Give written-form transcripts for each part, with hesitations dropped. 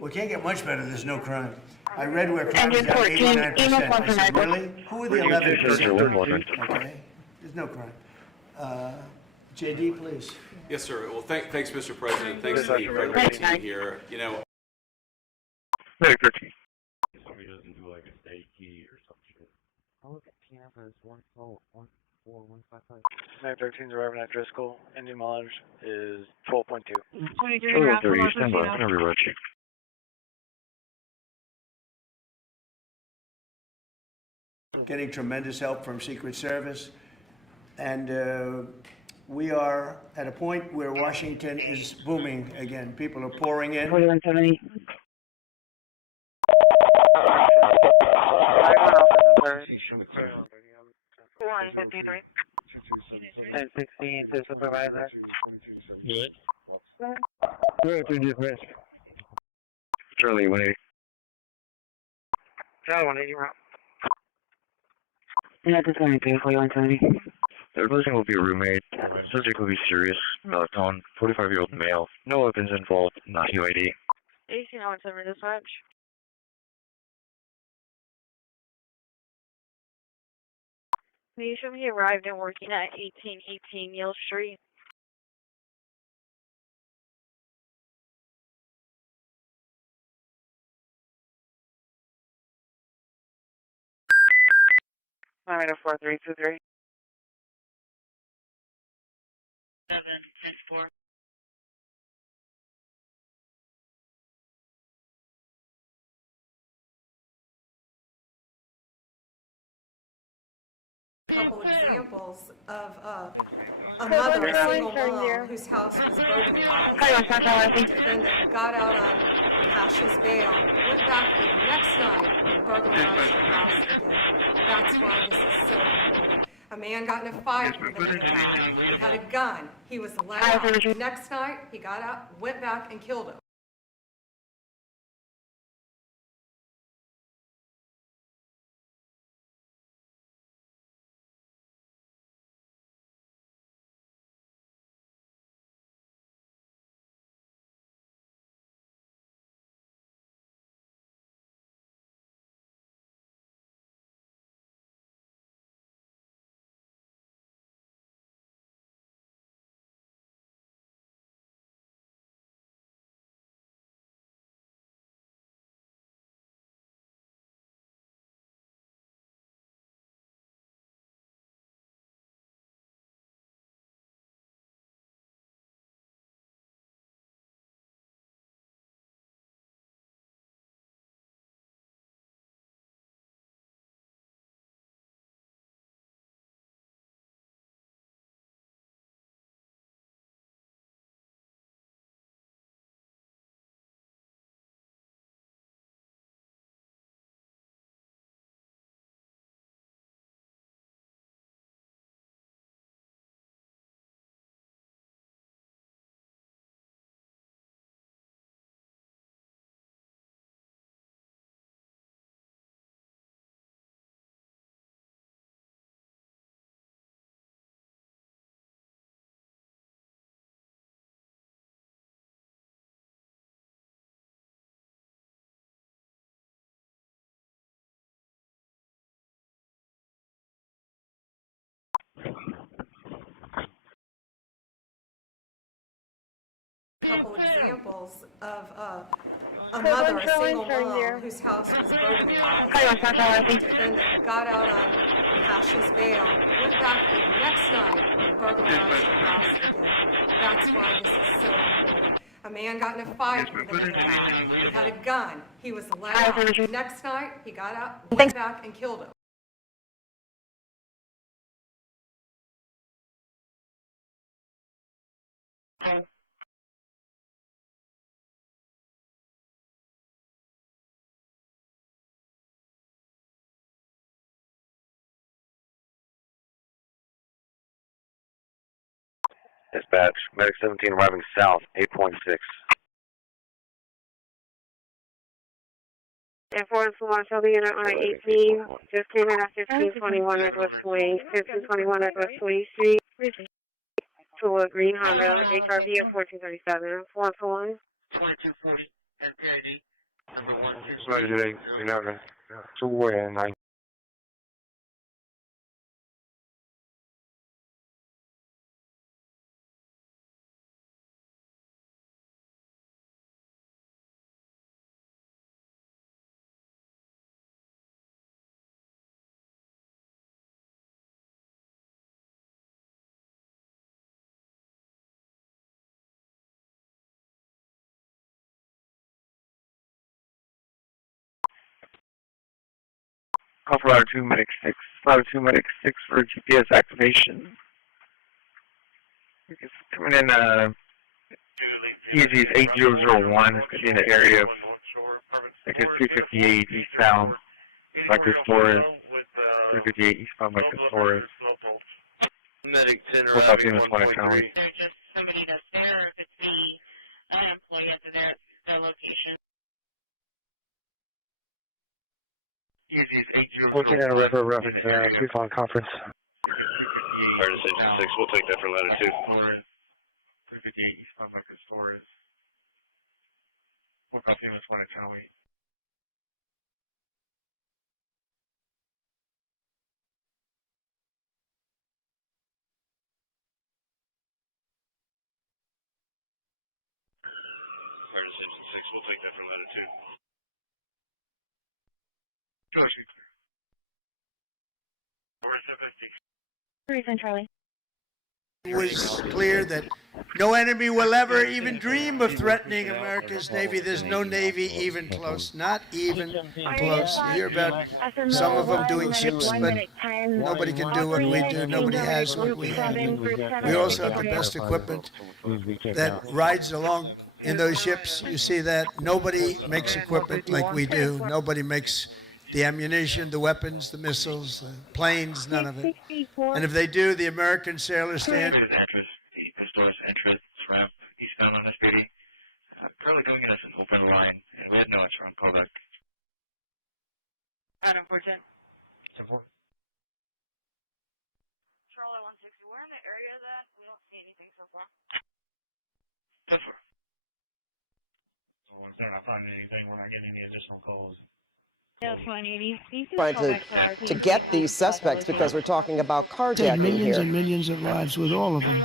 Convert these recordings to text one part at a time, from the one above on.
We can't get much better, there's no crime. I read where crime is at 89%. I said, really? Who are the 11%? Okay, there's no crime. JD, please. Yes, sir. Well, thanks, Mr. President. Thanks to the incredible team here. You know, Somebody doesn't do like a stay key or something. I'll look at cameras 14145. 913's arriving at Driscoll. Engine mileage is 12.2. 12:30, stand by. Whenever you're ready. Getting tremendous help from Secret Service. And we are at a point where Washington is booming again. People are pouring in. 4170. 153. 1016 to supervisor. Good. Good to dismiss. Charlie 180. Charlie 180, route. Yeah, this 22, 4170. The person will be a roommate. Subject will be serious. Melatonin. 45-year-old male. No weapons involved. Not UID. 1817 dispatch. Can you show me he arrived and working at 1818 Yale Street? I'm at 4323. 710-4. Couple examples of a mother, a single mom, whose house was burglarized. The defendant got out on Cash's bail, went back the next night and burglarized her house again. That's why this is so important. A man got in a fight with another guy. He had a gun. He was let out. Next night, he got out, went back and killed him. Couple examples of a mother, a single mom, whose house was burglarized. The defendant got out on Cash's bail, went back the next night and burglarized her house again. That's why this is so important. A man got in a fight with another guy. He had a gun. He was let out. Next night, he got out, went back and killed him. Dispatch. Medic 17 arriving south. 8.6. Enforcement for Marshall unit on 18, just came in at 1521 Northwest 1521 Northwest 20th Street, to a green Honda, HRV of 1437, 441. 2240, NPID. Sorry, today, you know, 2 9. Call for 2 medic 6, 2 medic 6 for GPS activation. It's coming in, EZ's 8001, it's in the area of, I guess, 358 eastbound, Marcus Torres, 358 eastbound, Marcus Torres. Medic 10 What's up, Unit 20 County? There's just somebody that's there, if it's the employee up to their location. Looking at a river reference, pre-phone conference. Fire decision 6, we'll take that for latitude. 358 eastbound, Marcus Torres. What's up, Unit 20 County? Fire decision 6, we'll take that for latitude. Charlie. It was clear that no enemy will ever even dream of threatening America's Navy. There's no Navy even close, not even close. You hear about some of them doing ships, but nobody can do what we do. Nobody has what we have. We also have the best equipment that rides along in those ships. You see that nobody makes equipment like we do. Nobody makes the ammunition, the weapons, the missiles, the planes, none of it. And if they do, the American sailors stand. Entrance, ramp, eastbound on S80. Currently going to get us an open line, and we had no answer on contact. Adam 410. Simple. Charlie 160, we're in the area that we don't see anything so far. That's right. So I'm saying I'm not finding anything, we're not getting any additional calls. Trying to get these suspects because we're talking about carjacking millions here. and millions of lives with all of them.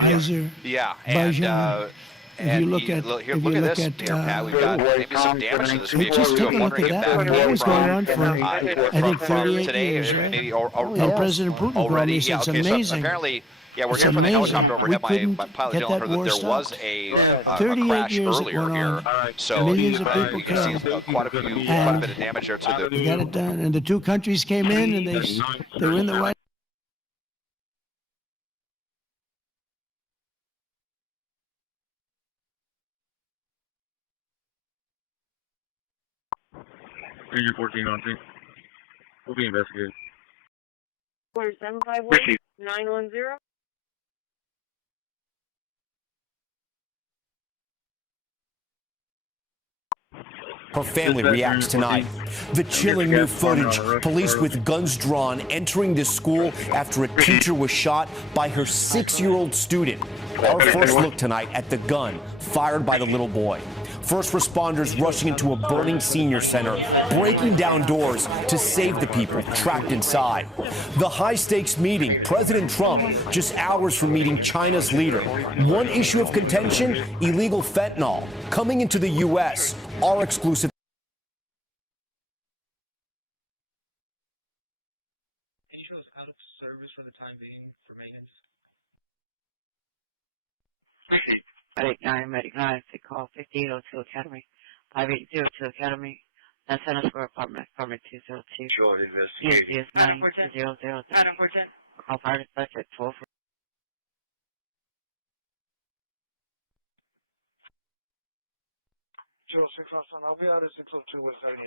Iser, Yeah, and Bajan. If you look at, look at this here, Pat. We've got maybe some damage to this vehicle just too. take I'm a look wondering at if that. that What's came going on from for, I think, 38 today, years, right? maybe And President Putin called already. me and said, it's okay, amazing. So apparently, yeah, we're It's hearing from the amazing. helicopter overhead. My pilot get telling that her that war there was stopped. a 38 crash years it earlier went here. on. So Millions of people you can see killed. quite a bit of damage there to We the. got it done. And the two countries came in and they were in the White Ranger 14 on scene. We'll be investigated. 751 910. Her family reacts tonight. The chilling new footage, police with guns drawn entering the school after a teacher was shot by her 6-year-old student. Our first look tonight at the gun fired by the little boy. First responders rushing into a burning senior center, breaking down doors to save the people trapped inside. The high-stakes meeting, President Trump just hours from meeting China's leader. One issue of contention, illegal fentanyl coming into the U.S. Our exclusive. Can you show us out of service for the time being for maintenance? Medic 9, they call 5802 Academy, 5802 Academy, that's Center Square Apartment 202. Short investigation. Yes, 9003. Call fire dispatch at 12. Joe 6 on, I'll be out at 602 West Side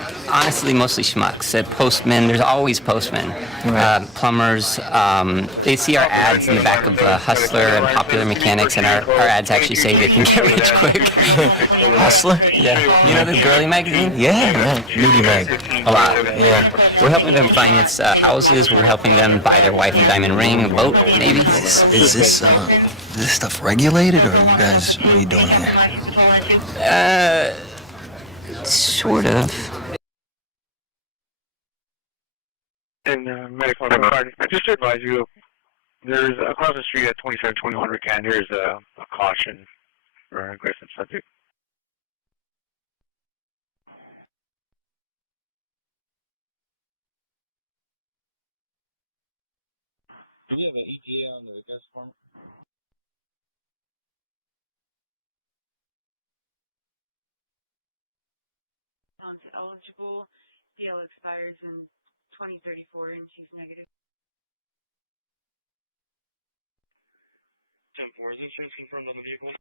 80. Honestly, mostly schmucks. Postmen, there's always postmen. Right. Plumbers, they see our ads in the back of Hustler and Popular Mechanics, and our ads actually say they can get rich quick. Hustler? Yeah. You know the girly magazine? Yeah. Nudie mag. A lot. Yeah. We're helping them finance houses. We're helping them buy their wife a diamond ring, a boat, maybe. Is this stuff regulated, or you guys, what are you doing here? Sort of. And medical department. Just to advise you, there's across the street at 2721 Rican, there's a caution for an aggressive subject. Do you have an ETA on the guest form? Sounds eligible. Deal expires in 2034, and she's negative. 10-4, is insurance confirmed on the vehicle?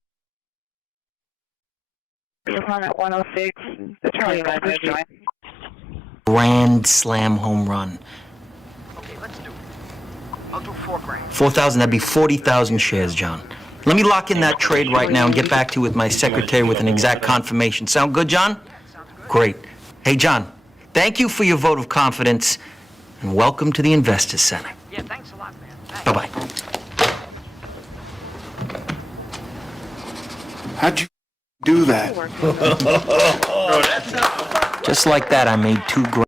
Department 106, the Charlie Corpus Drive. Grand slam home run. Okay, let's do it. I'll do $4,000. 4,000, that'd be 40,000 shares, John. Let me lock in that trade right now and get back to you with my secretary with an exact confirmation. Sound good, John? Sounds good. Great. Hey, John, thank you for your vote of confidence, and welcome to the Investors Center. Yeah, thanks a lot, man. Thanks. Bye-bye. How'd you do that? Just like that, I made $2,000.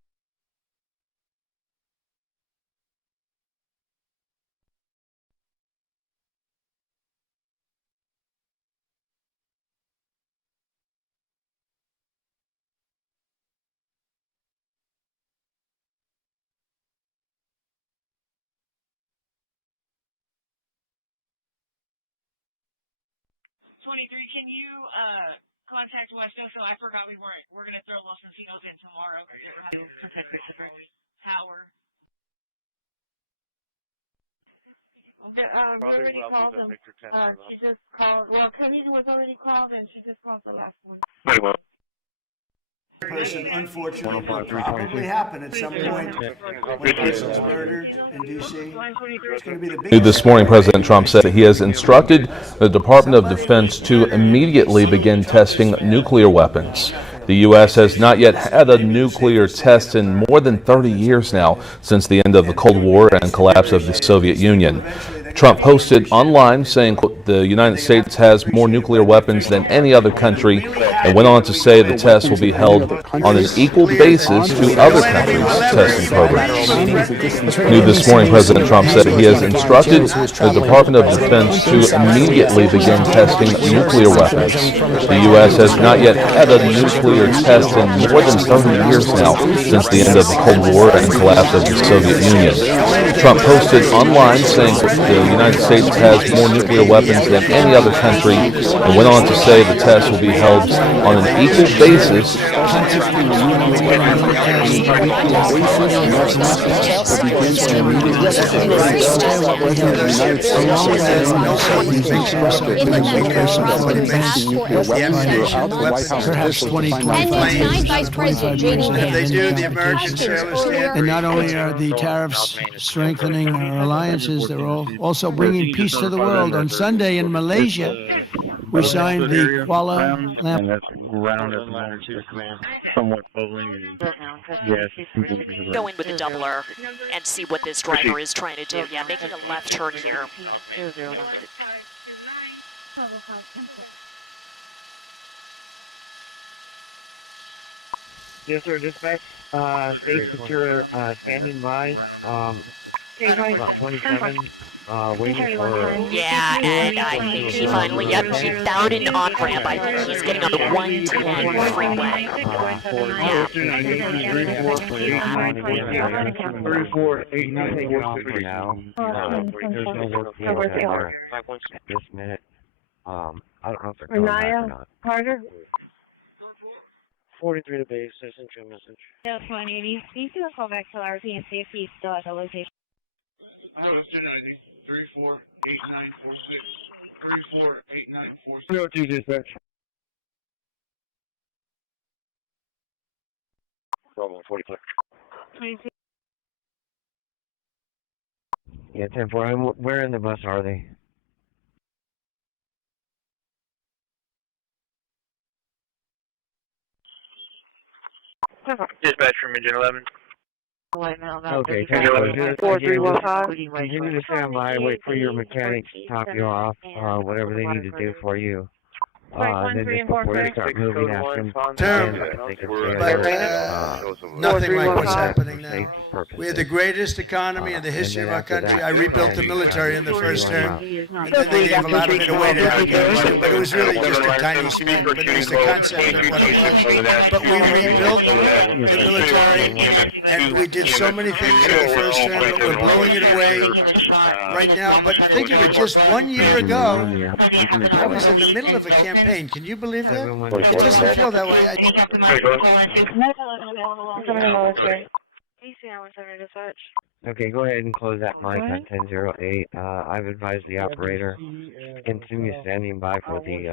Can you contact Westo? So I forgot we're gonna throw Los Encinos in tomorrow. Power. Already called them. She just called. Well, Camille was already called, and she just called the last one. Very well. Person, unfortunately, will probably happen at some point when a person's murdered in D.C. It's going to be the biggest. This morning, President Trump said that he has instructed the Department of Defense to immediately begin testing nuclear weapons. The U.S. has not yet had a nuclear test in more than 30 years now, since the end of the Cold War and collapse of the Soviet Union. Trump posted online saying, quote, the United States has more nuclear weapons than any other country, and went on to say the tests will be held on an equal basis to other countries' testing programs. New this morning, President Trump said he has instructed the Department of Defense to immediately begin testing nuclear weapons. The U.S. has not yet had a nuclear test in more than 30 years now, since the end of the Cold War and collapse of the Soviet Union. Trump posted online saying the United States has more nuclear weapons than any other country, and went on to say the tests will be held on an equal basis. And not only are the tariffs strengthening our alliances, they're also bringing peace to the world. On Sunday in Malaysia, we signed the Kuala Lumpur. And that's round at the moment, somewhat bubbling. And yes, Go in with a doubler and see what this driver is trying to do. Yeah, making a left turn here. Yes, sir, dispatch. State secure, standing by. About 27. Waiting for. Yeah, and I think he finally, he found an on-ramp. I think he's getting on the 110 freeway. Yeah. 348946 now. There's no work there. This minute. I don't know if they're coming back or not. Carter? 43 to base, there's a message. Yes, 180. Please do a call back to RP and see if he's still at the location. Oh, it's 1090. 348946. 348946. 302 dispatch. 1 140 clear. Yeah, 10-4. Where in the bus are they? Dispatch from Engine 11. Okay, 10-4. 4315. Continue to stand by. Wait for your mechanics to top you off. Whatever they need to do for you. Then just before you start moving, ask them again if they can stay Nothing like what's happening now. We had the greatest economy in the history of our country. I rebuilt the military in the first term, and then they gave a lot of it away to Afghanistan, but it was really just a tiny spin, but it was the concept of what it was. But we rebuilt the military, and we did so many things in the first term, but we're blowing it away right now. But think of it, just 1 year ago, I was in the middle of a campaign. Can you believe that? It doesn't feel that way. Okay, go ahead and close that mic on 1008. I've advised the operator to continue standing by for the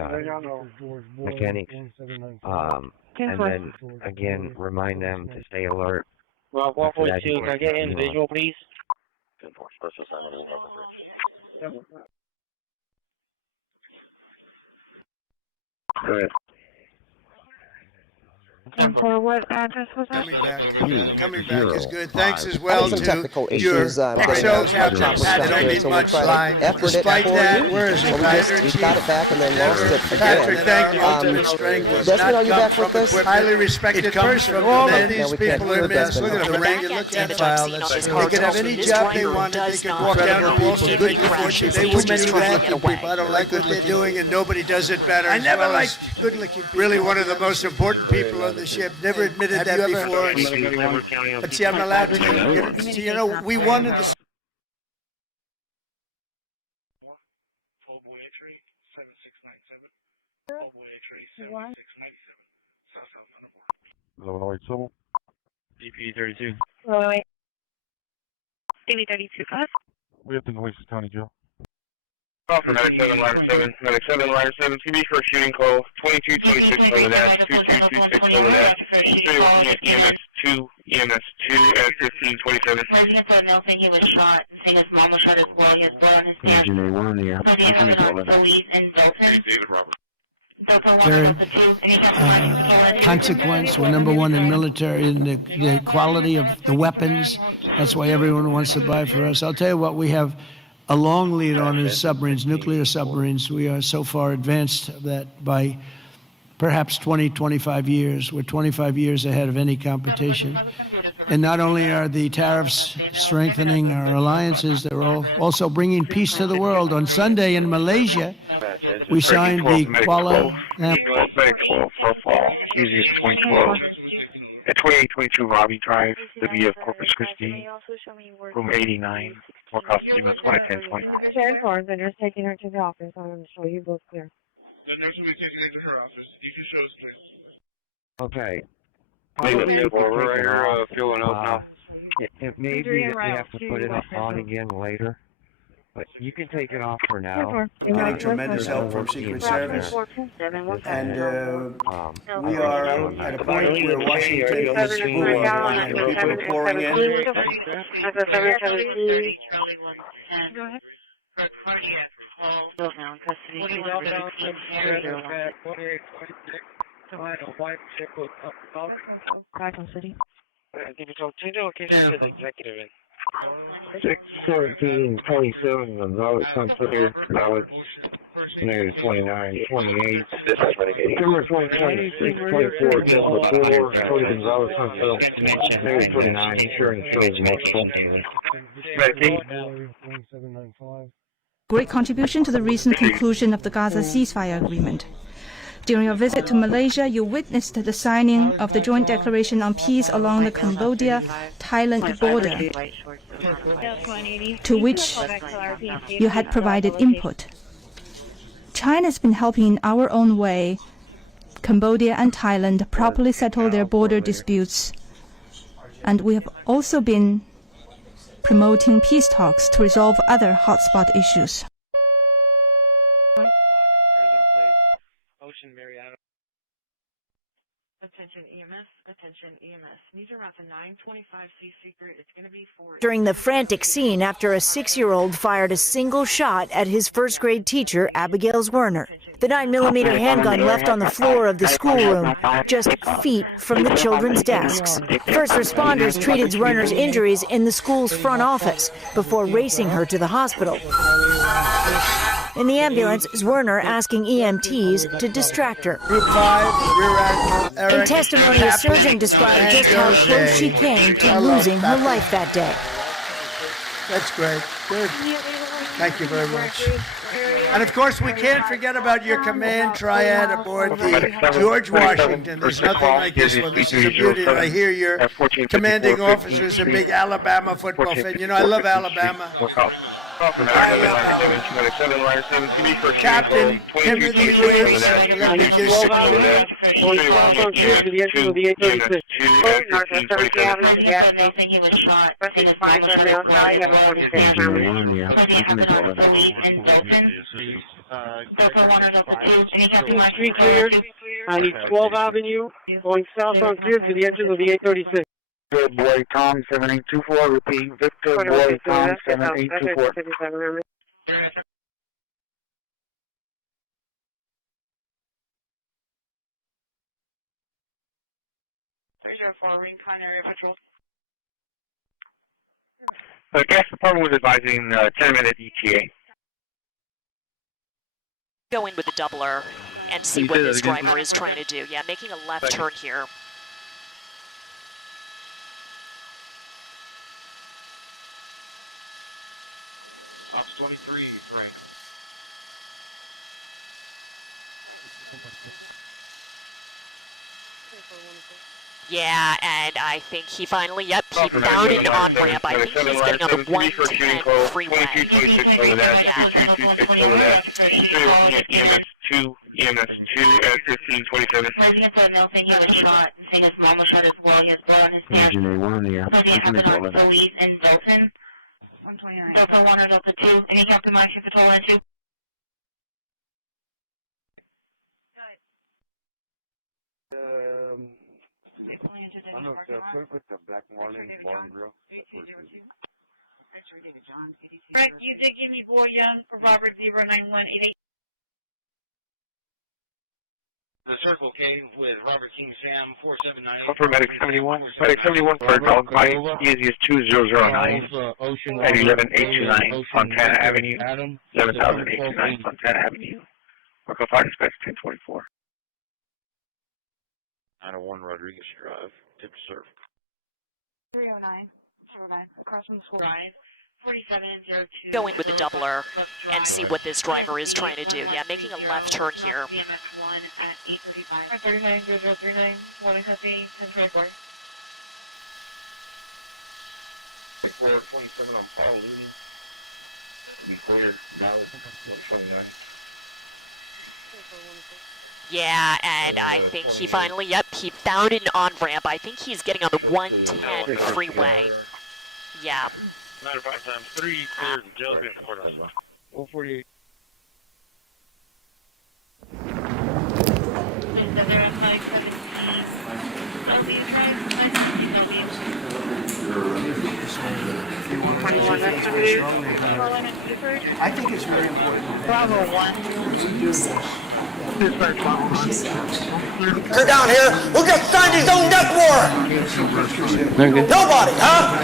mechanics. And then, again, remind them to stay alert. Well, 142, can I get an individual, please? Go ahead. And for what address was that? Coming back is good. Thanks as well some to technical your issues, XO captain. so Pat, don't need we'll much try to line. effort it Despite for that, you. where is it? We got it back and then lost it again. Patrick, thank you. Ultimate strength does Desmond, are not you come back from with us? equipment. Highly respected person. From all of these people in this. Look at the rank. Look at the file. They could have any job they wanted. They could walk down to Wall Street, make a fortune. They will many good-looking people. I don't like what they're doing, and nobody does it better. I never liked good-looking people. Really one of the most important people on the ship. Never admitted that before. But see, I'm allowed to. See, you know, we wanted the. Illinois Civil. DP 32. Illinois. DP 32, go ahead. We have the Nueces County Jail. Call for 97, line 7. 97, line 7. CB for a shooting call. 2226 over that. 2226 over that. Still looking at EMS 2, EMS 2 at 1527. President said no, saying he was shot, saying his mom was shot as well. He has blood on his neck. Engineer 1, yeah. Police in Dalton. David Robert. Very consequence. We're number one in military in the quality of the weapons. That's why everyone wants to buy for us. I'll tell you what, we have a long lead on is submarines, nuclear submarines. We are so far advanced that by perhaps 20, 25 years, we're 25 years ahead of any competition. And not only are the tariffs strengthening our alliances, they're also bringing peace to the world. On Sunday in Malaysia, we signed the Kuala... Medic 12 for fall. Easiest 2012. At 2822 Robbie Drive, the VF Corpus Christi, room 89. More cost estimates 1 at 1020. 10-4, then you're taking her to the office. I'm going to show you both clear. The nurse will be taking her to her office. You can show us clear. Okay. We're right here filling up now. It may be that we have to put it on again later, but you can take it off for now. Getting tremendous help from Secret Service. And we are at a point where Washington is moving on and people are pouring in. Go ahead. City. 617-27 Gonzalez Consider Gonzalez negative 29, 28. September 2020, 624, decimal 4, Cody Gonzalez Consider negative 29, insurance shows multiple. Great contribution to the recent conclusion of the Gaza ceasefire agreement. During your visit to Malaysia, you witnessed the signing of the Joint Declaration on Peace along the Cambodia-Thailand border, to which you had provided input. China has been helping in our own way Cambodia and Thailand properly settle their border disputes, and we have also been promoting peace talks to resolve other hotspot issues. Attention EMS, Attention EMS. These are about the 925C secret. It's going to be for... During the frantic scene after a 6-year-old fired a single shot at his first-grade teacher, Abigail Werner. The 9mm handgun left on the floor of the schoolroom, just feet from the children's desks. First responders treated Werner's injuries in the school's front office before racing her to the hospital. In the ambulance, Werner asking EMTs to distract her. Group 5, Rear Admiral Eric. In testimony, a surgeon described just how close she came to losing her life that day. That's great. Good. Thank you very much. And of course, we can't forget about your command triad aboard the George Washington. There's nothing like this one. This is a beauty. And I hear your commanding officer's a big Alabama football fan. You know, I love Alabama. Captain Timothy Lewis, let me just Street cleared. I need 12th Avenue, going southbound clear to the entrance of the 836. Victor Boy Tom 7824, repeat, Victor Boy Tom 7824. The gas department was advising 10-minute ETA. Go in with the doubler and see what this driver is trying to do. Yeah, making a left turn here. Ops 23, right. Yeah, and I think he finally, he found an on-ramp. I think he's getting on the 110 freeway. 2226 over that, 2226 over that. So you're looking at EMS 2 at 1527. Engine A1, yeah. Engine A1. Police in Dalton. 129. Delta 1 or Delta 2. Any Captain Mike to patrol in 2. I know it's the Black Marlin Barn Grill. Frank, you did give me Boy Young for Robert 09188. The Circle K with Robert King Sam 4798. For Medic 71. Medic 71 for dog bite. Easiest 2009 at 11829 Fontana Avenue. 11829 Fontana Avenue. Work off dispatch 1024. 901 Rodriguez Drive. Tip serve. 309. Across from the school. Drive. 4702. Go in with the doubler and see what this driver is trying to do. Yeah, making a left turn here. 390039. One in Heaths, 1024. 427 on Paul Looney. Be cleared now. 129. Yeah, and I think he finally, he found an on-ramp. I think he's getting on the 110 freeway. Yeah. 95 times 3, cleared and jail being 148. I think it's very important. Bravo 1. They're down here. Who just signed his own death warrant? Nobody, huh?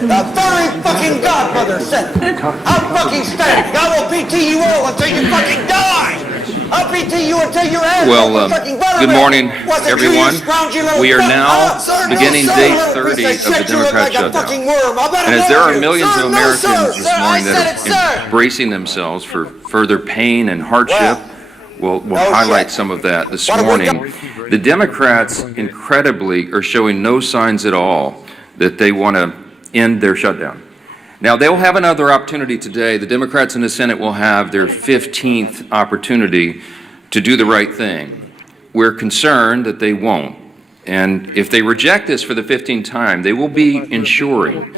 The very fucking Godmother said it. I'm fucking standing. I will PT you all until you fucking die. I'll PT you until your ass fucking buttermilk. Good morning, everyone. We are now beginning day 30 of the Democrat shutdown. And as there are millions of Americans this morning that are embracing themselves for further pain and hardship, we'll highlight some of that this morning. The Democrats, incredibly, are showing no signs at all that they want to end their shutdown. Now, they'll have another opportunity today. The Democrats in the Senate will have their 15th opportunity to do the right thing. We're concerned that they won't. And if they reject this for the 15th time, they will be ensuring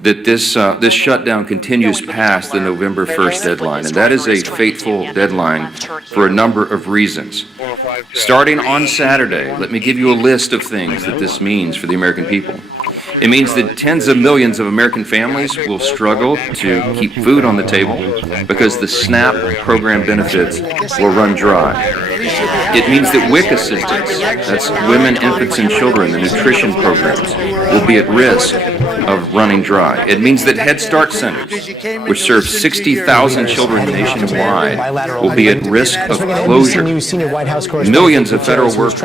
that this shutdown continues past the November 1st deadline, and that is a fateful deadline for a number of reasons. Starting on Saturday, let me give you a list of things that this means for the American people. It means that tens of millions of American families will struggle to keep food on the table because the SNAP program benefits will run dry. It means that WIC assistance, that's women, infants, and children, the nutrition programs, will be at risk of running dry. It means that Head Start centers, which serve 60,000 children nationwide, will be at risk of closure. Millions of federal workers,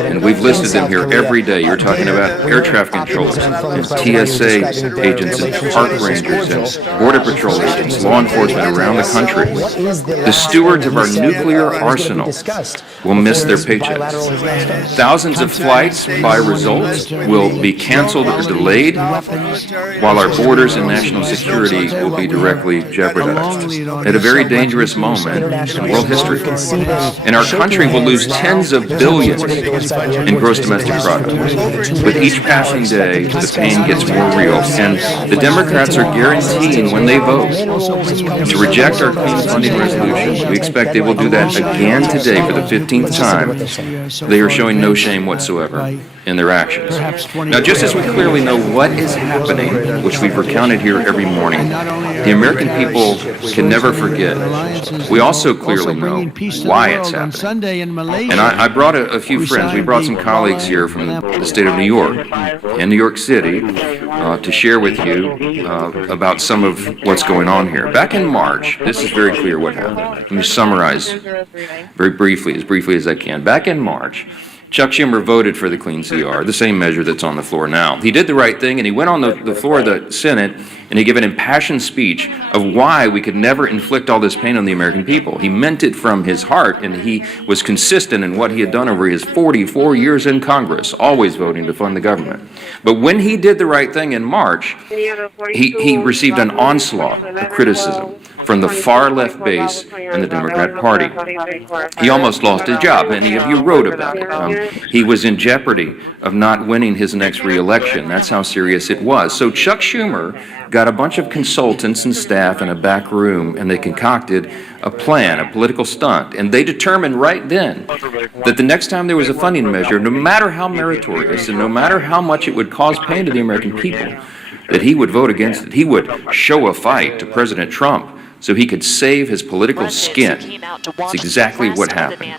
and we've listed them here every day. You're talking about air traffic controllers, and TSA agents, and park rangers, and border patrol agents, law enforcement around the country. The stewards of our nuclear arsenal will miss their paychecks. Thousands of flights by results will be canceled or delayed, while our borders and national security will be directly jeopardized. At a very dangerous moment in world history. And our country will lose tens of billions in gross domestic product. With each passing day, the pain gets more real, and the Democrats are guaranteeing when they vote to reject our clean funding resolution. We expect they will do that again today for the 15th time. They are showing no shame whatsoever in their actions. Now, just as we clearly know what is happening, which we've recounted here every morning, the American people can never forget. We also clearly know why it's happening. And I brought a few friends. We brought some colleagues here from the state of New York and New York City to share with you about some of what's going on here. Back in March, this is very clear what happened. Let me summarize very briefly as I can. Back in March, Chuck Schumer voted for the clean CR, the same measure that's on the floor now. He did the right thing, and he went on the floor of the Senate, and he gave an impassioned speech of why we could never inflict all this pain on the American people. He meant it from his heart, and he was consistent in what he had done over his 44 years in Congress, always voting to fund the government. But when he did the right thing in March, he received an onslaught of criticism from the far left base in the Democrat Party. He almost lost his job. Many of you wrote about it. He was in jeopardy of not winning his next re-election. That's how serious it was. So Chuck Schumer got a bunch of consultants and staff in a back room, and they concocted a plan, a political stunt. And they determined right then that the next time there was a funding measure, no matter how meritorious and no matter how much it would cause pain to the American people, that he would vote against it. He would show a fight to President Trump so he could save his political skin. That's exactly what happened.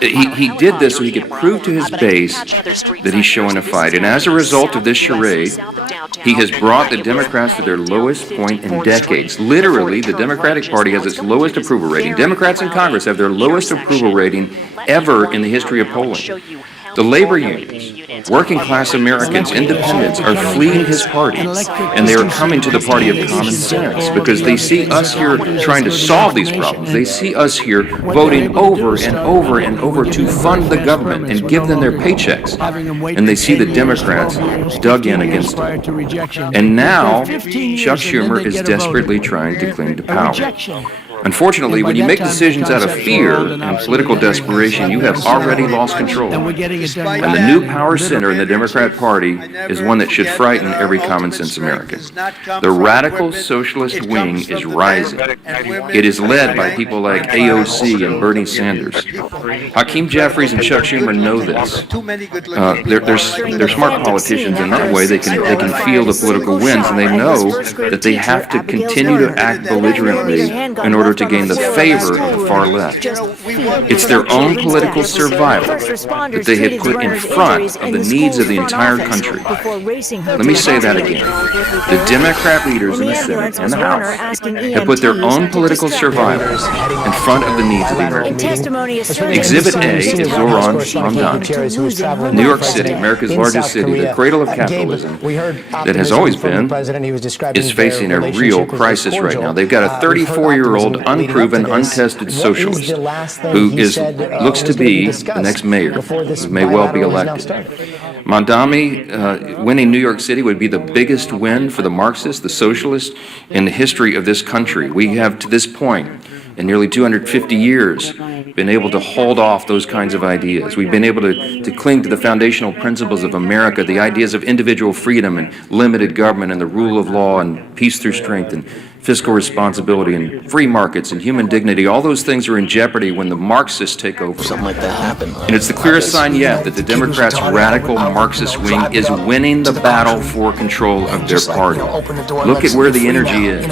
He did this so he could prove to his base that he's showing a fight. And as a result of this charade, he has brought the Democrats to their lowest point in decades. Literally, the Democratic Party has its lowest approval rating. Democrats in Congress have their lowest approval rating ever in the history of polling. The labor unions, working class Americans, independents are fleeing his party, and they are coming to the party of common sense because they see us here trying to solve these problems. They see us here voting over and over and over to fund the government and give them their paychecks. And they see the Democrats dug in against them. And now, Chuck Schumer is desperately trying to cling to power. Unfortunately, when you make decisions out of fear and political desperation, you have already lost control. And the new power center in the Democrat Party is one that should frighten every common-sense American. The radical socialist wing is rising. It is led by people like AOC and Bernie Sanders. Hakeem Jeffries and Chuck Schumer know this. They're smart politicians in that way. They can feel the political winds, and they know that they have to continue to act belligerently in order to gain the favor of the far left. It's their own political survival that they have put in front of the needs of the entire country. Let me say that again. The Democrat leaders in the Senate and the House have put their own political survival in front of the needs of the American people. Exhibit A is Zoran Mamdani. New York City, America's largest city, the cradle of capitalism that has always been, is facing a real crisis right now. They've got a 34-year-old unproven, untested socialist who looks to be the next mayor, who may well be elected. Mamdani winning New York City would be the biggest win for the Marxists, the socialists, in the history of this country. We have, to this point, in nearly 250 years, been able to hold off those kinds of ideas. We've been able to cling to the foundational principles of America, the ideas of individual freedom and limited government and the rule of law and peace through strength and fiscal responsibility and free markets and human dignity. All those things are in jeopardy when the Marxists take over. Something like that happened. And it's the clearest sign yet that the Democrats' radical Marxist wing is winning the battle for control of their party. Look at where the energy is.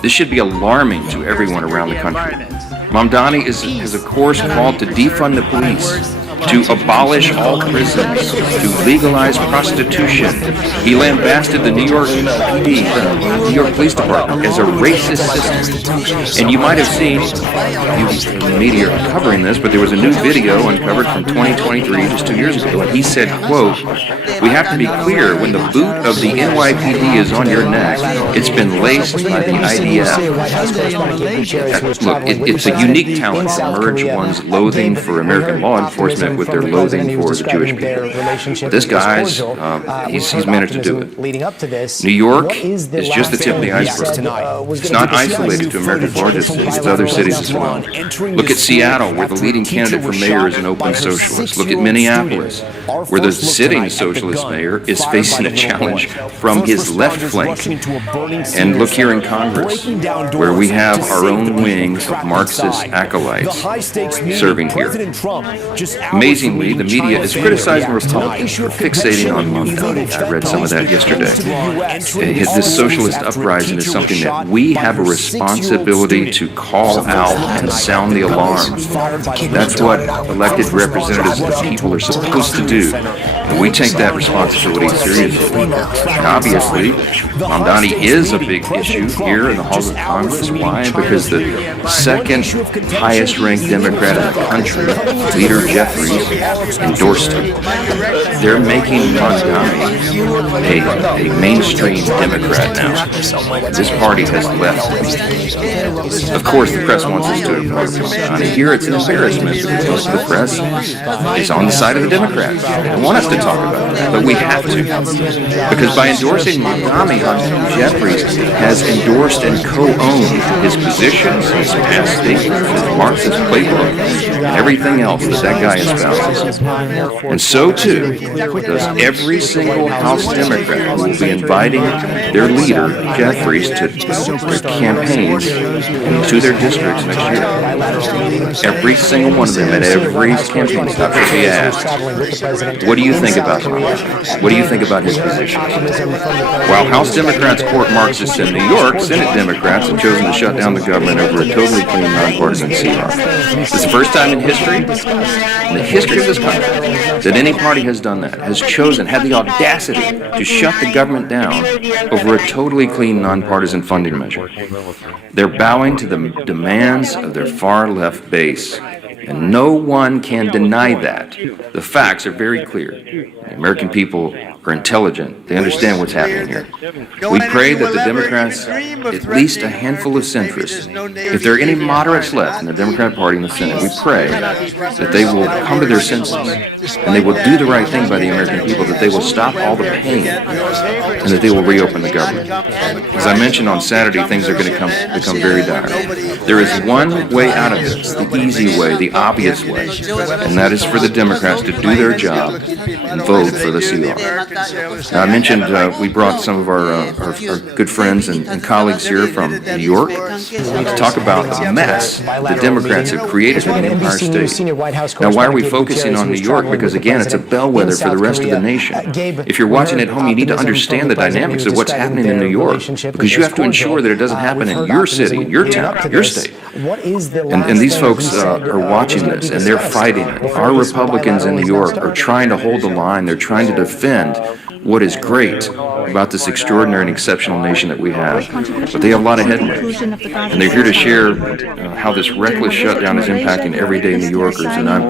This should be alarming to everyone around the country. Mamdani has of course called to defund the police, to abolish all prisons, to legalize prostitution. He lambasted the New York PD, the New York Police Department, as a racist system. And you might have seen, the media are covering this, but there was a new video uncovered from 2023, just 2 years ago, and he said, quote, "We have to be clear, when the boot of the NYPD is on your neck, it's been laced by the IDF." Look, it's a unique talent to merge one's loathing for American law enforcement with their loathing for the Jewish people. This guy's, he's managed to do it. New York is just the tip of the iceberg. It's not isolated to America's largest cities, it's other cities as well. Look at Seattle, where the leading candidate for mayor is an open socialist. Look at Minneapolis, where the sitting socialist mayor is facing a challenge from his left flank. And look here in Congress, where we have our own wing of Marxist acolytes serving here. Amazingly, the media is criticizing Republicans for fixating on Mamdani. I read some of that yesterday. This socialist uprising is something that we have a responsibility to call out and sound the alarm. That's what elected representatives of the people are supposed to do. And we take that responsibility seriously. And obviously, Mamdani is a big issue here in the halls of Congress. Why? Because the second highest ranked Democrat in the country, Leader Jeffries, endorsed him. They're making Mamdani a mainstream Democrat now. This party has left. Of course, the press wants us to ignore Mamdani. Here it's an embarrassment because most of the press is on the side of the Democrats. They want us to talk about that, but we have to. Because by endorsing Mamdani, Jeffries has endorsed and co-owned his positions, his past statements, his Marxist playbook, and everything else that guy espouses. And so too does every single House Democrat who will be inviting their leader, Jeffries, to their campaigns and to their districts next year. Every single one of them at every campaign stop should be asked, what do you think about him? What do you think about his positions? While House Democrats court Marxists in New York, Senate Democrats have chosen to shut down the government over a totally clean, nonpartisan CR. It's the first time in history of this country, that any party has done that, has chosen, had the audacity to shut the government down over a totally clean, nonpartisan funding measure. They're bowing to the demands of their far-left base, and no one can deny that. The facts are very clear. The American people are intelligent. They understand what's happening here. We pray that the Democrats, at least a handful of centrists, if there are any moderates left in the Democrat Party in the Senate, we pray that they will come to their senses and they will do the right thing by the American people, that they will stop all the pain and that they will reopen the government. As I mentioned on Saturday, things are going to become very dire. There is one way out of this, the easy way, the obvious way, and that is for the Democrats to do their job and vote for the CR. Now, I mentioned we brought some of our good friends and colleagues here from New York to talk about the mess the Democrats have created in the Empire State. Now, why are we focusing on New York? Because, again, it's a bellwether for the rest of the nation. If you're watching at home, you need to understand the dynamics of what's happening in New York, because you have to ensure that it doesn't happen in your city, your town, your state. And these folks are watching this, and they're fighting it. Our Republicans in New York are trying to hold the line. They're trying to defend what is great about this extraordinary and exceptional nation that we have. But they have a lot of headwinds, and they're here to share how this reckless shutdown is impacting everyday New Yorkers. And I'm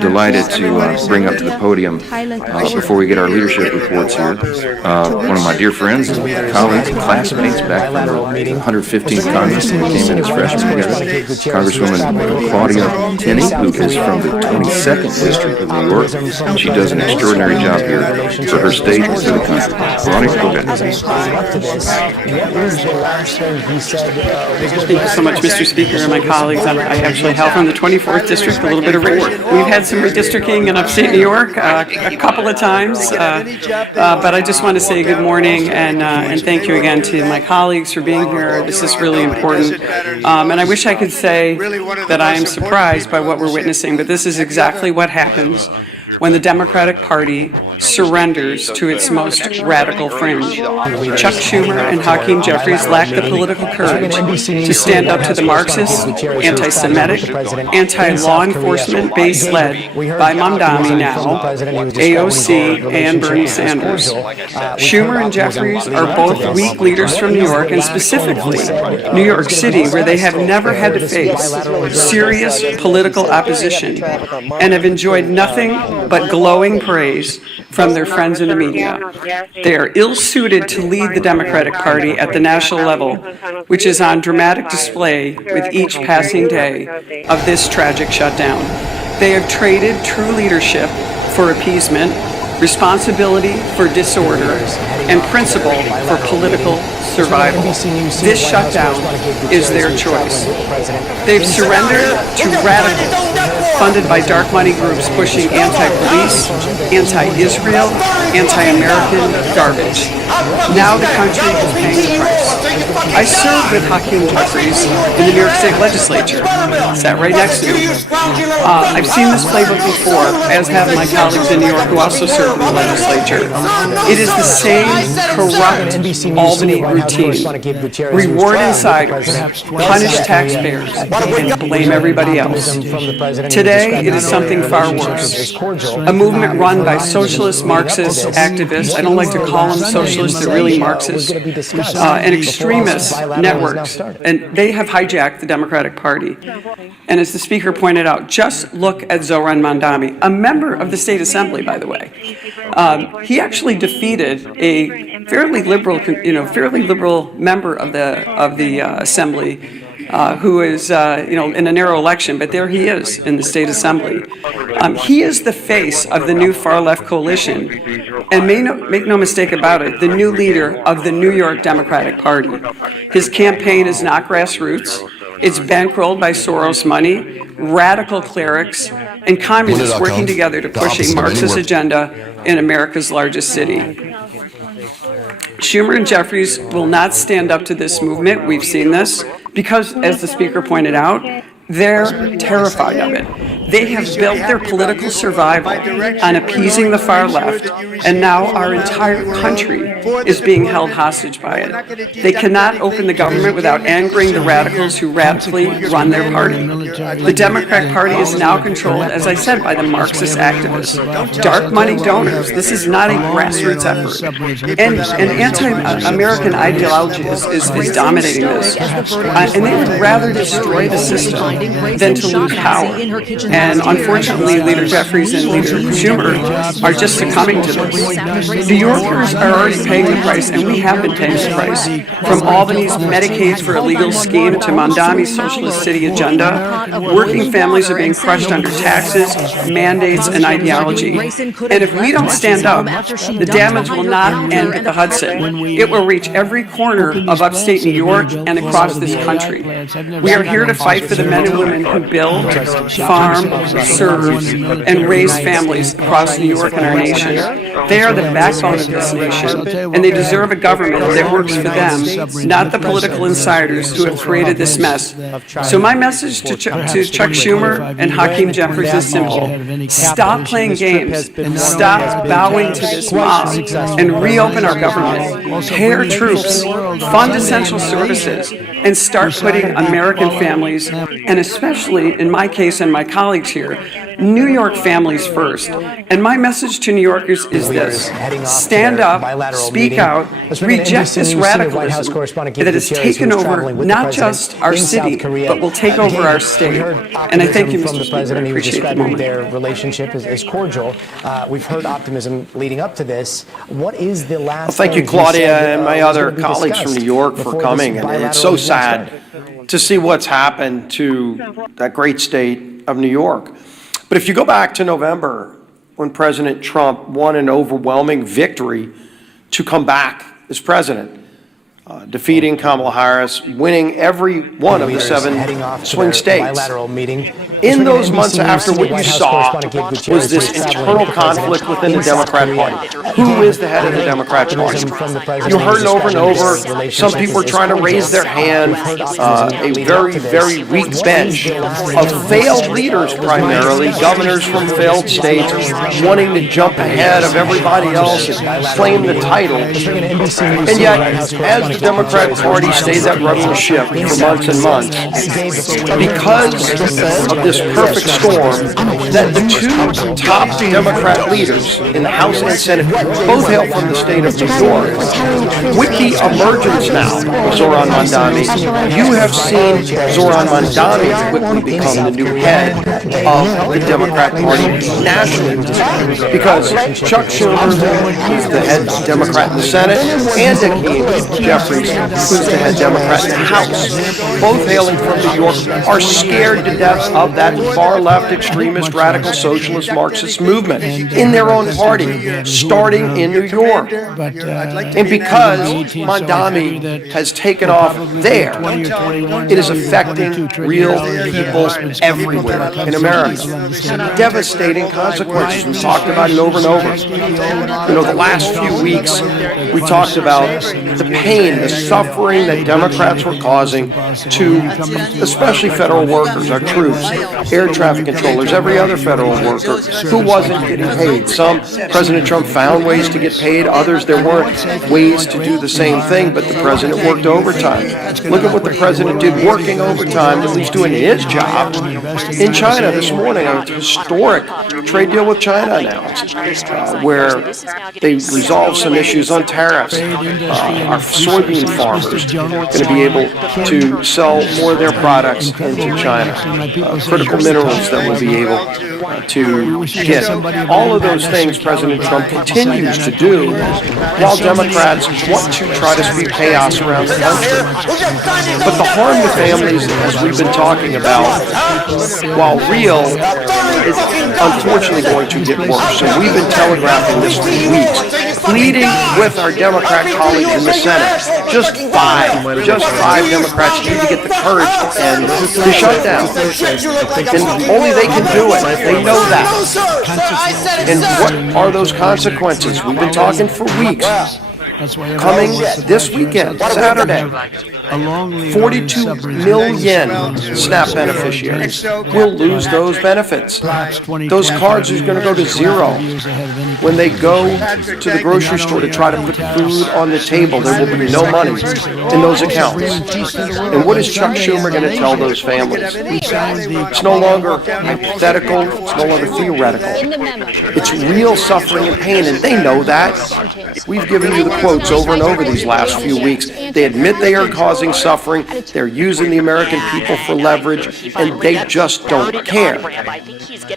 delighted to bring up to the podium, before we get our leadership reports here, one of my dear friends and colleagues and classmates back from the 115th Congress when we came in as freshmen together, Congresswoman Claudia Tenney, who is from the 22nd District of New York. She does an extraordinary job here. for her state and for the country. Ronnie, go ahead. Thank you so much, Mr. Speaker, and my colleagues. I actually hail from the 24th District, a little bit of we've had some redistricting in upstate New York a couple of times, but I just want to say good morning and thank you again to my colleagues for being here. This is really important, and I wish I could say that I am surprised by what we're witnessing, but this is exactly what happens when the Democratic Party surrenders to its most radical fringe. Chuck Schumer and Hakeem Jeffries lack the political courage to stand up to the Marxist, anti-Semitic, anti-law enforcement base led by Mamdani now, AOC, and Bernie Sanders. Schumer and Jeffries are both weak leaders from New York, and specifically New York City, where they have never had to face serious political opposition and have enjoyed nothing but glowing praise from their friends in the media. They are ill-suited to lead the Democratic Party at the national level, which is on dramatic display with each passing day of this tragic shutdown. They have traded true leadership for appeasement, responsibility for disorder, and principle for political survival. This shutdown is their choice. They've surrendered to radicals funded by dark money groups pushing anti-police, anti-Israel, anti-American garbage. Now the country is paying the price. I served with Hakeem Jeffries in the New York State Legislature. Sat right next to him. I've seen this playbook before, as have my colleagues in New York who also served in the legislature. It is the same corrupt Albany routine. Reward insiders, punish taxpayers, and blame everybody else. Today, it is something far worse. A movement run by socialist Marxist activists, I don't like to call them socialists, they're really Marxists, and extremist networks, and they have hijacked the Democratic Party. And as the Speaker pointed out, just look at Zohran Mamdani, a member of the State Assembly, by the way. He actually defeated a fairly liberal member of the Assembly, who is, in a narrow election, but there he is in the State Assembly. He is the face of the new far-left coalition, and make no mistake about it, the new leader of the New York Democratic Party. His campaign is not grassroots. It's bankrolled by Soros money, radical clerics, and communists working together to push a Marxist agenda in America's largest city. Schumer and Jeffries will not stand up to this movement. We've seen this because, as the Speaker pointed out, they're terrified of it. They have built their political survival on appeasing the far left, and now our entire country is being held hostage by it. They cannot open the government without angering the radicals who radically run their party. The Democratic Party is now controlled, as I said, by the Marxist activists, dark money donors. This is not a grassroots effort. And anti-American ideology is dominating this. And they would rather destroy the system than to lose power. And unfortunately, Leader Jeffries and Leader Schumer are just succumbing to this. New Yorkers are already paying the price, and we have been paying the price. From Albany's Medicaid for Illegal scheme to Mamdani's socialist city agenda, working families are being crushed under taxes, mandates, and ideology. And if we don't stand up, the damage will not end at the Hudson. It will reach every corner of upstate New York and across this country. We are here to fight for the men and women who build, farm, serve, and raise families across New York and our nation. They are the backbone of this nation, and they deserve a government that works for them, not the political insiders who have created this mess. So my message to Chuck Schumer and Hakeem Jeffries is simple. Stop playing games, stop bowing to this mob, and reopen our government. Pay our troops, fund essential services, and start putting American families, and especially in my case and my colleagues here, New York families first. And my message to New Yorkers is this: stand up, speak out, reject this radicalism that has taken over not just our city, but will take over our state. And I thank you, Mr. Speaker. I appreciate the moment. Their relationship is cordial. We've heard optimism leading up to this. What is the last? Well, thank you, Claudia, and my other colleagues from New York for coming. And it's so sad to see what's happened to that great state of New York. But if you go back to November, when President Trump won an overwhelming victory to come back as president, defeating Kamala Harris, winning every one of the 7 swing states. In those months after, what you saw was this internal conflict within the Democrat Party. Who is the head of the Democrat Party? You heard it over and over. Some people were trying to raise their hand. A very, very weak bench of failed leaders, primarily governors from failed states, wanting to jump ahead of everybody else and claim the title. And yet, as the Democrat Party stayed that rudderless ship for months and months, because of this perfect storm, that the 2 top Democrat leaders in the House and Senate both hail from the state of New York. With the emergence now of Zoran Mandani, you have seen Zoran Mandani quickly become the new head of the Democrat Party nationally, because Chuck Schumer, who's the head Democrat in the Senate, and Hakeem Jeffries, who's the head Democrat in the House, both hailing from New York, are scared to death of that far-left extremist radical socialist Marxist movement in their own party, starting in New York. And because Mandani has taken off there, it is affecting real people everywhere in America. Devastating consequences. We've talked about it over and over. You know, the last few weeks, we talked about the pain, the suffering that Democrats were causing to especially federal workers, our troops, air traffic controllers, every other federal worker who wasn't getting paid. Some, President Trump found ways to get paid. Others, there weren't ways to do the same thing, but the president worked overtime. Look at what the president did working overtime, at least doing his job, in China this morning. A historic trade deal with China announced, where they resolved some issues on tariffs. Our soybean farmers are going to be able to sell more of their products into China. Critical minerals that we'll be able to get. All of those things President Trump continues to do while Democrats want to try to speak chaos around the country. But the harm to families, as we've been talking about, while real, is unfortunately going to get worse. So we've been telegraphing this for weeks, pleading with our Democrat colleagues in the Senate. Just five Democrats need to get the courage to end the shutdown. And only they can do it. They know that. And what are those consequences? We've been talking for weeks. Coming this weekend, Saturday, 42 million SNAP beneficiaries will lose those benefits. Those cards are going to go to zero. When they go to the grocery store to try to put food on the table, there will be no money in those accounts. And what is Chuck Schumer going to tell those families? It's no longer hypothetical. It's no longer theoretical. It's real suffering and pain, and they know that. We've given you the quotes over and over these last few weeks. They admit they are causing suffering, they're using the American people for leverage, and they just don't care.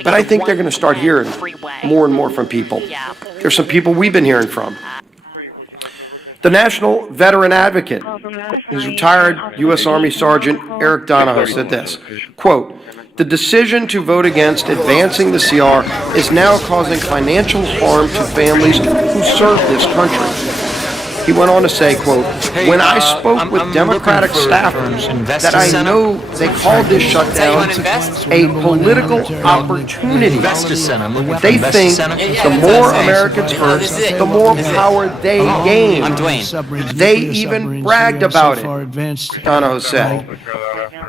But I think they're going to start hearing more and more from people. There's some people we've been hearing from. The National Veteran Advocate, his retired U.S. Army Sergeant Eric Donahoe said this, quote, "The decision to vote against advancing the CR is now causing financial harm to families who serve this country." He went on to say, quote, "When I spoke with Democratic staffers that I know they called this shutdown a political opportunity. They think the more Americans hurt, the more power they gain. They even bragged about it," Donahoe said.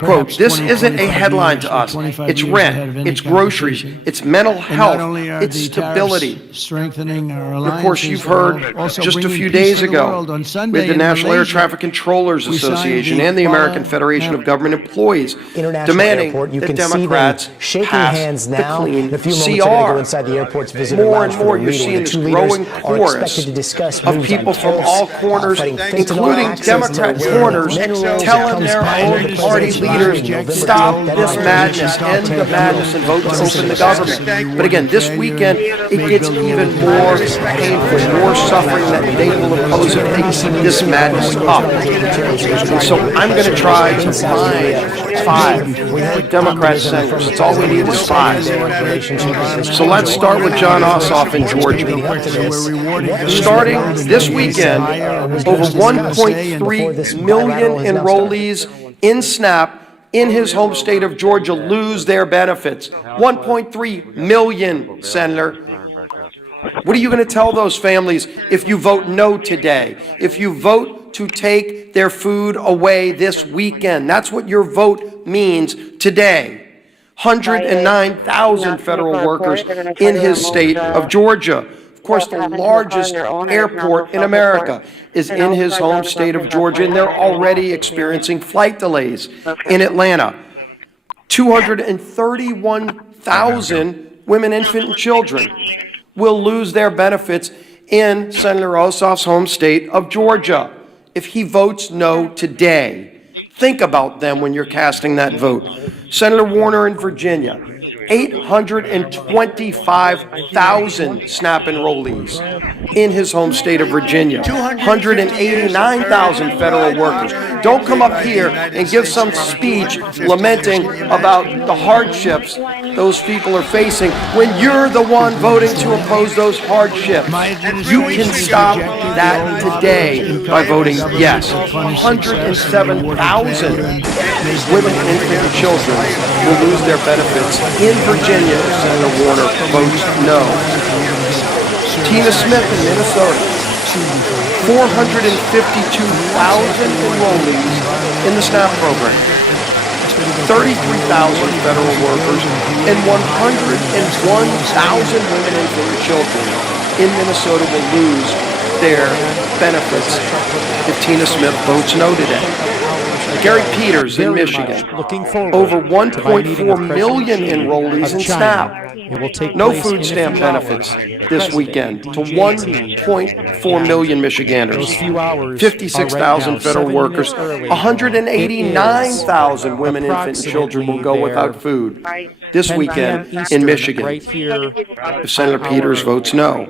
Quote, "This isn't a headline to us. It's rent, it's groceries, it's mental health, it's stability." Of course, you've heard just a few days ago with the National Air Traffic Controllers Association and the American Federation of Government Employees demanding that Democrats pass the clean CR. More and more, you're seeing this growing chorus of people from all corners, including Democrat corners, telling their own party party leaders stop this madness, end the madness, and vote to open the government. But again, this weekend, it gets even more painful, more suffering that they will impose if they keep this madness up. And so I'm going to try to find 5 Democrat senators. That's all we need is 5. So let's start with John Ossoff in Georgia. Starting this weekend, over 1.3 million enrollees in SNAP in his home state of Georgia lose their benefits. 1.3 million, Senator. What are you going to tell those families if you vote no today? If you vote to take their food away this weekend? That's what your vote means today. 109,000 federal workers in his state of Georgia. Of course, the largest airport in America is in his home state of Georgia, and they're already experiencing flight delays in Atlanta. 231,000 women, infant, and children will lose their benefits in Senator Ossoff's home state of Georgia if he votes no today. Think about them when you're casting that vote. Senator Warner in Virginia, 825,000 SNAP enrollees in his home state of Virginia, 189,000 federal workers. Don't come up here and give some speech lamenting about the hardships those people are facing when you're the one voting to impose those hardships. You can stop that today by voting yes. 107,000 women, infant, and children will lose their benefits in Virginia if Senator Warner votes no. Tina Smith in Minnesota, 452,000 enrollees in the SNAP program, 33,000 federal workers, and 101,000 women, infant, and children in Minnesota will lose their benefits if Tina Smith votes no today. Gary Peters in Michigan, over 1.4 million enrollees in SNAP. No food stamp benefits this weekend to 1.4 million Michiganders. 56,000 federal workers, 189,000 women, infant, and children will go without food this weekend in Michigan if Senator Peters votes no.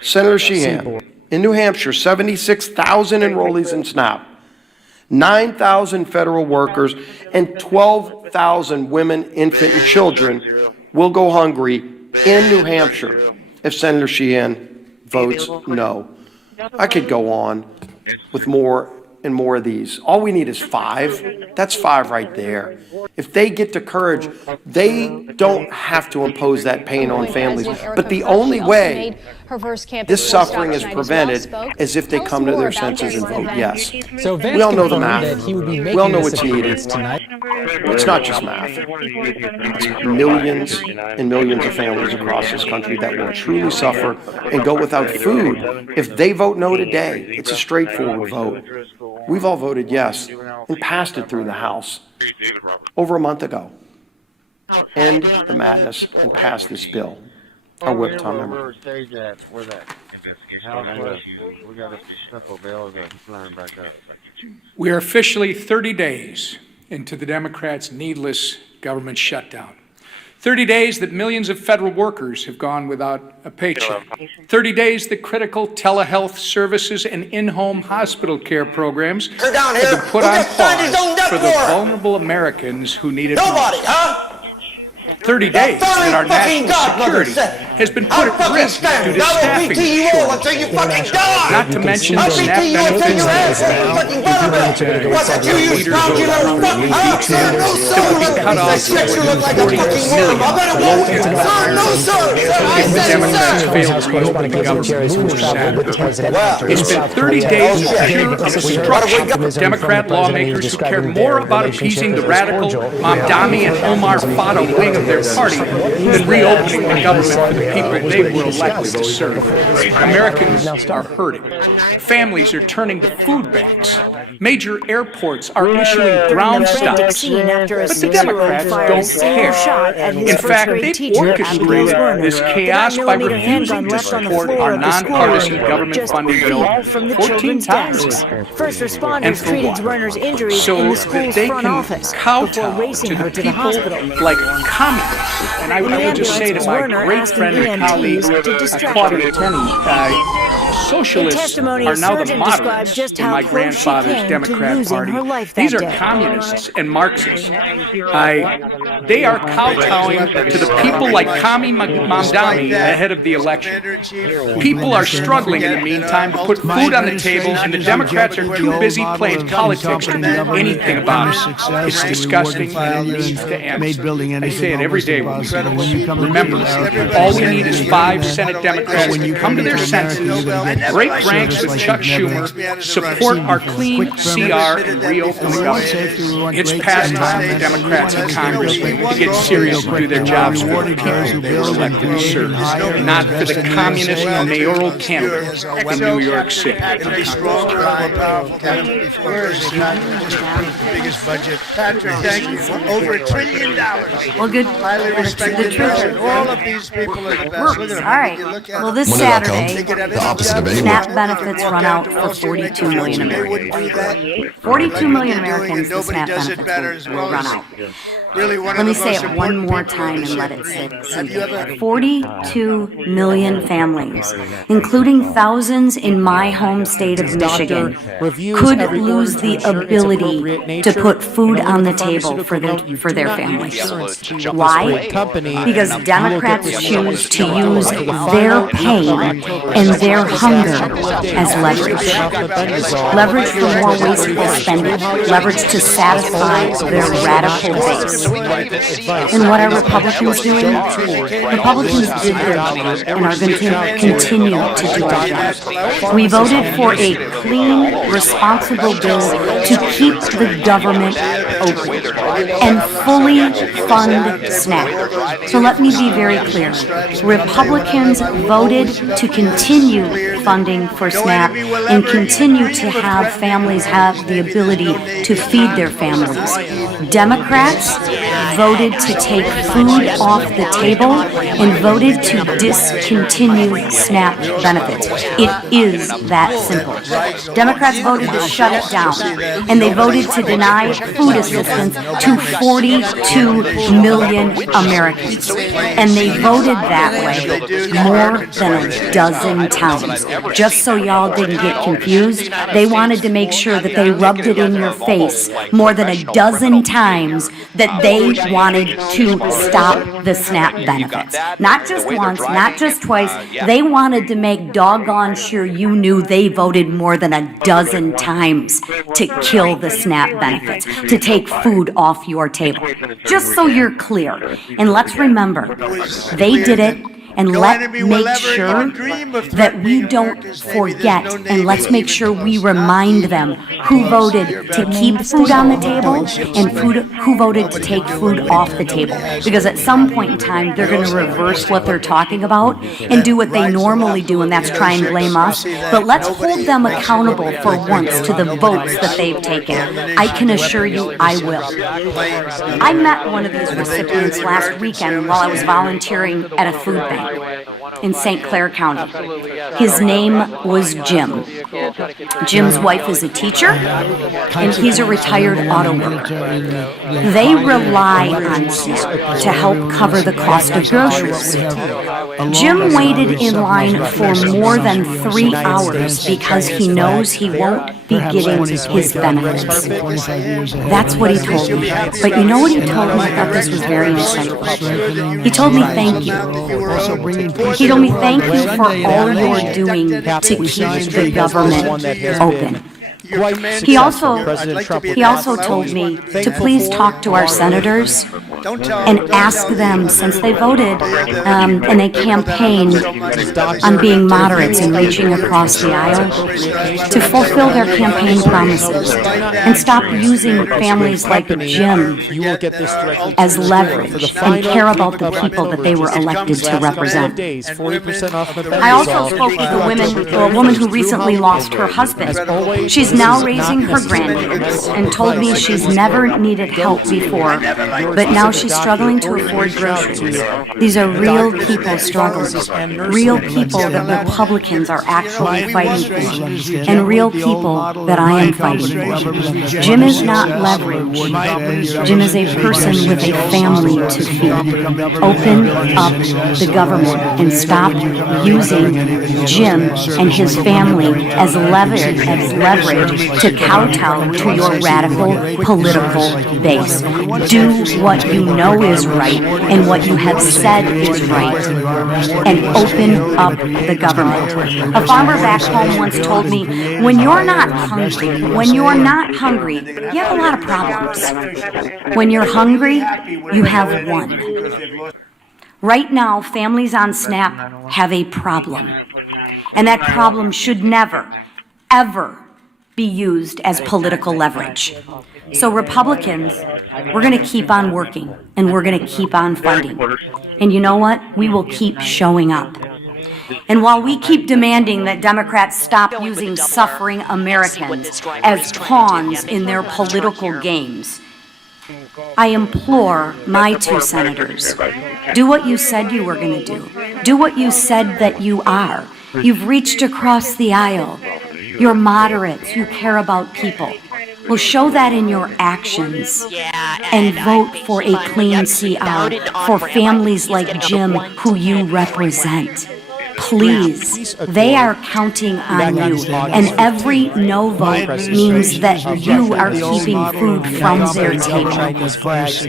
Senator Sheehan in New Hampshire, 76,000 enrollees in SNAP. 9,000 federal workers and 12,000 women, infant, and children will go hungry in New Hampshire if Senator Sheehan votes no. I could go on with more and more of these. All we need is 5. That's 5 right there. If they get the courage, they don't have to impose that pain on families. But the only way this suffering is prevented is if they come to their senses and vote yes. We all know the math. We all know what's needed. It's not just math. It's millions and millions of families across this country that will truly suffer and go without food if they vote no today. It's a straightforward vote. We've all voted yes and passed it through the House over a month ago. End the madness and pass this bill. Our whip, Tom member. We are officially 30 days into the Democrats' needless government shutdown. 30 days that millions of federal workers have gone without a paycheck. 30 days that critical telehealth services and in-home hospital care programs have been put on pause for the vulnerable Americans who need it most. Nobody, huh? 30 days that our national security has been put at risk due to staffing shortages. Not to mention the SNAP benefits that will be cut off for 40 million low-income Americans if the Democrats fail to reopen the government before Saturday. It's been 30 days of pure obstruction for Democrat lawmakers who care more about appeasing the radical Mamdani and Omar Fata wing of their party than reopening the government for the people they were elected to serve. Americans are hurting. Families are turning to food banks. Major airports are issuing ground stops. But the Democrats don't care. In fact, they orchestrated this chaos by refusing to support our nonpartisan government funding bill 14 times. First responders treated Werner's injuries in the school's front office before racing her to the hospital. Like communists. And I would just say to my great friend and colleague, Claudia Tenney, socialists are now the moderates in my grandfather's Democrat Party. These are communists and Marxists. They are kowtowing to the people like Kami Mamdani ahead of the election. People are struggling in the meantime to put food on the table, and the Democrats are too busy playing politics to do anything about it. It's disgusting and it needs to end. I say it every day when we do. Remember, all we need is 5 Senate Democrats to come to their senses, break ranks with Chuck Schumer, support our clean CR, and reopen the government. It's past time for Democrats in Congress to get serious and do their jobs for the people they were elected to serve, not for the communist mayoral candidate in New York City. It'll be stronger and more powerful than ever before. It's not just the biggest budget. Patrick, thank you. Over $1 trillion. Well, good. Highly respected person. All of these people are the best. Look at them. All right. Well, this Saturday, SNAP benefits run out for 42 million Americans. 42 million Americans, the SNAP benefits will run out. Let me say it one more time and let it sink. 42 million families, including thousands in my home state of Michigan, could lose the ability to put food on the table for their families. Why? Because Democrats choose to use their pain and their hunger as leverage. Leverage for more wasteful spending, leverage to satisfy their radical base. And what are Republicans doing? Republicans did their job and are going to continue to do their job. We voted for a clean, responsible bill to keep the government open and fully fund SNAP. So let me be very clear. Republicans voted to continue funding for SNAP and continue to have families have the ability to feed their families. Democrats voted to take food off the table and voted to discontinue SNAP benefits. It is that simple. Democrats voted to shut it down, and they voted to deny food assistance to 42 million Americans. And they voted that way more than a dozen times. Just so y'all didn't get confused, they wanted to make sure that they rubbed it in your face more than a dozen times that they wanted to stop the SNAP benefits. Not just once, not just twice. They wanted to make doggone sure you knew they voted more than a dozen times to kill the SNAP benefits, to take food off your table. Just so you're clear. And let's remember, they did it. And let's make sure that we don't forget, and let's make sure we remind them who voted to keep food on the table and who voted to take food off the table. Because at some point in time, they're going to reverse what they're talking about and do what they normally do, and that's try and blame us. But let's hold them accountable for once to the votes that they've taken. I can assure you I will. I met one of these recipients last weekend while I was volunteering at a food bank in St. Clair County. His name was Jim. Jim's wife is a teacher, and he's a retired auto worker. They rely on SNAP to help cover the cost of groceries. Jim waited in line for more than 3 hours because he knows he won't be getting his benefits. That's what he told me. But you know what he told me? I thought this was very insightful. He told me thank you. He told me thank you for all you're doing to keep the government open. He also told me to please talk to our senators and ask them, since they voted and they campaigned on being moderates and reaching across the aisle, to fulfill their campaign promises and stop using families like Jim as leverage and care about the people that they were elected to represent. I also spoke with a woman who recently lost her husband. She's now raising her grandkids and told me she's never needed help before, but now she's struggling to afford groceries. These are real people struggles, real people that Republicans are actually fighting for, and real people that I am fighting for. Jim is not leverage. Jim is a person with a family to feed. Open up the government and stop using Jim and his family as leverage to kowtow to your radical political base. Do what you know is right and what you have said is right, and open up the government. A farmer back home once told me, when you're not hungry, you have a lot of problems. When you're hungry, you have one. Right now, families on SNAP have a problem, and that problem should never, ever be used as political leverage. So Republicans, we're going to keep on working, and we're going to keep on fighting. And you know what? We will keep showing up. And while we keep demanding that Democrats stop using suffering Americans as pawns in their political games, I implore my two senators, do what you said you were going to do. Do what you said that you are. You've reached across the aisle. You're moderates. You care about people. Well, show that in your actions and vote for a clean CR for families like Jim who you represent. Please, they are counting on you, and every no vote means that you are keeping food from their table.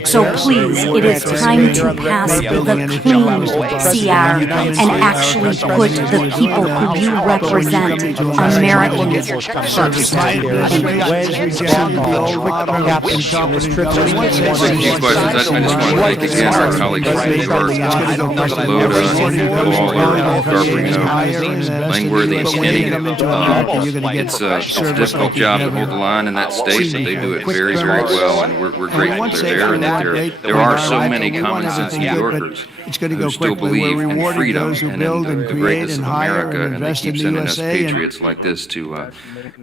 So please, it is time to pass the clean CR and actually put the people who you represent, Americans, first. Thank A few questions. I just want to thank again our colleagues from New York, Loda, Waller, Langworthy and Kenny. It's a difficult job to hold the line in that state, but they do it very, very well, and we're grateful they're there, and that there are so many common sense New Yorkers who still believe in freedom and in the greatness of America, and they keep sending us patriots like this to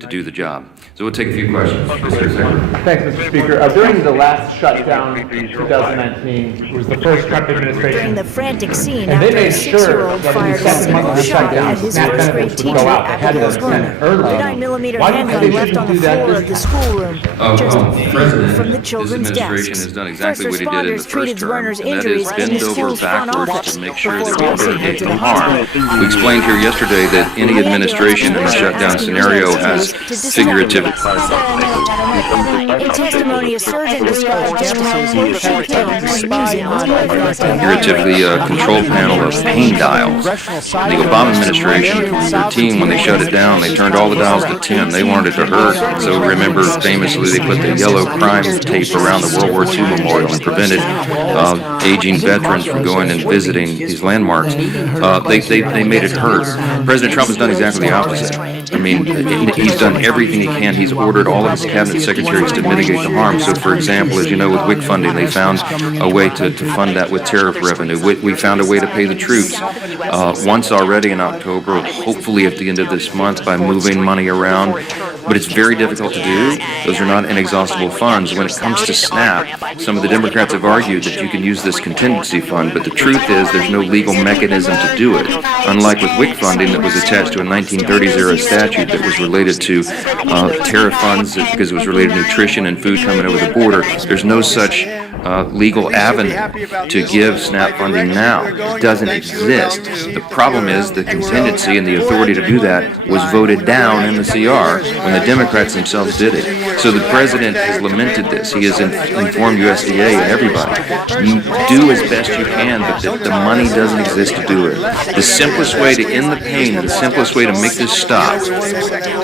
do the job. So we'll take a few questions. Thanks, Mr. Speaker. During the last shutdown in 2019, it was the first Trump administration. During the frantic scene after a 6-year-old fired a single shot at his first-grade teacher, Abigail's Werner. The 9mm handgun left on the floor of the schoolroom, just feet from the children's desks. Has done exactly First what he did in the responders first treated term, Werner's and that injuries is in bend the over school's front backwards office to make sure before that we racing don't him get to no the harm. hospital. We explained here yesterday that any administration in a shutdown scenario has figurative. In testimony, a surgeon described just how close she came when using Figuratively, a control panel of pain dials. The Obama administration, 2013, when they shut it down, they turned all the dials to 10. They wanted it to hurt. So remember, famously, they put the yellow crime tape around the World War II memorial and prevented aging veterans from going and visiting these landmarks. They made it hurt. President Trump has done exactly the opposite. I mean, he's done everything he can. He's ordered all of his cabinet secretaries to mitigate the harm. So, for example, as you know, with WIC funding, they found a way to fund that with tariff revenue. We found a way to pay the troops once already in October, hopefully at the end of this month by moving money around. But it's very difficult to do. Those are not inexhaustible funds. When it comes to SNAP, some of the Democrats have argued that you can use this contingency fund, but the truth is there's no legal mechanism to do it. Unlike with WIC funding that was attached to a 1930s era statute that was related to tariff funds because it was related to nutrition and food coming over the border, there's no such legal avenue to give SNAP funding now. It doesn't exist. The problem is the contingency and the authority to do that was voted down in the CR when the Democrats themselves did it. So the president has lamented this. He has informed USDA and everybody. You do as best you can, but the money doesn't exist to do it. The simplest way to end the pain and the simplest way to make this stop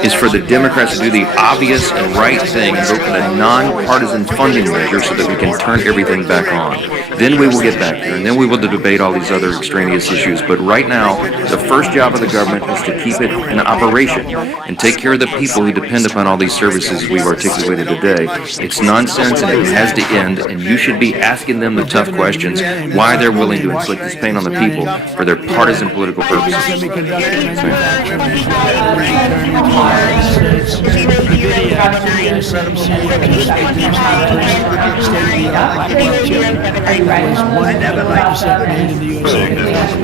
is for the Democrats to do the obvious and right thing and vote for a nonpartisan funding measure so that we can turn everything back on. Then we will get back there, and then we will debate all these other extraneous issues. But right now, the first job of the government is to keep it in operation and take care of the people who depend upon all these services we've articulated today. It's nonsense, and it has to end, and you should be asking them the tough questions, why they're willing to inflict this pain on the people for their partisan political purposes. I never liked to separate in the U.S.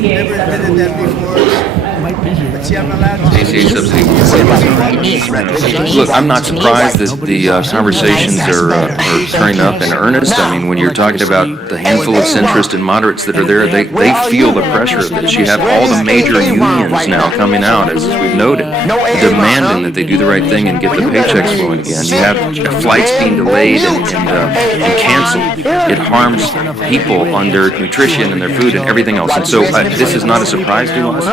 Never admitted that before. But see, I'm allowed to. ACA subsidy. Look, I'm not surprised that the conversations are turning up in earnest. I mean, when you're talking about the handful of centrists and moderates that are there, they feel the pressure of this. You have all the major unions now coming out, as we've noted, demanding that they do the right thing and get the paychecks flowing again. You have flights being delayed and canceled. It harms people on their nutrition and their food and everything else. And so this is not a surprise to us.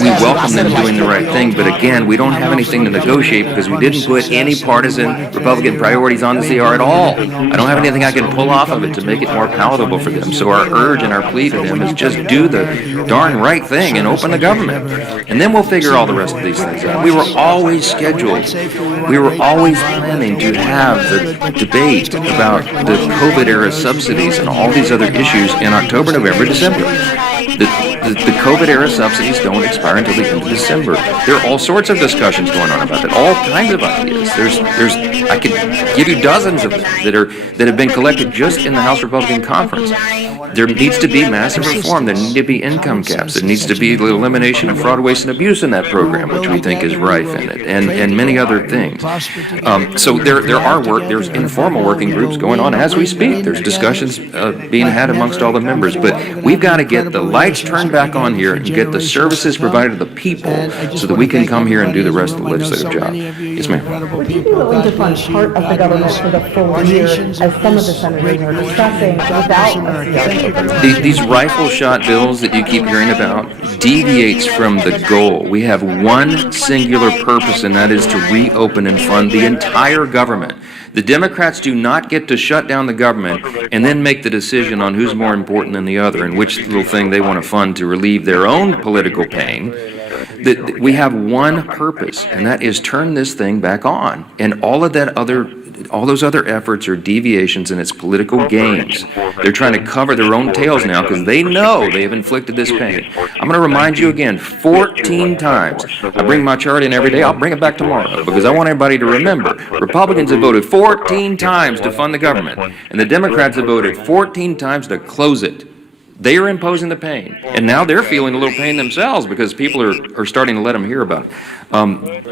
We welcome them doing the right thing, but again, we don't have anything to negotiate because we didn't put any partisan Republican priorities on the CR at all. I don't have anything I can pull off of it to make it more palatable for them. So our urge and our plea to them is just do the darn right thing and open the government. And then we'll figure all the rest of these things out. We were always scheduled, we were always planning to have the debate about the COVID-era subsidies and all these other issues in October, November, December. The COVID-era subsidies don't expire until the end of December. There are all sorts of discussions going on about that, all kinds of ideas. I could give you dozens of them that have been collected just in the House Republican Conference. There needs to be massive reform. There need to be income caps. There needs to be the elimination of fraud, waste, and abuse in that program, which we think is rife in it, and many other things. So there's informal working groups going on as we speak. There's discussions being had amongst all the members, but we've got to get the lights turned back on here and get the services provided to the people so that we can come here and do the rest of the legislative job. Yes, ma'am. Would you be willing to fund part of the government for the full year, as some of the senators are discussing, without These rifle shot bills that you keep hearing about deviates from the goal. We have one singular purpose, and that is to reopen and fund the entire government. The Democrats do not get to shut down the government and then make the decision on who's more important than the other and which little thing they want to fund to relieve their own political pain. We have one purpose, and that is turn this thing back on. And all those other efforts are deviations, and it's political games. They're trying to cover their own tails now because they know they have inflicted this pain. I'm going to remind you again 14 times. I bring my chart in every day. I'll bring it back tomorrow because I want everybody to remember. Republicans have voted 14 times to fund the government, and the Democrats have voted 14 times to close it. They are imposing the pain, and now they're feeling a little pain themselves because people are starting to let them hear about it.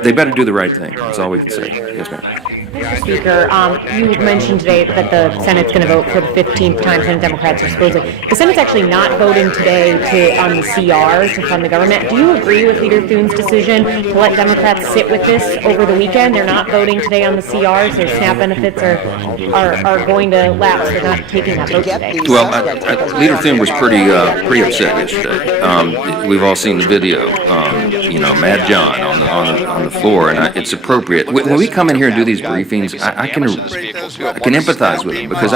They better do the right thing. That's all we can say. Yes, ma'am. Mr. Speaker, you mentioned today that the Senate's going to vote for the 15th time Senate Democrats are supposing. The Senate's actually not voting today on the CR to fund the government. Do you agree with Leader Thune's decision to let Democrats sit with this over the weekend? They're not voting today on the CR, so SNAP benefits are going to lapse. They're not taking that vote today. Well, Leader Thune was pretty upset yesterday. We've all seen the video. Mad John on the floor, and it's appropriate. When we come in here and do these briefings, I can empathize with them because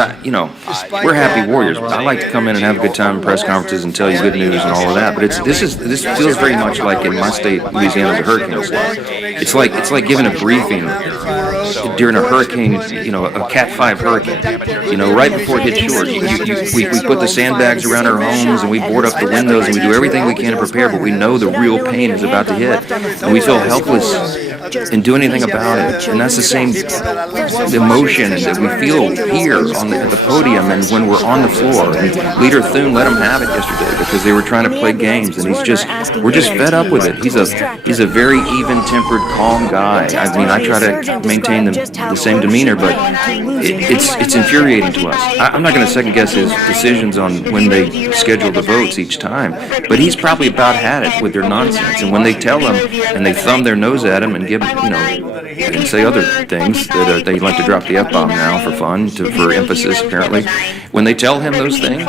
we're happy warriors. I like to come in and have a good time in press conferences and tell you good news and all of that. But this feels very much like in my state, Louisiana, the hurricane state. It's like giving a briefing during a hurricane, a Cat 5 hurricane. Right before it hits shore, we put the sandbags around our homes and we board up the windows and we do everything we can to prepare, but we know the real pain is about to hit, and we feel helpless and do anything about it. And that's the same emotion that we feel here at the podium and when we're on the floor. And Leader Thune let them have it yesterday because they were trying to play games, and we're just fed up with it. He's a very even-tempered, calm guy. I mean, I try to maintain the same demeanor, but it's infuriating to us. I'm not going to second-guess his decisions on when they schedule the votes each time, but he's probably about had it with their nonsense. And when they tell him and they thumb their nose at him and give and say other things that they like to drop the F-bomb now for fun, for emphasis apparently. When they tell him those things,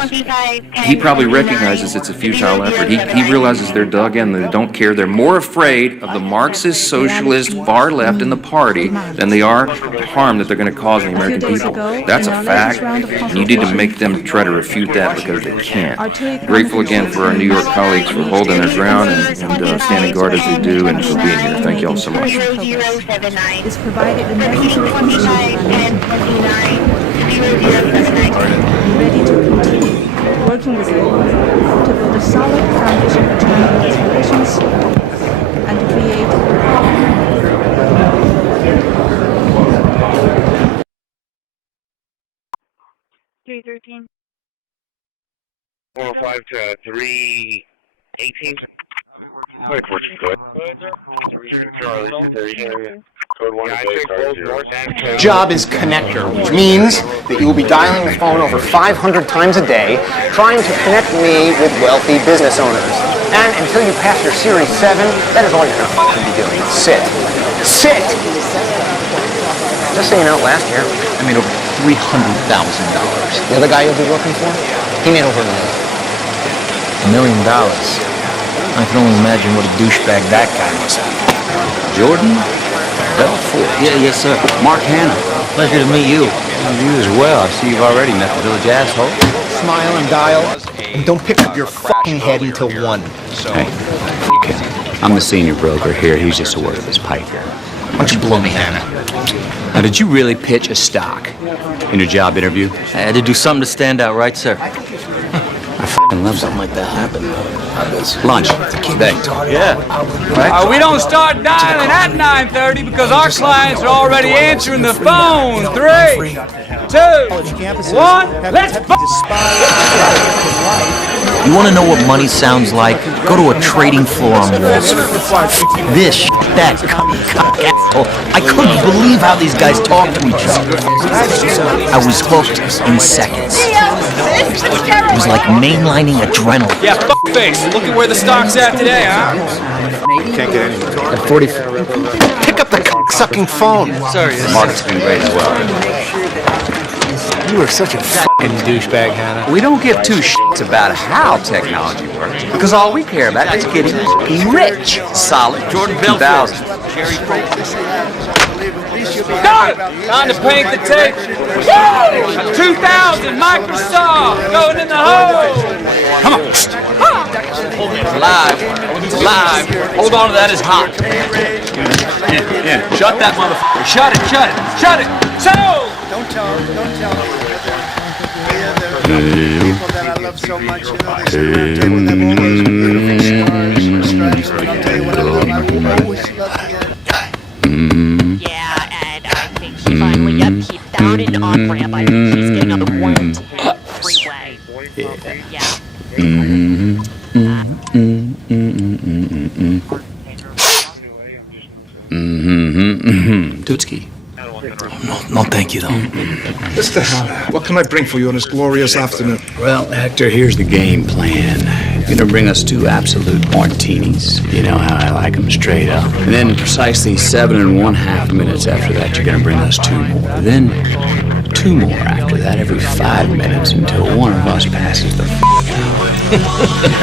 he probably recognizes it's a futile effort. He realizes they're dug in, they don't care. They're more afraid of the Marxist, socialist, far left in the party than they are the harm that they're going to cause the American people. That's a fact, and you need to make them try to refute that because they can't. Grateful again for our New York colleagues for holding their ground and standing guard as they do, and for being here. Thank you all so much. Is provided the necessary ready to continue working with you to build a solid foundation for China-US relations and to create 313. 105 to 318. Wait for it, go ahead. Job is connector, which means that you will be dialing the phone over 500 times a day, trying to connect me with wealthy business owners. And until you pass your Series 7, that is all you're gonna fucking be doing. Sit. Sit! Just so you know, last year, I made over $300,000. The other guy you'll be working for, he made over $1 million. $1 million? I can only imagine what a douchebag that guy must have. Jordan? Belfort. Yeah, yes, sir. Mark Hanna. Pleasure to meet you. You as well. I see you've already met the village asshole. Smile and dial, and don't pick up your fucking head until 1. Hey, okay. I'm the senior broker here. He's just a word of his pipe here. Why don't you blow me, Hanna? Now, did you really pitch a stock in your job interview? I had to do something to stand out, right, sir? I fucking love something like that happen. Lunch. Today. Yeah. Right? We don't start dialing at 9:30 because our clients are already answering the phone. 3, 2, 1. Let's You want to know what money sounds like? Go to a trading floor on Wall Street. This, that, asshole. I couldn't believe how these guys talk to each other. I was hooked in seconds. It was like mainlining adrenaline. Yeah, face. Look at where the stock's at today, huh? Can't get any. At 40. Pick up the sucking phone. Sorry. The market's been great as well. You are such a fucking douchebag, Hannah. We don't give two shits about how technology works, because all we care about is getting rich. Solid. Jordan 2000. Time to paint the tape. 2000, Microsoft, going in the hole. Come on. Live. Live. Hold on to that, it's hot. Yeah. Shut that motherfucker. Shut it. So! Don't tell them. People that I love so much, you know, they sit around the table and have all those beautiful scars and stripes, but I'll tell you what I love. I always love you. Yeah, and I think he finally peeped down an on-ramp. I think he's getting on the 110 freeway. Yeah. Tutski. No, thank you, though. Mr. Hanna, what can I bring for you on this glorious afternoon? Well, Hector, here's the game plan. You're gonna bring us 2 absolute martinis. You know how I like them, straight up. And then precisely 7 1/2 minutes after that, you're gonna bring us 2 more. Then 2 more after that every 5 minutes until one of us passes the out.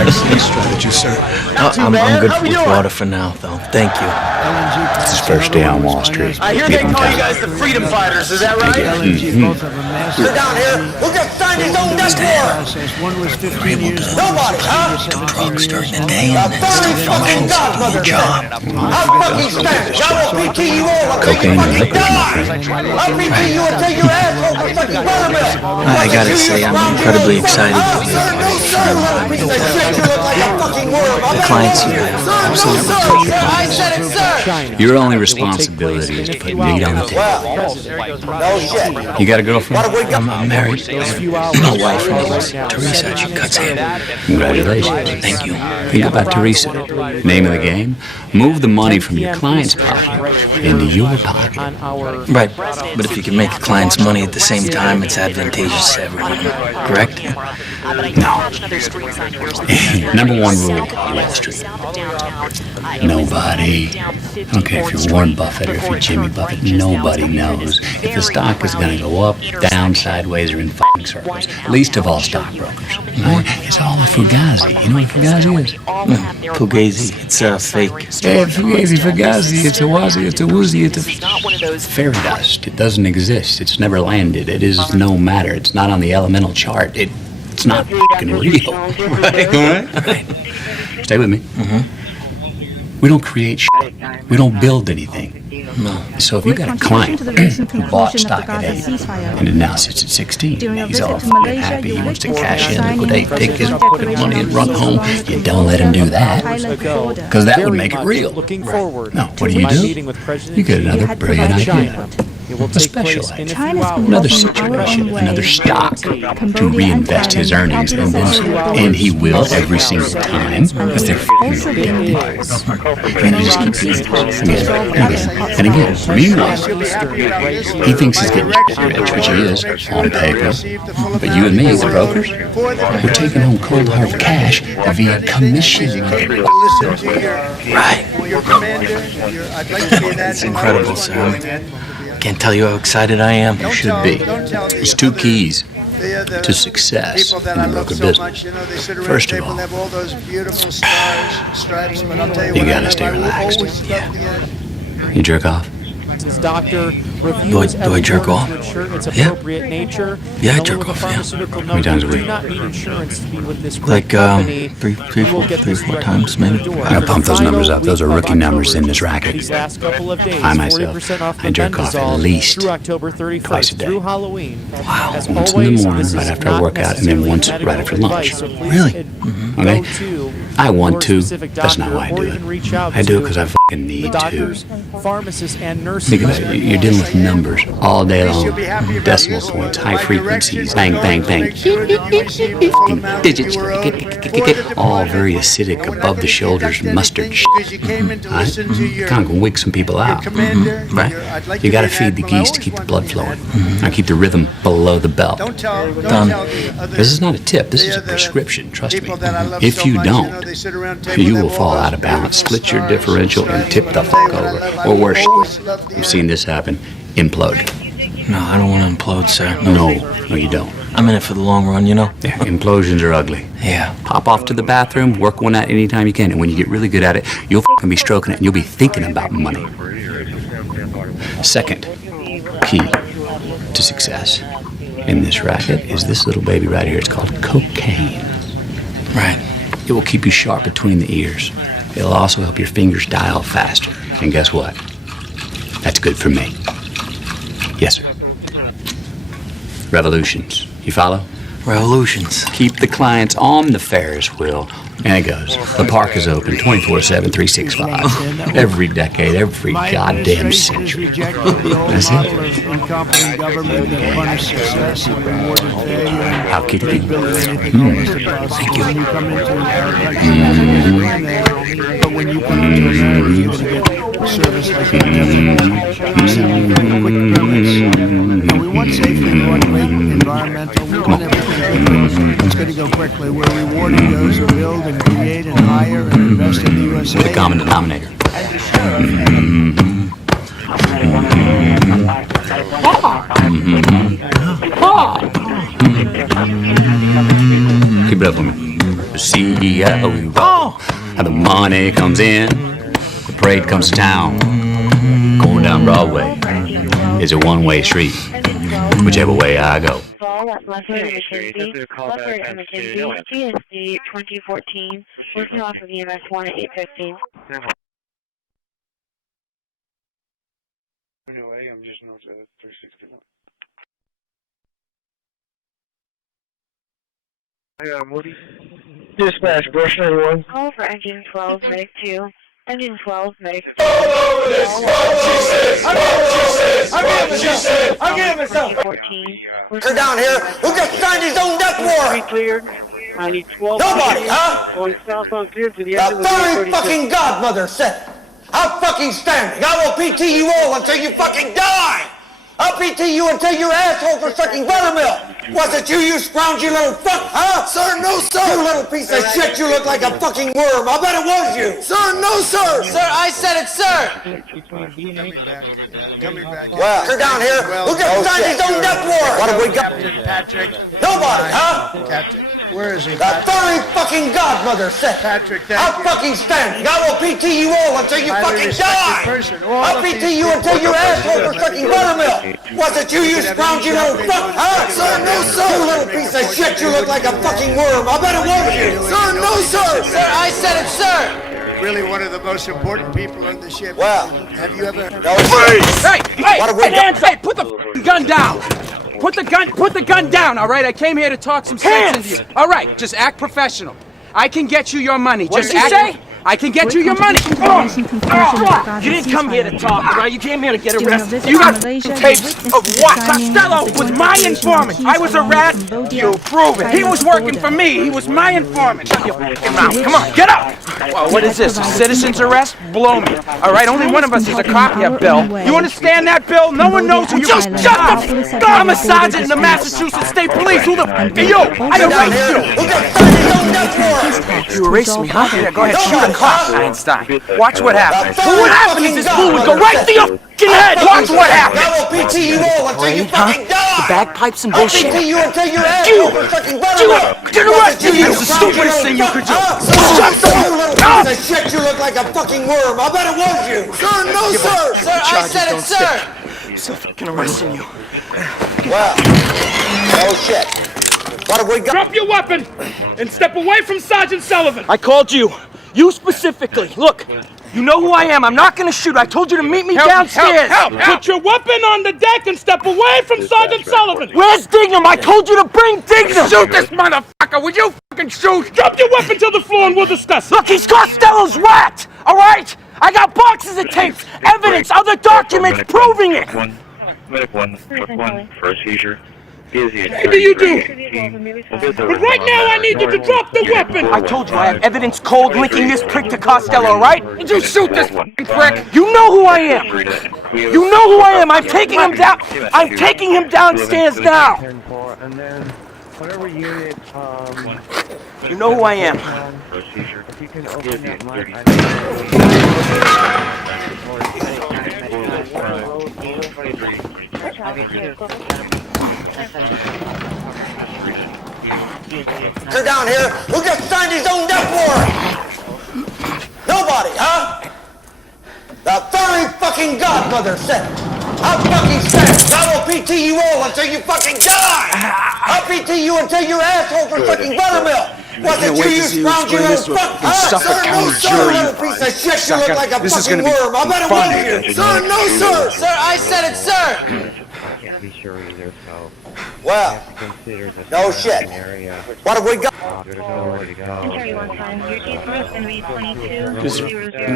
Excellent strategy, sir. I'm good with water for now, though. Thank you. It's his first day on Wall Street. I hear they call you guys the freedom fighters, is that right? Sit down here. We'll get signed his own death warrant. Nobody, huh? The drugs during the day and then still functions doing your job. I'll fucking stand. I will PT you all until you fucking die. I'll PT you until your asshole looks like a buttermilk. I gotta say, I'm incredibly excited to be a part of the clients here have absolutely pleasure. Your only responsibility is to put meat on the table. You got a girlfriend? I'm married. My wife, her name is Teresa. She cuts hair. Congratulations. Thank you. Think about Teresa. Name of the game? Move the money from your client's pocket into your pocket. Right, but if you can make clients money at the same time, it's advantageous to everyone, correct? No. Number one rule of Wall Street. Nobody, I don't care if you're Warren Buffett or if you're Jimmy Buffett, nobody knows if the stock is going to go up, down, sideways, or in f***ing circles. Least of all stockbrokers. Right? It's all a fugazi. You know what a fugazi is? Fugazi, it's fake. Yeah, fugazi, it's a wazi, it's a woozy, it's a fairy dust. It doesn't exist. It's never landed. It is no matter. It's not on the elemental chart. It's not fucking real. Right? Stay with me. We don't create shit. We don't build anything. No. So if you got a client who bought stock at 8 and it now sits at 16, he's all fucking happy. He wants to cash in, liquidate, take his money and run home. You don't let him do that because that would make it real. No, what do? You get another brilliant idea. A special idea, another situation, another stock to reinvest his earnings in this, and he will every single time because they're f***ing and he just keeps and again, meanwhile, he thinks he's getting rich, which he is on paper, but you and me, the brokers, we're taking home cold hard cash via commission. Right. It's incredible, Sam. Can't tell you how excited I am. You should be. There's two keys to success in the broker business. First of all, you gotta stay relaxed. Yeah. You jerk off? Doctor do I jerk off? Yeah. Yeah, I jerk off, yeah. How many times a week? Like, three, four times, maybe. I'll pump those numbers up. Those are rookie numbers in this racket. I myself, I jerk off at least twice a day. Wow. Once in the morning, right after I work out, and then once right after lunch. Really? Okay? I want to. That's not why I do it. I do it because I fucking need to. Think about it. You're dealing with numbers all day long. Decimal points, high frequencies, bang, bang, bang. Digits. All very acidic, above the shoulders, mustard shit. Right? Kind of wig some people out. Right? You got to feed the geese to keep the blood flowing. Now keep the rhythm below the belt. Done. This is not a tip. This is a prescription. Trust me. If you don't, you will fall out of balance, split your differential, and tip the fuck over. Or worse, you've seen this happen, implode. No, I don't want to implode, sir. No, you don't. I'm in it for the long run, you know? Yeah, implosions are ugly. Yeah. Pop off to the bathroom, work one out anytime you can, and when you get really good at it, you'll fucking be stroking it, and you'll be thinking about money. Second key to success in this racket is this little baby right here. It's called cocaine. Right. It will keep you sharp between the ears. It'll also help your fingers dial faster. And guess what? That's good for me. Yes, sir. Revolutions. You follow? Revolutions. Keep the clients on the Ferris wheel. And it goes. The park is open 24/7, 365. Every decade, every goddamn century. That's it. How could it be? Thank you. But when you come into America, you're going to get service like that. And we want safety, we want environmental, we want everything. It's going to go quickly. We're rewarding those who build and create and hire and invest in the USA. The common denominator. Keep it up for me. CEO. How the money comes in, the parade comes to town. Going down Broadway is a one-way street. Whichever way I go. Leopard McKenzie, GSD 2014, working off of EMS 1 at 8:15. Anyway, I'm just north of 361. Hey, Woody. Dispatch, brush 91. Call for engine 12, medic 2. Engine 12, medic 2. I'll give him some. They're down here. Who just signed his own death warrant? Cleared. I need 12. Nobody, huh? Going south on clear to the The fairy fucking godmother said, I'm fucking standing. I will PT you all until you fucking die. I'll PT you until your asshole for sucking buttermilk. Was it you scroungy little fuck, huh? Sir, no, sir. You little piece of shit, you look like a fucking worm. I bet it was you. Sir, no, sir. Sir, I said it, sir. Coming back. Well, you're down here. Who gets signed his own death warrant? What have we got? Patrick. Nobody, huh? Captain, where is he? The furry fucking godmother said. Patrick, thank I'm you. fucking standing. I will PT you all until you Highly fucking respected die. person. All I'll of PT these you until your asshole for sucking buttermilk. Was it you scroungy little fuck, huh? Sir, no, sir. You little piece of shit, you look like a fucking worm. I bet it was you. Sir, no, sir. Sir, I said it, sir. Really one of the most important people on the ship. Well, have you ever... No, sir. Hey, hands up! Put the gun down! Put the gun down, all right? I came here to talk some sense into you. All right, just act professional. I can get you your money. What Just did you act. say? I can get you your money. You didn't come here to talk, right? You came here to get arrested. You got tapes of what? Costello was my informant. I was a rat. You prove it. He was working for me. He was my informant. Shut your fucking mouth. Come on, get up. Well, what is this? A citizen's arrest? Blow me. All right, only one of us is a cop here, Bill. You understand that, Bill? No one knows who you are. Shut the f*** up. I'm a sergeant in the Massachusetts State Police. Who the f*** are you? I erased you. You erased me, huh? Yeah, go ahead, shoot a cop, Einstein. Watch what happens. What happens is this fool would go right to your f***ing head. Watch what happens. I will PT you all until you fucking die. The bagpipes and bullshit. I'll PT you until your asshole for sucking buttermilk. Get arrested. That's the stupidest thing you could do. Shut the little piece of shit, you look like a fucking worm. I bet it was you. Sir, no, sir. Sir, I said it, sir. I'm so fucking arresting you. Well, no shit. What have we got? Drop your weapon and step away from Sergeant Sullivan. I called you. You specifically. Look, you know who I am. I'm not gonna shoot. I told you to meet me downstairs. Help. Put your weapon on the deck and step away from Sergeant Sullivan. Where's Dignam? I told you to bring Dignam. Shoot this motherfucker. Would you fucking shoot? Drop your weapon to the floor and we'll discuss it. Look, he's Costello's rat. All right? I got boxes of tapes, evidence, other documents proving it. Medic 1, for a seizure. Maybe you do. But right now I need you to drop the weapon. I told you I have evidence cold linking this prick to Costello, all right? Did you shoot this fucking prick? You know who I am. You know who I am. I'm taking him down. I'm taking him downstairs now. And then whatever unit, you know who I am. If you can open that line, You're down here. Who just signed his own death warrant? Nobody, huh? The furry fucking godmother said it. I'll fucking stand. I will PT you all until you fucking die. I'll PT you until your asshole for sucking buttermilk. Was it you scroungy little fuck, huh? Sir, no, sir. Little piece of shit, you look like a fucking worm. I bet it was you. Sir, no, sir. Sir, I said it, sir. be sure either, so well, consider this no shit. Area. What have we got? There's nowhere to go. Does it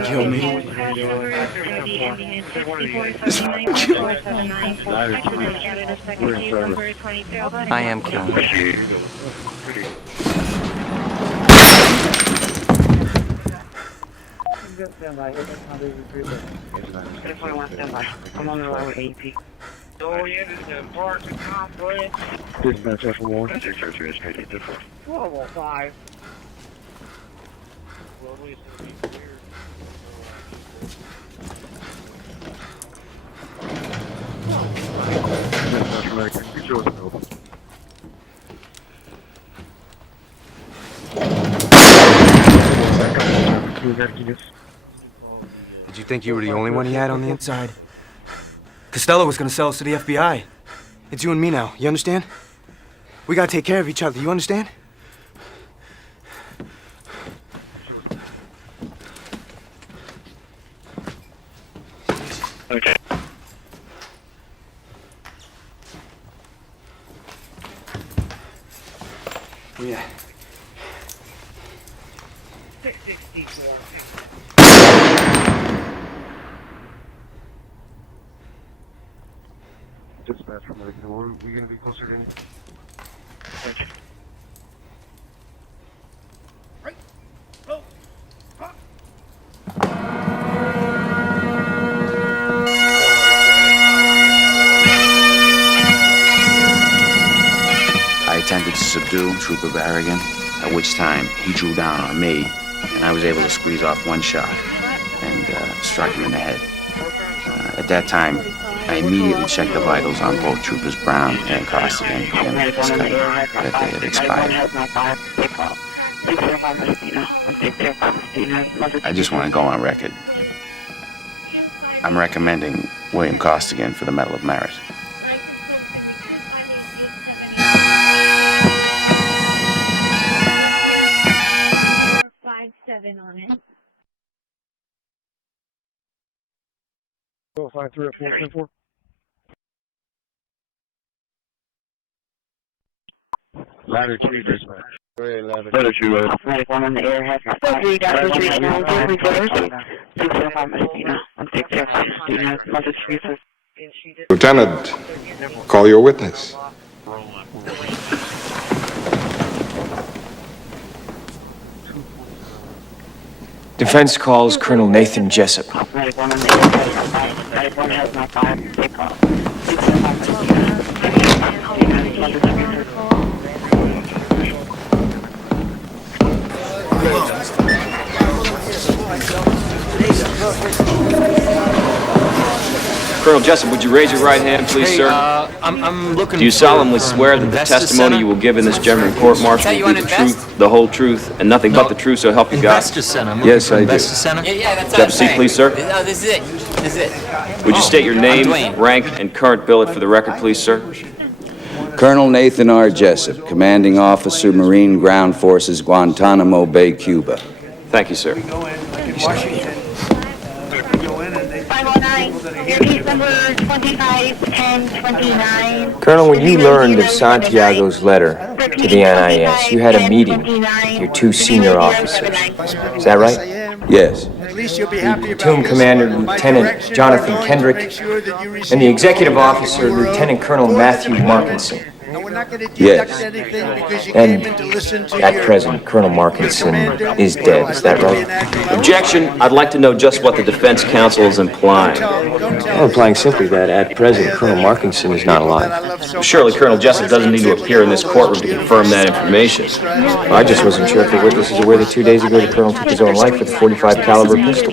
kill me? I am killing you. I'm on the line with AP. Dispatch F1. 405. Did you think you were the only one he had on the inside? Costello was gonna sell us to the FBI. It's you and me now, you understand? We gotta take care of each other, you understand? Okay. Yeah. 664. Dispatch from Medic 1. We're gonna be closer to any. Thank you. Right. Go. Huh. subdue Trooper Barrigan, at which time he drew down on me, and I was able to squeeze off one shot and strike him in the head. At that time, I immediately checked the vitals on both Troopers Brown and Costigan and discovered that they had expired. I just want to go on record. I'm recommending William Costigan for the Medal of Merit. On it. 530-474. Ladder 2, dispatch. Ladder 2, One on the air has 3 Dr. 3 Lieutenant, call your witness. Defense calls Colonel Nathan Jessup. Colonel Jessup, would you raise your right hand, please, sir? I'm looking. Do you solemnly swear that the testimony you will give in this general court-martial will be the truth, the whole truth, and nothing but the truth, so help you God? Yes, I do. Yeah, that's have a seat, please, sir. No, this is it. This is it. Would you state your name, rank, and current billet for the record, please, sir? Colonel Nathan R. Jessup, Commanding Officer, Marine Ground Forces, Guantanamo Bay, Cuba. Thank you, sir. 509, your case number 251029. Colonel, when you learned of Santiago's letter to the NIS, you had a meeting with your 2 senior officers. Is that right? Yes. At least you'll be happy about Platoon this. Commander Lieutenant Jonathan Kendrick and the Executive Officer Lieutenant Colonel Matthew Markinson. Yes. And at present, Colonel Markinson is dead. Is that right? Objection. I'd like to know just what the defense counsel is implying. I'm implying simply that at present, Colonel Markinson is not alive. Surely Colonel Jessup doesn't need to appear in this courtroom to confirm that information. I just wasn't sure if the witness is aware that 2 days ago the Colonel took his own life with a .45 caliber pistol.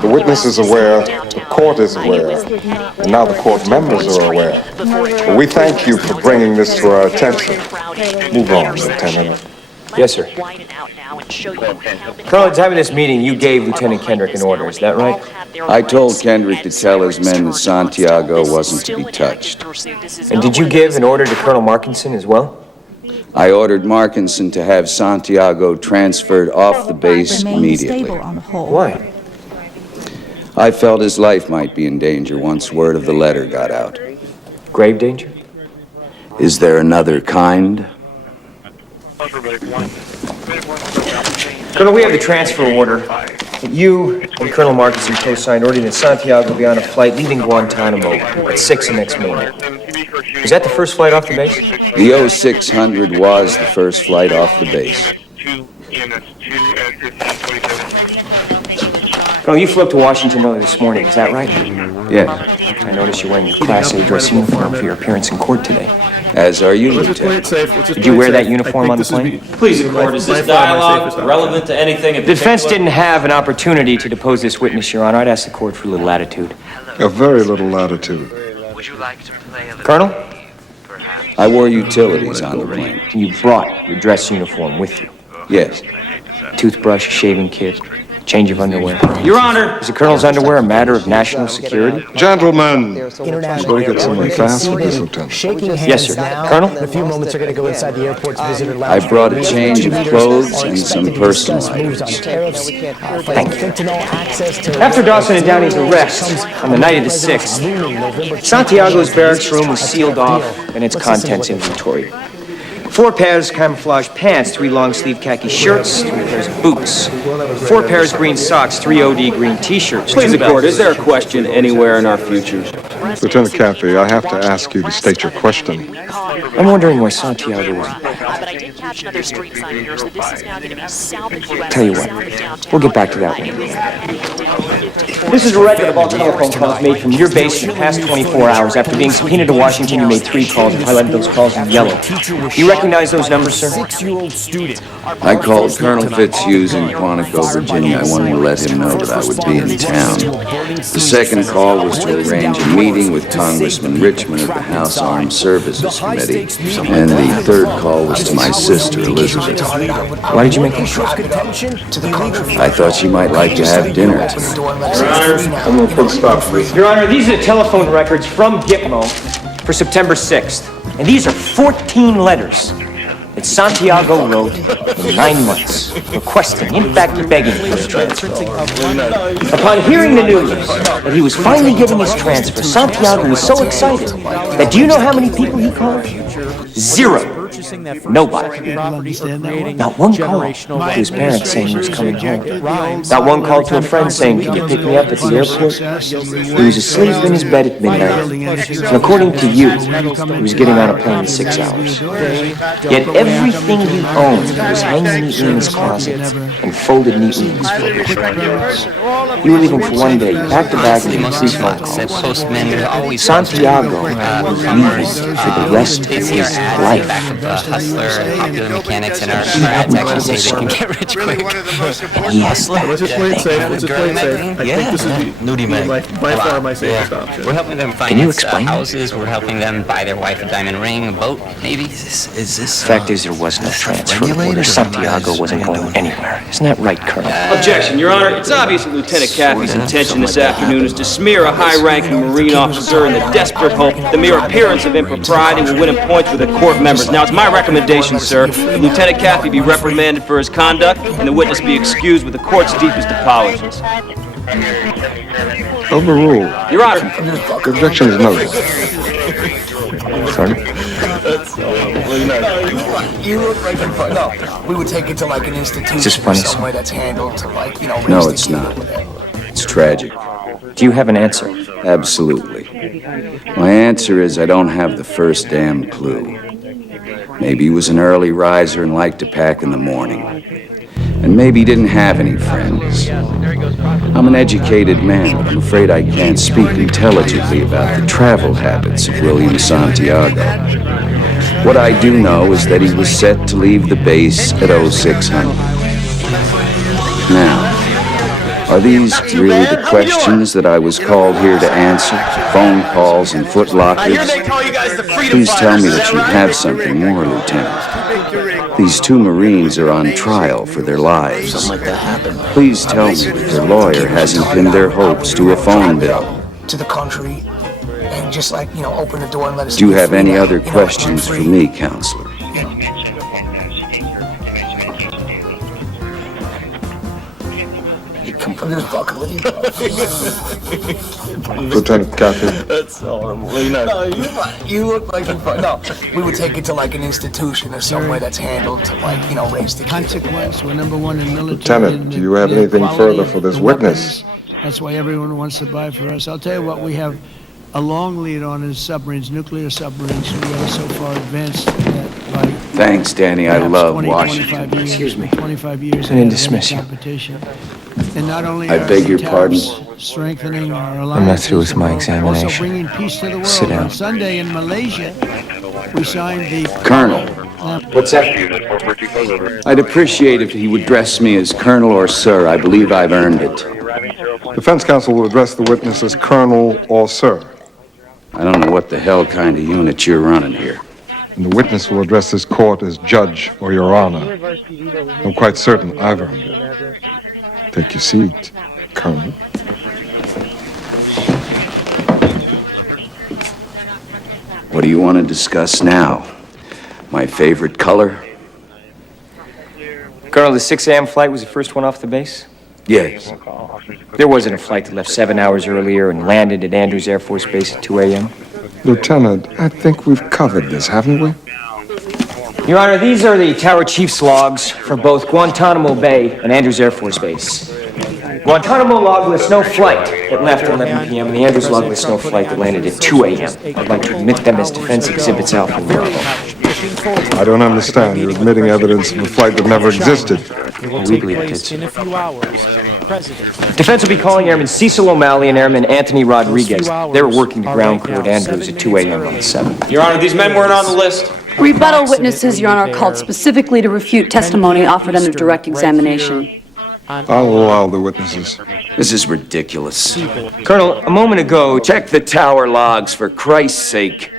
The witness is aware, the court is aware, and now the court members are aware. We thank you for bringing this to our attention. Move on, Lieutenant. Yes, sir. Colonel, at the time of this meeting, you gave Lieutenant Kendrick an order. Is that right? I told Kendrick to tell his men that Santiago wasn't to be touched. And did you give an order to Colonel Markinson as well? I ordered Markinson to have Santiago transferred off the base immediately. Why? I felt his life might be in danger once word of the letter got out. Grave danger? Is there another kind? Colonel, we have the transfer order. You and Colonel Markinson co-signed ordering that Santiago be on a flight leaving Guantanamo at 6 the next morning. Is that the first flight off the base? The 0600 was the first flight off the base. Colonel, you flew up to Washington early this morning, is that right? Yes. I noticed you're wearing your Class A dress uniform for your appearance in court today. As are you, Lieutenant. Did you wear that uniform on the plane? Please, the court, is this dialogue relevant to anything in The defense didn't have an opportunity to depose this witness, Your Honor. I'd ask the court for a little latitude. A very little latitude. Colonel? I wore utilities on the plane. You brought your dress uniform with you? Yes. Toothbrush, shaving kit, change of underwear. Your Honor! Is the Colonel's underwear a matter of national security? Gentlemen, we're going to get someone fast for this, Lieutenant. Yes, sir. Colonel? In a few moments, they're going to go inside the airport's visitor lounge. I brought a change of clothes and some personal items. Thank you. After Dawson and Downey's arrest on the night of the 6th, Santiago's barracks room was sealed off and its contents inventoried. 4 pairs of camouflage pants, 3 long-sleeve khaki shirts, 3 pairs of boots, 4 pairs of green socks, 3 OD green t-shirts. Please, the court, is there a question anywhere in our future? Lieutenant Caffey, I have to ask you to state your question. I'm wondering why Santiago was attach another street sign here, so this is now going to be south of US, Tell you what, south of downtown. we'll get back to that It later. was down 54. This is a record of all telephone calls made from your base in the past 24 hours. After being subpoenaed to Washington, you made 3 calls and highlighted those calls in yellow. Do you recognize those numbers, sir? I called Colonel Fitzhughes in Quantico, Virginia. I wanted to let him know that I would be in town. The second call was to arrange a meeting with Congressman Richmond of the House Armed Services Committee. And the third call was to my sister, Elizabeth. Why did you make that call? I thought she might like to have dinner tonight. I'm going to put a stop to this. Your Honor, these are the telephone records from Gitmo for September 6th. And these are 14 letters that Santiago wrote in 9 months, requesting, in fact begging for his transfer. Upon hearing the news that he was finally getting his transfer, Santiago was so excited that do you know how many people he called? 0. Nobody. Not one call to his parents saying he was coming home. Not one call to a friend saying, can you pick me up at the airport? He was asleep in his bed at midnight. And according to you, he was getting on a plane in 6 hours. Yet everything he owned was hanging neatly in his closet and folded neatly in his fridge. You were leaving for 1 day. You packed a bag and made 3 phone calls. Santiago was leaving for the rest of his life. Hustler, popular mechanics, and our ads actually say they can get rich quick. Yes. Let's just play it safe. Let's just play it safe. I think this is Nudie Meg. by far my safest option. We're helping them finance houses. We're helping them buy their wife a diamond ring, a boat, maybe. The fact is, there was no transfer order. Santiago wasn't going anywhere. Isn't that right, Colonel? Objection, Your Honor. It's obvious that Lieutenant Caffey's intention this afternoon is to smear a high-ranking Marine officer in the desperate hope the mere appearance of impropriety will win him points with the court members. Now, it's my recommendation, sir, that Lieutenant Caffey be reprimanded for his conduct and the witness be excused with the court's deepest apologies. Overruled. Your Honor. Objection is noted. Sorry? You look like a fun. No, we would take it to like an institution. Is this funny, somewhere that's handled to like, No, it's not. It's tragic. Do you have an answer? Absolutely. My answer is I don't have the first damn clue. Maybe he was an early riser and liked to pack in the morning. And maybe he didn't have any friends. I'm an educated man, but I'm afraid I can't speak intelligently about the travel habits of William Santiago. What I do know is that he was set to leave the base at 0600. Now, are these really the questions that I was called here to answer? Phone calls and footlockers? Please tell me that you have something more, Lieutenant. These 2 Marines are on trial for their lives. Please tell me that their lawyer hasn't pinned their hopes to a phone bill. To the country and just like, open the door and let us. Do you have any other questions for me, Counselor? Lieutenant Caffey. That's horrible. No, you look like no. We would take it to like an institution or somewhere that's handled to like, raise the consequence. We're number 1 in military. Lieutenant, do you have anything further for this witness? That's why everyone wants to buy for us. I'll tell you what, we have a long lead on is submarines, nuclear submarines. We are so far advanced that by Thanks, Danny. I love Washington. 25 years. I didn't dismiss you. And not only I beg your pardon? Strengthening our I'm not alliances, through with my also examination. bringing peace to the world. Sit down. On Sunday in Malaysia, we signed the Colonel. What's that? I'd appreciate if he would address me as Colonel or Sir. I believe I've earned it. Defense counsel will address the witness as Colonel or Sir. I don't know what the hell kind of unit you're running here. And the witness will address this court as Judge or Your Honor. I'm quite certain I've earned it. Take your seat, Colonel. What do you want to discuss now? My favorite color? Colonel, the 6 a.m. flight was the first one off the base? Yes. There wasn't a flight that left 7 hours earlier and landed at Andrews Air Force Base at 2 a.m.? Lieutenant, I think we've covered this, haven't we? Your Honor, these are the Tower Chief's logs for both Guantanamo Bay and Andrews Air Force Base. Guantanamo log lists no flight that left at 11 p.m. and the Andrews log lists no flight that landed at 2 a.m. I'd like to admit them as defense exhibits Alpha and Bravo. I don't understand. You're admitting evidence of a flight that never existed. We believe it did. Defense will be calling Airman Cecil O'Malley and Airman Anthony Rodriguez. They were working the ground crew at Andrews at 2 a.m. on the 7th. Your Honor, these men weren't on the list. Rebuttal witnesses, Your Honor, are called specifically to refute testimony offered under direct examination. I'll allow the witnesses. This is ridiculous. Colonel, a moment ago, Check the tower logs, for Christ's sake.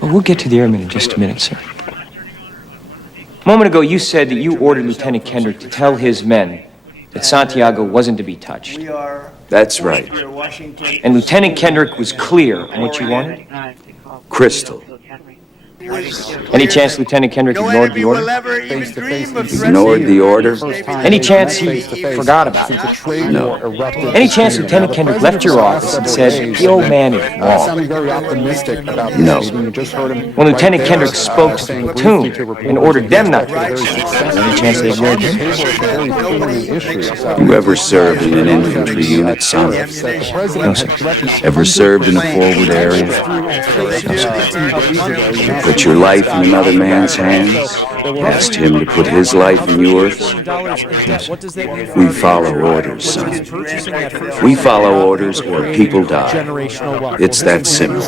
Well, we'll get to the airman in just a minute, sir. A moment ago, you said that you ordered Lieutenant Kendrick to tell his men that Santiago wasn't to be touched. That's right. And Lieutenant Kendrick was clear on what you wanted? Crystal. Any chance Lieutenant Kendrick ignored the order? Ignored the order? Any chance he forgot about it? No. Any chance Lieutenant Kendrick left your office and said, the old man is wrong? No. When Lieutenant Kendrick spoke to the platoon and ordered them not to be touched, any chance they ignored you? You ever served in an infantry unit, son? No, sir. Ever served in a forward area? No, sir. Put your life in another man's hands? Asked him to put his life in yours? We follow orders, son. We follow orders or people die. It's that simple.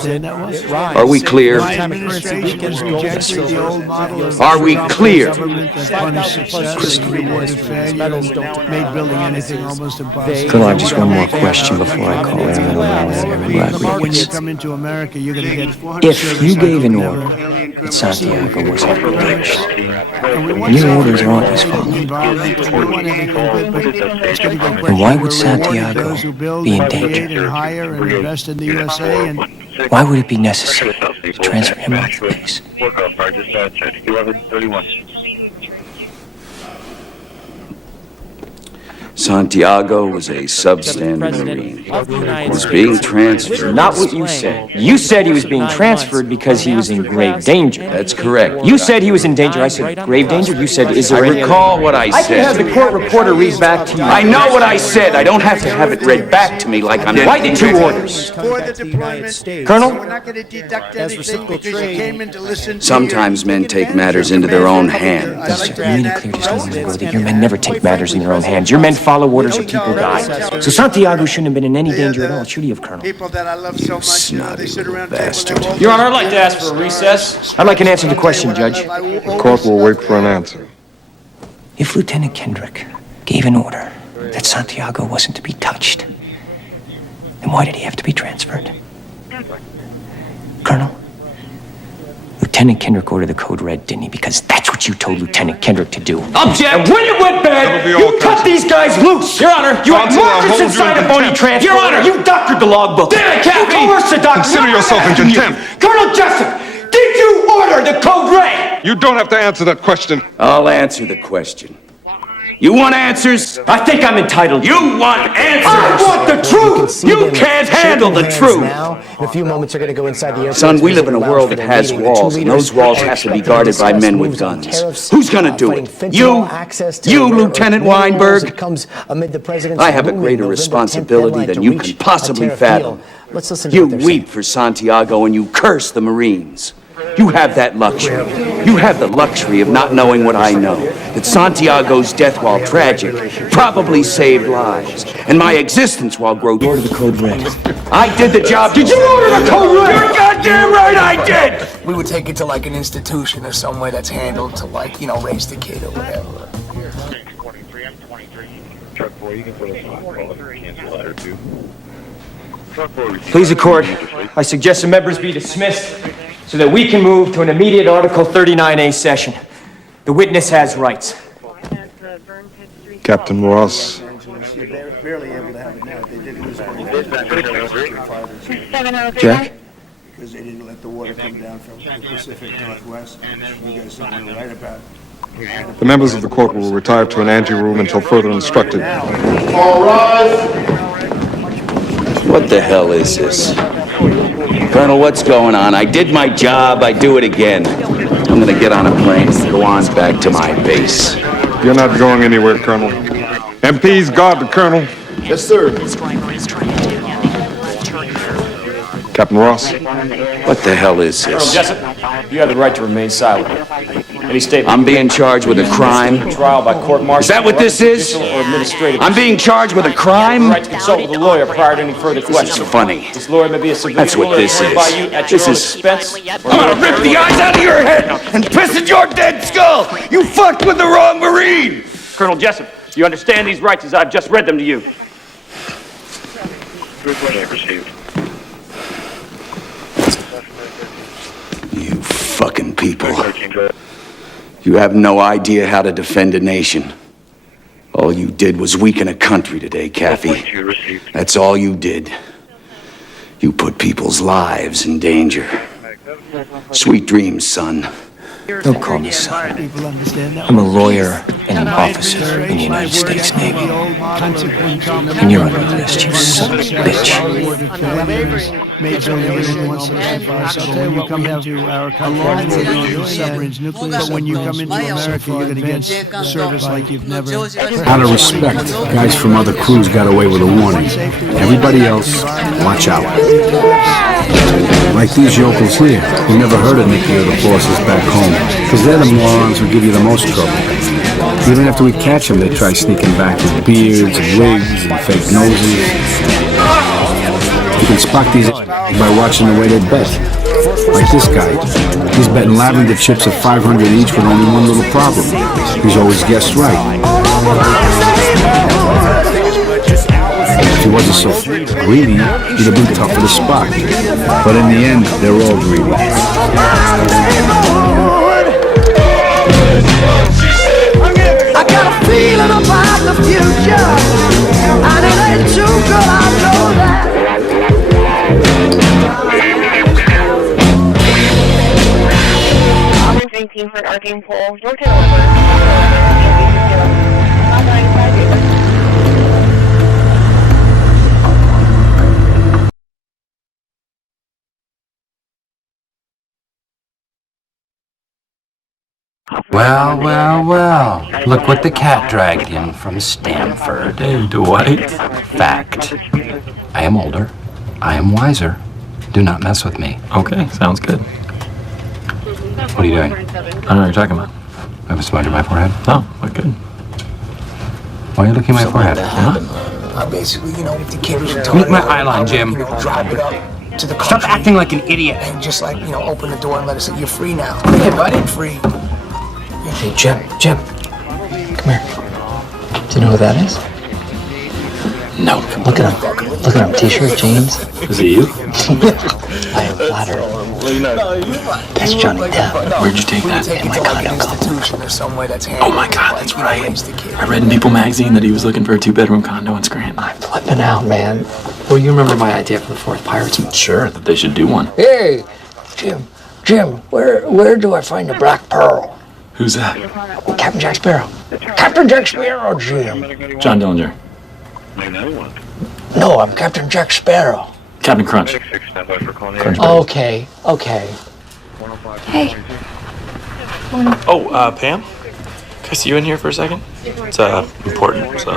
Are we clear? Are we clear? Colonel, I have just one more question before I call Airman O'Malley and Airman Rodriguez. If you gave an order that Santiago was approached, and your orders are always followed, then why would Santiago be in danger? Why would it be necessary to transfer him off the base? Santiago was a substandard Marine. He was being transferred. Not what you said. You said he was being transferred because he was in grave danger. That's correct. You said he was in danger. I said grave danger. You said, is there I recall what I I can have said. the court reporter read back to you. I know what I said. I don't have to have it read back to me like I'm... Why the two orders? Colonel? Sometimes men take matters into their own hands. You made it clear just a moment ago that your men never take matters in their own hands. Your men follow orders or people die. So Santiago shouldn't have been in any danger at all, should he have, Colonel? People that I love so much, they sit around bastard. Your Honor, I'd like to ask for a recess. I'd like an answer to the question, Judge. The court will wait for an answer. If Lieutenant Kendrick gave an order that Santiago wasn't to be touched, then why did he have to be transferred? Colonel, Lieutenant Kendrick ordered the code red, didn't he? Because that's what you told Lieutenant Kendrick to do. Object! And when it went bad, you cut these guys loose! Your Honor! You had markers inside a phony transfer! Your Honor! You doctored the logbook! Did I, Captain? You coerced the doctor! Consider yourself in contempt! Colonel Jessup, did you order the code red? You don't have to answer that question. I'll answer the question. You want answers? I think I'm entitled. You want answers? I want the truth! You can't handle the truth! Now, in a few moments, they're going to go inside the airplane. Son, we live in a world that has walls, and those walls have to be guarded by men with guns. Who's going to do it? You? You, Lieutenant Weinberg? I have a greater responsibility than you can possibly fathom. You weep for Santiago and you curse the Marines. You have that luxury. You have the luxury of not knowing what I know. That Santiago's death, while tragic, probably saved lives. And my existence, while growth... Order the code red. I did the job. Did you order the code red? You're goddamn right I did! We would take it to like an institution or somewhere that's handled to like, you know, raise the kid or whatever. Please, the court, I suggest the members be dismissed so that we can move to an immediate Article 39A session. The witness has rights. Captain Ross. Jack? Because they didn't let the water come down from the Pacific Northwest. You guys don't want to write about it. The members of the court will retire to an anteroom until further instructed. All rise. What the hell is this? Colonel, what's going on? I did my job, I do it again. I'm gonna get on a plane and go on back to my base. You're not going anywhere, Colonel. MPs guard the Colonel. Yes, sir. Captain Ross? What the hell is Colonel this? Jessup, you have the right to remain silent. Any statement? I'm being charged with a crime. Trial by court-martial. Is that what this is? Or administrative. I'm being charged with a crime? Right to consult with a lawyer prior to any further questions. This is funny. This lawyer may be a civilian. That's what this appointed by is. you at This your is- expense. I'm gonna rip the eyes out of your head and piss at your dead skull! You fucked with the wrong Marine! Colonel Jessup, you understand these rights as I've just read them to you. You fucking people. You have no idea how to defend a nation. All you did was weaken a country today, Caffey. That's all you did. You put people's lives in danger. Sweet dreams, son. Don't call me son. I'm a lawyer and an officer in the United States Navy. And you're on the list, you son of a bitch. When you come into our country, submarines, nuclear. But when you come into America, you're going to get service like you've never. Out of respect, guys from other crews got away with a warning. Everybody else, watch out. Like these yokels here, who never heard of Nicky or the forces back home. Because they're the morons who give you the most trouble. Even after we catch them, they try sneaking back with beards and wigs and fake noses. You can spot these by watching the way they bet. Like this guy. He's betting lavender chips at 500 each with only one little problem. He's always guessed right. If he wasn't so greedy, he'd have been tough for the spot. But in the end, they're all greedy. I got a feeling about the future, and it ain't too good, I know that. Offense 18 for an arcing pole. Your tail over. Well, well, well. Look what the cat dragged in from Stanford. Hey, Dwight. Fact. I am older. I am wiser. Do not mess with me. Okay, sounds good. What are you doing? I don't know what you're talking about. I have a smudge on my forehead. Oh, what good? Why are you looking at my forehead? Basically, you know, if the kid was Meet my eyeline, Jim. Drive it up to the car. Stop acting like an idiot. And just like, you know, open the door and let us say, you're free now. Hey, buddy, free. Hey, Jim, come here. Do you know who that is? No. Look at him. Look at him. T-shirt, jeans. Is it you? I am flattered. That's Johnny Depp. Where'd you take that? In my condo complex. Oh my God, that's right. I read in People magazine that he was looking for a 2-bedroom condo in Scranton. I'm flipping out, man. Well, you remember my idea for the fourth Pirates? Sure, that they should do one. Hey, Jim, where do I find the Black Pearl? Who's that? Captain Jack Sparrow. Captain Jack Sparrow, Jim. John Dillinger. No, I'm Captain Jack Sparrow. Captain Crunch. Okay. Hey. Oh, Pam? Christi, you in here for a second? It's, important, so.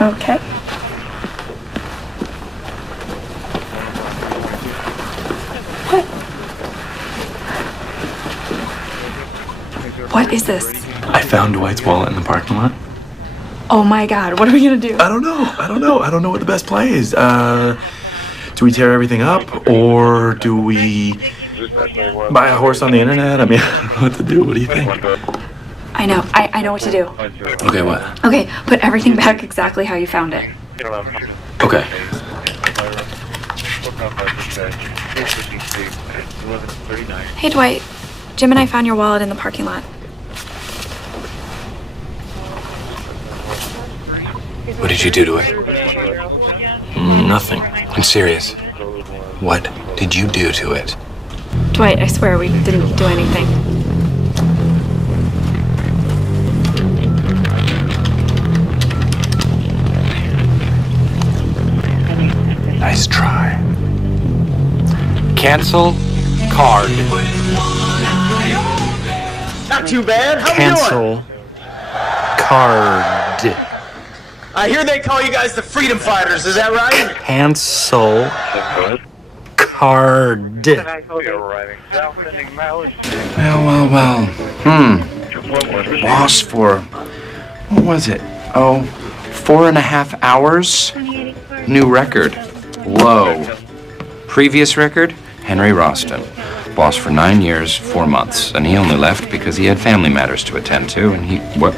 Okay. What is this? I found Dwight's wallet in the parking lot. Oh my God, what are we gonna do? I don't know. I don't know what the best play is. Do we tear everything up, or do we buy a horse on the internet? I mean, I don't know what to do. What do you think? I know. I know what to do. Okay, what? Okay, put everything back exactly how you found it. Okay. Hey Dwight, Jim and I found your wallet in the parking lot. What did you do to it? Nothing. I'm serious. What did you do to it? Dwight, I swear we didn't do anything. Nice try. Cancel card. Not too bad. How Cancel card. I hear they call you guys the freedom fighters, is that right? Hansel Card. Well. Lost for, what was it? 4.5 hours? New record. Low. Previous record? Henry Roston. Lost for 9 years, 4 months. And he only left because he had family matters to attend to, and he, what?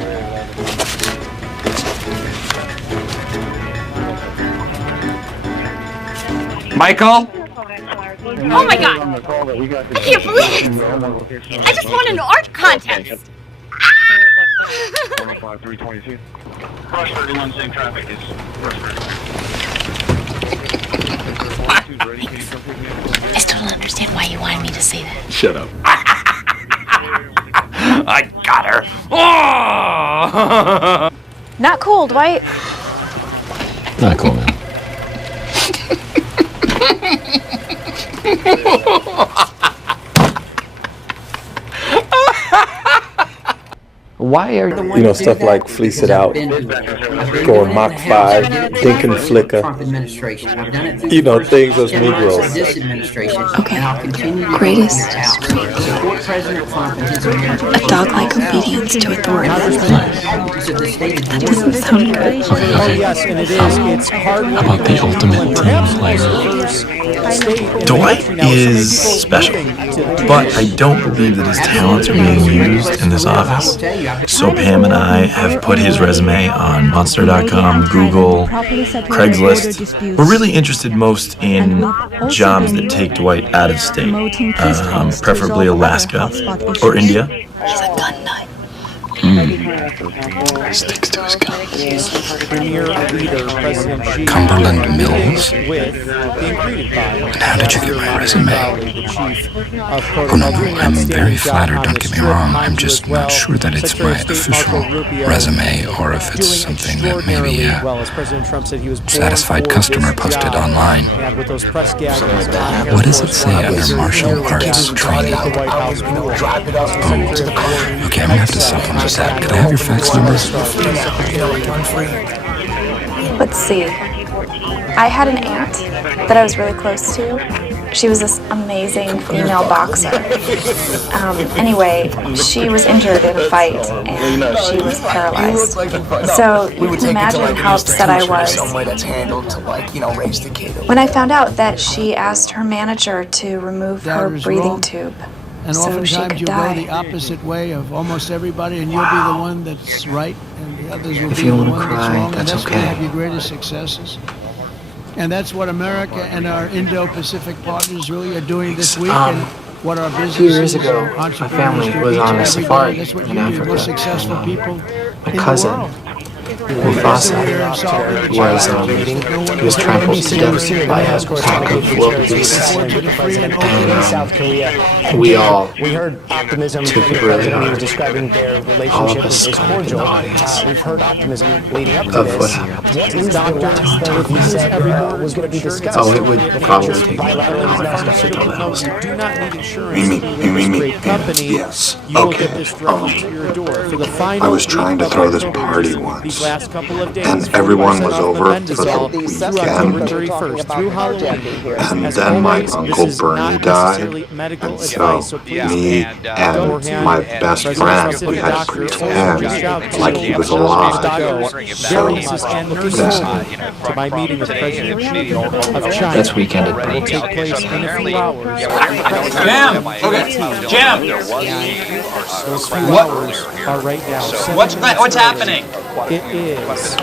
Michael? Oh my god! I can't believe it! I just won an art contest! Cross 31, same traffic is I still don't understand why you wanted me to say that. Shut up. I got her. Oh! Not cool, Dwight. Not cool, man. Why are You know, stuff like fleece it out, going Mach 5, dink and flicker. You know, things as Negroes. Okay. Greatest. A dog-like obedience to authority. That doesn't sound good. How about the ultimate team player? Dwight is special, but I don't believe that his talents are being used in this office. So Pam and I have put his resume on Monster.com, Google, Craigslist. We're really interested most in jobs that take Dwight out of state, preferably Alaska or India. He's a gun nut. Sticks to his guns. Cumberland Mills? And how did you get my resume? Oh no, I'm very flattered, don't get me wrong. I'm just not sure that it's my official resume or if it's something that maybe a satisfied customer posted online. What does it say under martial arts training? Oh, okay, I'm gonna have to supplement that. Could I have your fax number? Let's see. I had an aunt that I was really close to. She was this amazing female boxer. Anyway, she was injured in a fight and she was paralyzed. So you can imagine how upset I was when I found out that she asked her manager to remove her breathing tube. And so oftentimes you'll go the opposite way of almost everybody, and you'll be the one that's right, and the others will be the one that's wrong, and that's going to have your greatest successes. And that's what America and our Indo-Pacific partners really are doing this week, and what our businesses, a few years ago, my family was on a safari in Africa. Most successful people My cousin, Mufasa, was trampled to death by a pack of wildebeests, and we all took it really hard. All of us kind of in the audience of what happened. Oh, it would probably take me like an hour to tell the whole story. Yes. Okay. I was trying to throw this party once, and everyone was over for the weekend, and then my Uncle Bernie died, and so me and my best friend, we had to pretend like he was alive. So, listen. That's weekend at Bernie's. Jam! Okay, Jam! What's happening? It is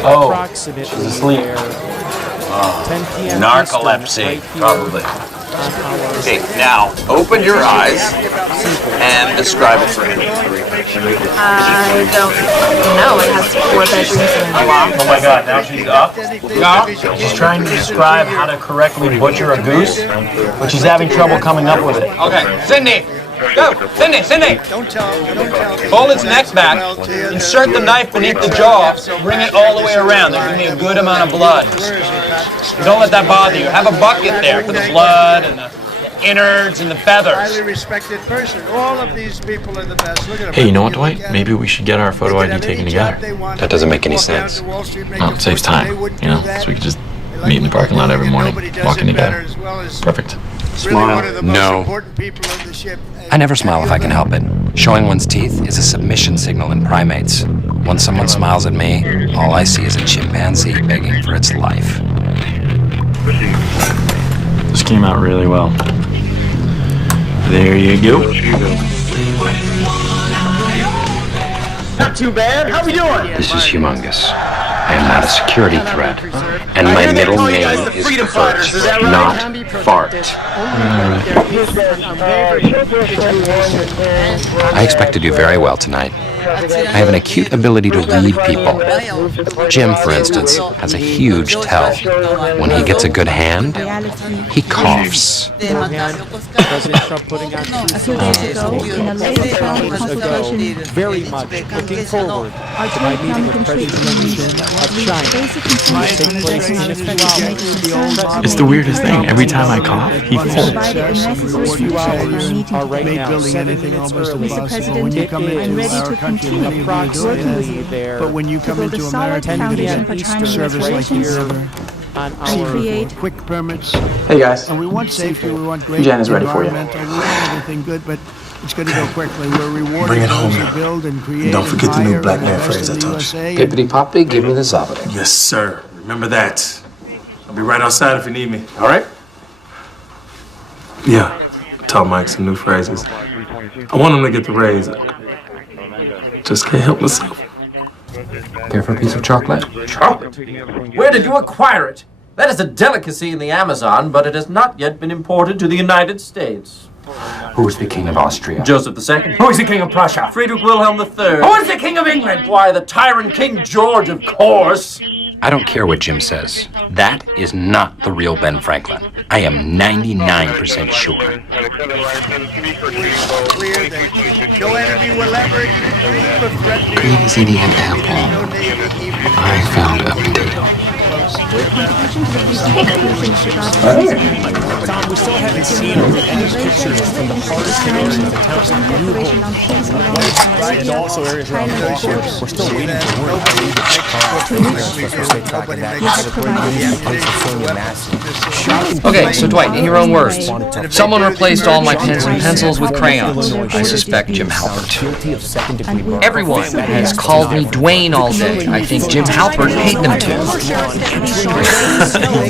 approximately she's asleep. 10 p.m. Narcolepsy, probably. Okay, now open your eyes and describe it for me. I don't know. It has 4 bedrooms and a loft. Oh my god, now she's up? Yeah? She's trying to describe how to correctly butcher a goose, but she's having trouble coming up with it. Okay, Cindy! Go! Cindy! Pull its neck back, insert the knife beneath the jaw, bring it all the way around. There's going to be a good amount of blood. Don't let that bother you. Have a bucket there for the blood and the innards and the feathers. Highly respected person. All of these people are the best. Look at them. Hey, you know what, Dwight? Maybe we should get our photo ID taken together. That doesn't make any sense. Well, it saves time, you know, so we could just meet in the parking lot every morning, walking together. Perfect. Smile. No. I never smile if I can help it. Showing one's teeth is a submission signal in primates. Once someone smiles at me, all I see is a chimpanzee begging for its life. This came out really well. There you go. Not too bad. How we doing? This is humongous. I am not a security threat, and my middle name is Furt, not Fart. I expect to do very well tonight. I have an acute ability to read people. Jim, for instance, has a huge tell. When he gets a good hand, he coughs. President Trump putting on A few days ago, in a local town consultation, very much looking forward our to my meeting with President Xi of China. It's the weirdest thing. Every time I cough, he folds. Are right now 7 minutes early. Mr. President, I'm ready to continue working with you but when you come into America, 10 p.m. Eastern service like here on our quick permits. Hey guys. And we want safety, we want great Jen is ready for you. environmental, we want everything good, but it's going to go quickly. We're rewarding Bring it those home. who build and create. Don't forget the new and black hire man the best phrase I of the taught you. USA. Hippity Poppy, give me the zobbity. Yes, sir. Remember that. I'll be right outside if you need me. All right. Yeah. Taught Mike some new phrases. I want him to get the raise. Just can't help myself. Care for a piece of chocolate? Chocolate? Where did you acquire it? That is a delicacy in the Amazon, but it has not yet been imported to the United States. Who is the King of Austria? Joseph II. Who is the King of Prussia? Friedrich Wilhelm III. Who is the King of England? Why, the tyrant King George, of course. I don't care what Jim says. That is not the real Ben Franklin. I am 99% sure. No enemy will ever even dream of threatening. Crazy the apple. I found a potato. Tom, we still haven't seen any pictures from the hardest hit areas of the towns of New Hope. And also areas around Corpus. We're still waiting for word how we Okay, so Dwight, in your own words, someone replaced all my pens and pencils with crayons. I suspect Jim Halpert. Everyone has called me Dwayne all day. I think Jim Halpert paid them to.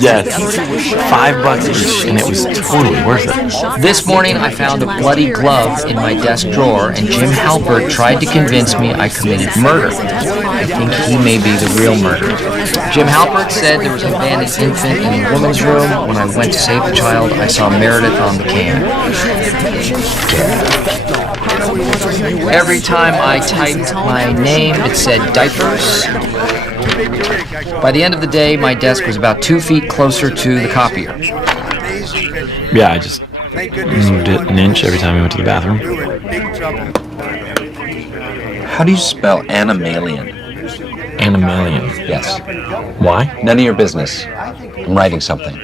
Yes. $5 each, and it was totally worth it. This morning I found a bloody glove in my desk drawer, and Jim Halpert tried to convince me I committed murder. I think he may be the real murderer. Jim Halpert said there was an abandoned infant in the woman's room. When I went to save the child, I saw Meredith on the can. Every time I typed my name, it said diapers. By the end of the day, my desk was about 2 feet closer to the copier. Yeah, I just moved it an inch every time we went to the bathroom. How do you spell animalian? Animalian. Yes. Why? None of your business. I'm writing something.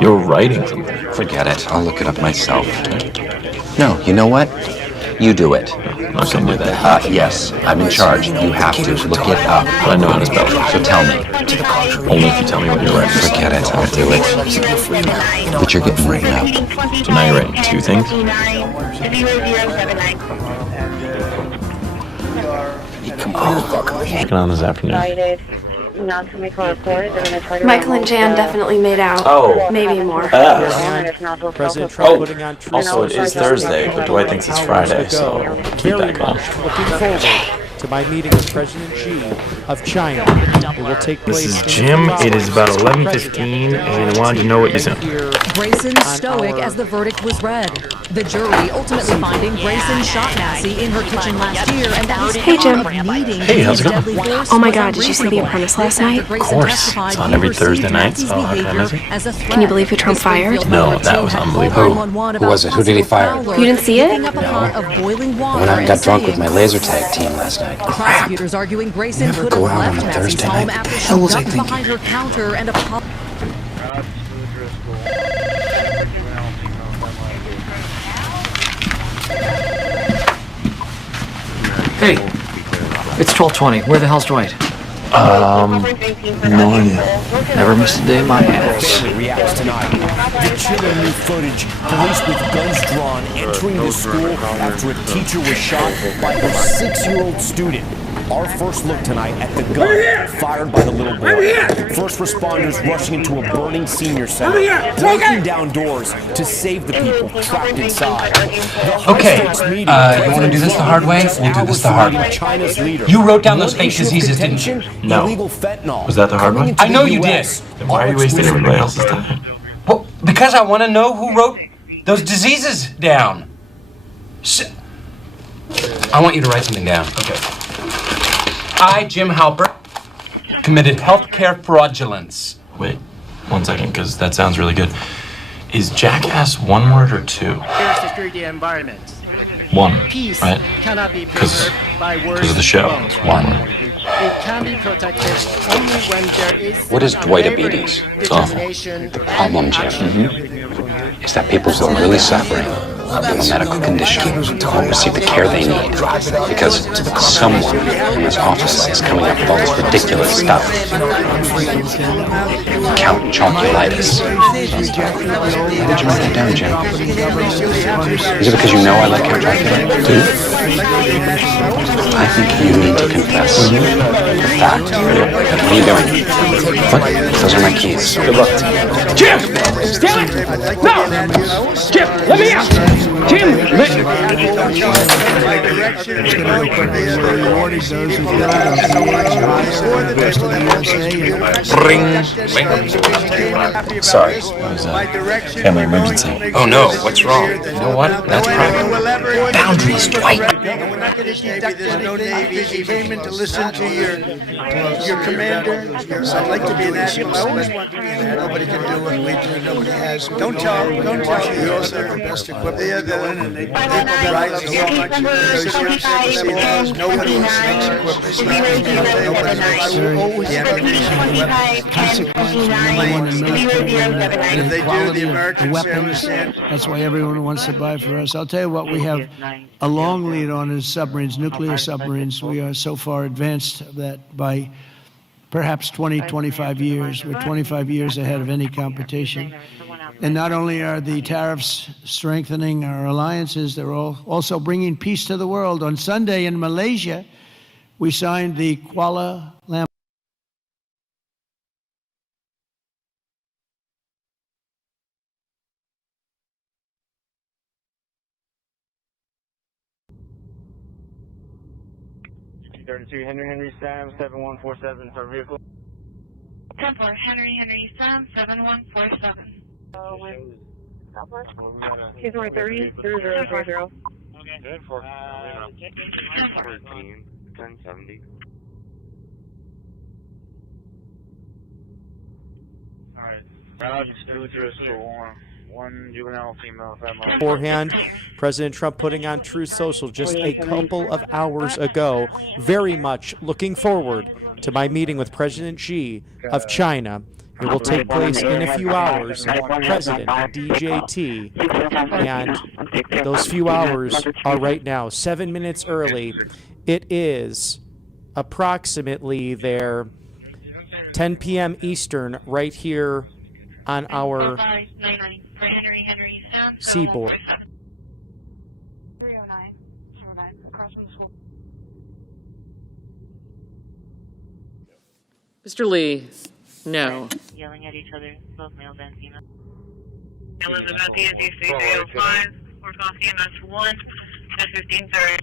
You're writing something? Forget it. I'll look it up myself. No, you know what? You do it. I can do that. Yes, I'm in charge. You have to look it up. But I know how to spell it. So tell me. Only if you tell me what you're writing. Forget it. I'll do it. But you're getting written up. So now you're writing 2 things? Working on this afternoon. Michael and Jan definitely made out. Oh. Maybe more. President Trump putting on Also, it is Thursday, but Dwight thinks it's Friday, so keep that going. looking forward to my meeting with President Xi of China. It will take place. This is Jim. It is about 11:15, and I wanted to know what you sent. Grayson stoic as the verdict was read. The jury ultimately finding Grayson shot Massey in her kitchen last year, and that was Hey, Jim. Hey, how's it going? Oh my God, did you see The Apprentice last night? Of course. It's on every Thursday night, so how can I miss it? Can you believe who Trump fired? No, that was unbelievable. Who was it? Who did he fire? You didn't see it? No. I went out and got drunk with my laser tag team last night. Prosecutors arguing Grayson could have go out on left a Massey's Thursday home night. after What the she hell was I ducked thinking? behind her counter and Hey, it's 12:20. Where the hell's Dwight? No idea. Never missed a day in my ass. Reacts tonight. The chilling new footage. Police with guns drawn entering the school after a teacher was shot by a 6-year-old student. Our first look tonight at the gun fired by the little boy. First responders rushing into a burning senior center, breaking down doors to save the people trapped inside. Okay, you want to do this the hard way? We'll do this the hard way. You wrote down those fake diseases, didn't you? No. Was that the hard way? I know you did. Then why are you wasting everybody else's time? Well, because I want to know who wrote those diseases down. I want you to write something down. Okay. I, Jim Halpert, committed healthcare fraudulence. Wait, 1 second, because that sounds really good. Is jackass one word or two? Security environment. One, Peace right? cannot be Because preserved by words of the show. alone. It's one word. It can be protected only when there is What is diabetes? It's awful. The problem, Jim, is that people who are really suffering from a medical condition won't receive the care they need because someone in this office is coming up with all this ridiculous stuff. Count chalkulitis. Why did you write that down, Jim? Is it because you know I like Count Chocula? Do you? I think you need to confess the fact. What are you doing? What? Those are my keys. Good luck. Jim! Stanley! No! Jim, let me out! Jim! Ring. Sorry. It was a family emergency. Oh no, what's wrong? You know what? That's private. Boundaries, Dwight. We're not going to Navy. There's no Navy. He came in to listen to your commander. I'd like to be an admiral. I always want to be an admiral. Nobody can do what we do. Nobody has. Don't tell. You guys are the best equipped. They go in and they ride so much. Nobody has equipped. Nobody has and if they do, the Americans understand. That's why everyone wants to buy for us. I'll tell you what, we have a long lead on is submarines, nuclear submarines. We are so far advanced that by perhaps 20, 25 years, we're 25 years ahead of any competition. And not only are the tariffs strengthening our alliances, they're also bringing peace to the world. On Sunday in Malaysia, we signed the Kuala Lumpur. Henry Sam 7147 for vehicle. Templar, Henry Sam 7147. He's only 30, 3040. Okay. Good for 1070. Alright. Roger, 201. One juvenile female. Beforehand, President Trump putting on Truth Social just a couple of hours ago, very much looking forward to my meeting with President Xi of China. It will take place in a few hours, President DJT, and those few hours are right now, 7 minutes early. It is approximately there 10 p.m. Eastern right here on our seaboard. Mr. Lee, no. Yelling at each other, both males and females. Elizabeth, DSC 305, North Off EMS 1, at 1530.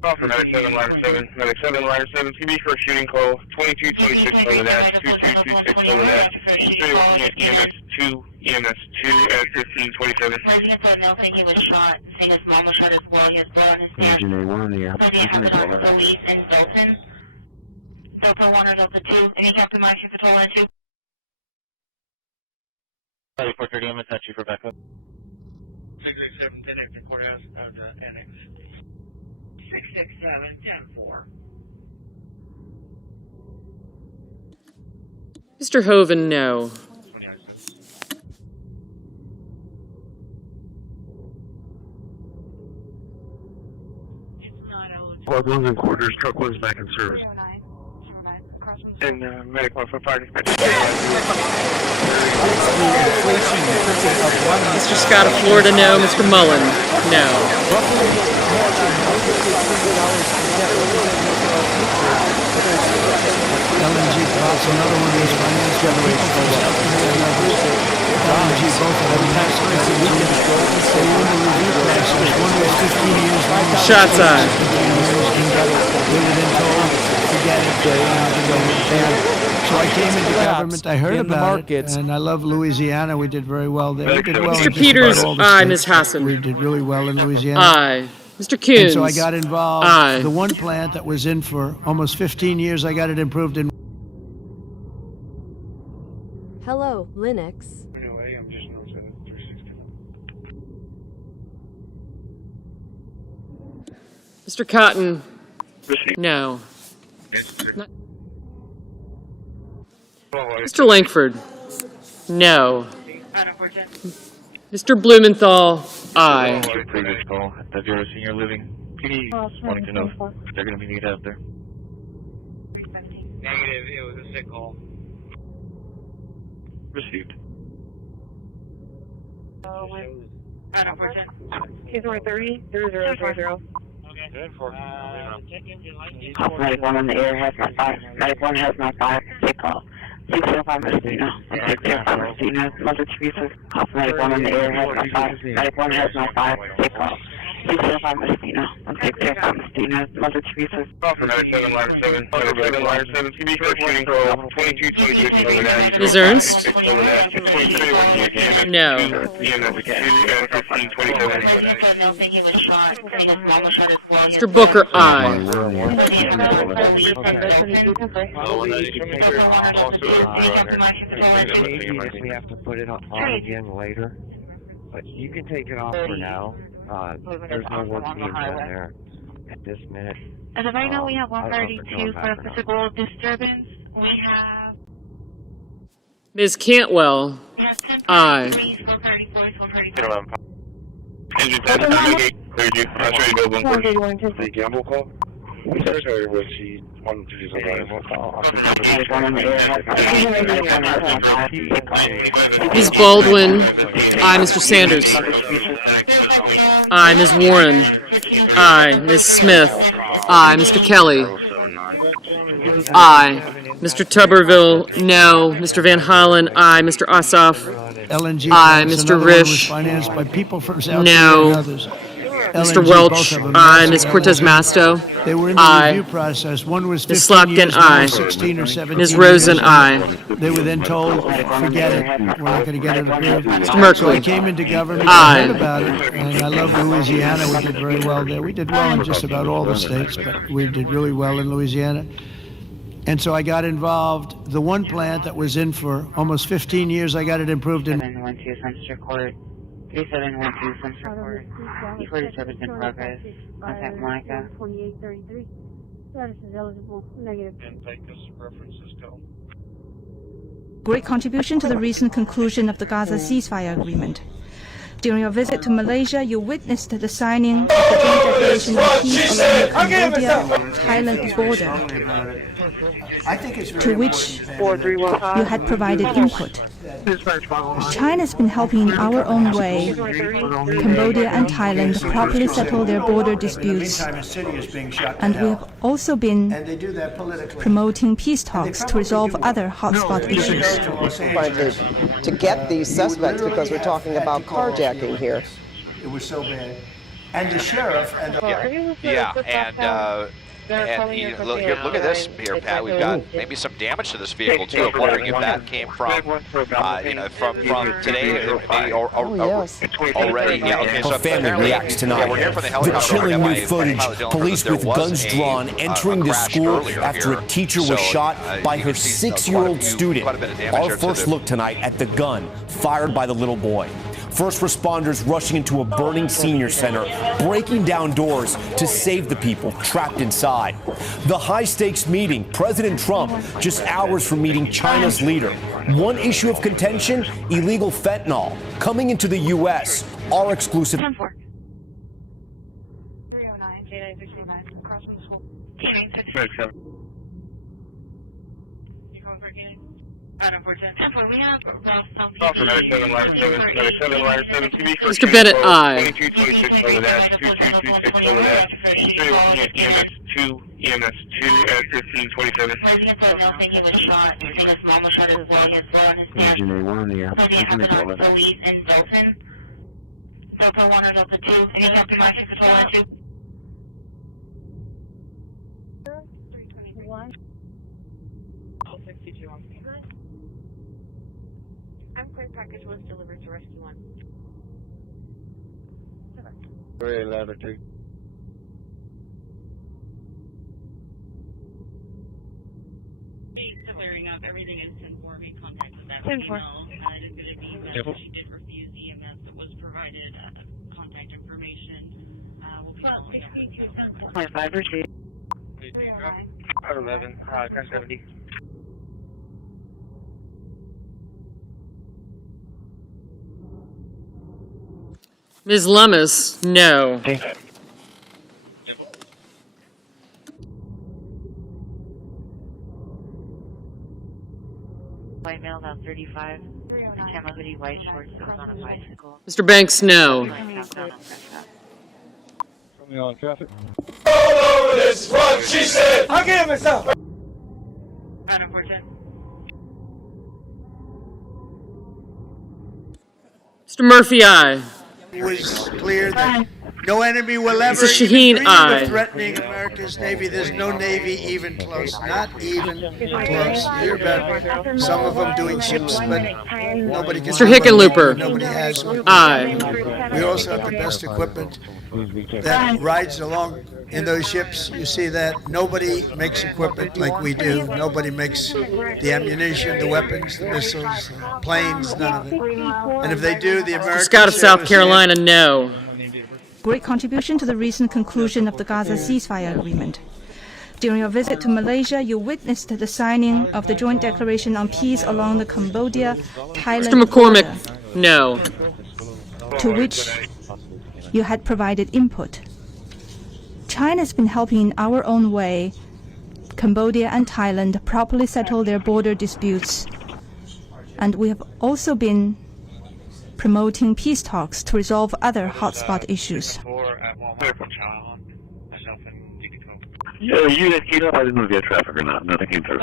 Call for 97, line 7. 97, line 7. CB for a shooting call. 2226 on the dash. 2226 on the dash. Still looking at EMS 2, EMS 2 at 1527. Resident said no, think he was shot. Saying his mom was shot as well. He has blood on his neck. Engineer 1 on the air. Does he have the police in Belton? Delta 1 or Delta 2? Any Captain Marshall Patrol in 2? 430, I'm going to touch you for backup. 667, 10 Exit Courthouse, out of Annex. 667, 10-4. Mr. Hoven, no. Plug 1's in quarters, truck 1's back in service. And medic 1 for fire dispatch. Mr. Scott of Florida, no. Mr. Mullen, no. LNG plots, another one of these finance generations. LNG both of them passed the review process. One was 15 years long. Shots on. So I came into government, I heard about it, and I love Louisiana. We did very well there. We did well Mr. Peters, aye. Ms. Hassan. We did really well in Louisiana. Aye. Mr. Coons. And so I got involved. Aye. The one plant that was in for almost 15 years, I got it improved in. Hello, Linux. Anyway, I'm just not set at 360. Mr. Cotton, no. Mr. Langford, no. Mr. Blumenthal, aye. Previous call at the Bureau of Senior Living. PD wanting to know if they're going to be needed out there. Negative, it was a sick call. Received. Case number 30-0040. Medic 1 on the air has my 5. Medic 1 has my 5. Take call. 605 Messina. 605 Messina. Mother Teresa. Medic 1 on the air has my 5. Medic 1 has my 5. Take call. 605 Messina. 605 Messina. Mother Teresa. Call for Medic 7, line 7. Medic 7, line 7. CB for shooting call. 2226 over that. Ms. Ernst? No. Mr. Booker, aye. We have to put it on again later, but you can take it off for now. There's no work being done there at this minute. As of right now, we have 132 for physical disturbance. We have... Ms. Cantwell, aye. Engine 10, cleared you. I'm ready to go 140. The gamble call? Sorry, was she wanted to do something? Ms. Baldwin, aye. Mr. Sanders, aye. Ms. Warren, aye. Ms. Smith, aye. Mr. Kelly, aye. Mr. Tuberville, no. Mr. Van Hollen, aye. Mr. Ossoff, LNG aye. Mr. Risch, financed by people from South no. Korea and others. Mr. LNG, Welch, aye. Ms. Cortez Masto, They were in the aye. review process. One was Ms. 15 Slotkin, years, one aye. was 16 or 17 Ms. Rosen, years. aye. They were then told, forget it, we're not going to get it approved. Mr. Merkley, So I came into government, I aye. heard about it, and I love Louisiana. We did very well there. We did well in just about all the states, but we did really well in Louisiana. And so I got involved. The one plant that was in for almost 15 years, I got it improved in. 3712 Sunset Court. 3712 Sunset Court. E40 service in progress. Contact Monica. 2833. Status is eligible. Negative. And take this references go. Great contribution to the recent conclusion of the Gaza ceasefire agreement. During your visit to Malaysia, you witnessed the signing of the joint declaration of peace along the Cambodia-Thailand border, to which you had provided input. China has been helping in our own way Cambodia and Thailand properly settle their border disputes, and we have also been promoting peace talks to resolve other hotspot issues. To get these suspects, because we're talking about carjacking here. It was so bad. And the sheriff and the... And look at this here, Pat. We've got maybe some damage to this vehicle too. I'm wondering if that came from, from today, maybe already. Yeah. Okay. So her family reacts tonight. We're hearing from the helicopter. The chilling new footage: police with guns drawn entering the school after a teacher was shot by her 6-year-old student. Our first look tonight at the gun fired by the little boy. First responders rushing into a burning senior center, breaking down doors to save the people trapped inside. The high-stakes meeting, President Trump just hours from meeting China's leader. One issue of contention, illegal fentanyl coming into the U.S. Our exclusive... 309, J9629, crossing the Medic 7. Officer Medic 7, line 7, Medic 7, line 7, TV for Mr. Bennett, aye. 2226 over that, 2226 over that. Still looking at EMS 2, EMS 2 at 1527. Engineer 1 in the air. Engineer 12. Police in Dalton. Delta 1 or Delta 2. Any help in my control 2? 321. 62 on scene. I'm clear, package was delivered to rescue 1. 3 latitude. Clearing up, everything is 10-4. Contact with that 10-4. female. It is going to be that she did refuse the EMS that was provided contact information. We'll be following up. 5 received. 11, 1070. Ms. Lummis, no. White male, about 35. Camo hoodie, white shorts, that was on a bicycle. Mr. Banks, no. Coming on traffic. Oh, this is what she said. I'll give myself. Adam 410. Mr. Murphy, aye. It was clear that no enemy will ever Mrs. even Shaheen, dream aye. of threatening America's Navy. There's no Navy even close, not even close. You hear about some of them doing ships, but nobody can Mr. do what Hickenlooper, nobody has. aye. We also have the best equipment that rides along in those ships. You see that nobody makes equipment like we do. Nobody makes the ammunition, the weapons, the missiles, the planes, none of it. And if they do, the Americans... Scott of South Carolina, no. Great contribution to the recent conclusion of the Gaza ceasefire agreement. During your visit to Malaysia, you witnessed the signing of the Joint Declaration on Peace along the Cambodia-Thailand Mr. McCormick, no. border, to which you had provided input. China's been helping in our own way Cambodia and Thailand properly settle their border disputes, and we have also been promoting peace talks to resolve other hotspot issues. Yeah, unit heat up. I didn't know if you had traffic or not. Nothing came through.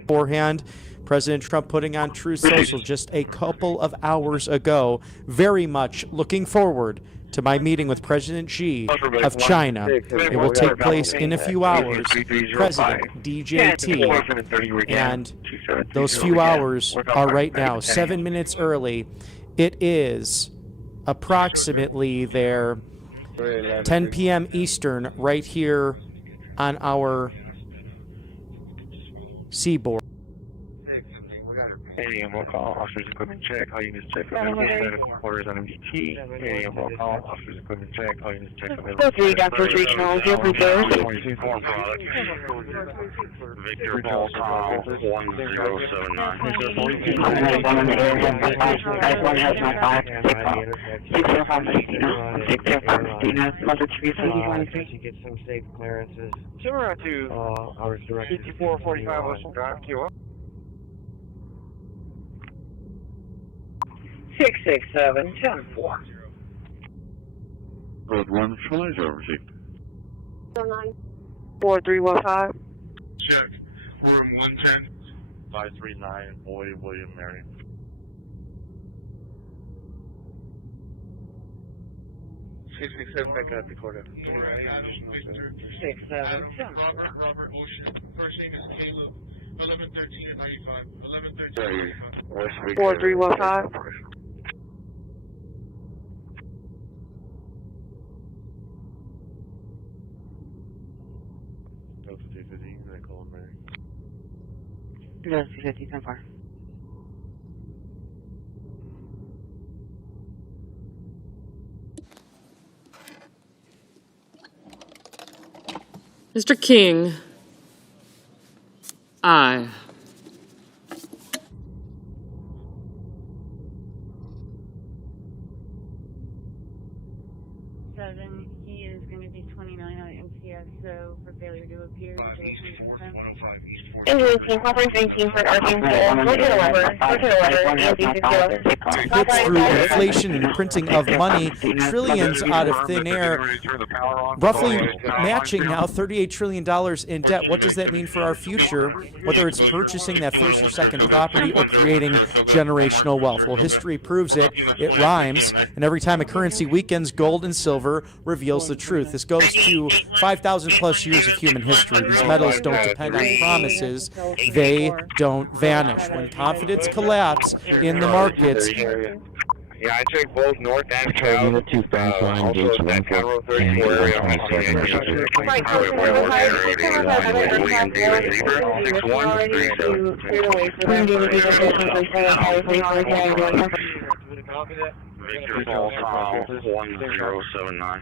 Beforehand, President Trump putting on Truth Social just a couple of hours ago, very much looking forward to my meeting with President Xi of China. It will take place in a few hours. President DJT, and those few hours are right now, 7 minutes early. It is approximately there 10 p.m. Eastern right here on our seaboard. ADM will call, officers equipment check, all units check available status quarters on MDT. ADM will call, officers equipment check, all units check available. 3 Doctors Regional, 030. Form product. Victor Paul call 1079. One has my 5, 605 Christina, 605 Christina, Mother Teresa. She gets some safe clearances. Similar to Our director. 5445 Ocean Drive, Q up. 667 10-4. Road 1, Flies over, received. 4315. Check. Room 110. 539, Boy, William, Mary. Back at the quarter. 67 Robert Ocean. First name is Caleb. 1113 and 95. 1113 and 95. 4315. Delta 250, I call him Mary. Delta 250, so far. Mr. King, aye. He is going to be So for failure to appear, Through inflation and printing of money, trillions out of thin air, roughly matching now $38 trillion in debt. What does that mean for our future, whether it's purchasing that first or second property or creating generational wealth? Well, history proves it. It rhymes, and every time a currency weakens, gold and silver reveals the truth. This goes to 5,000 plus years of human history. These metals don't depend on promises. They don't vanish. When confidence collapses in the markets, yeah, I take both north and south. Also that Cairo 34 area. 1079.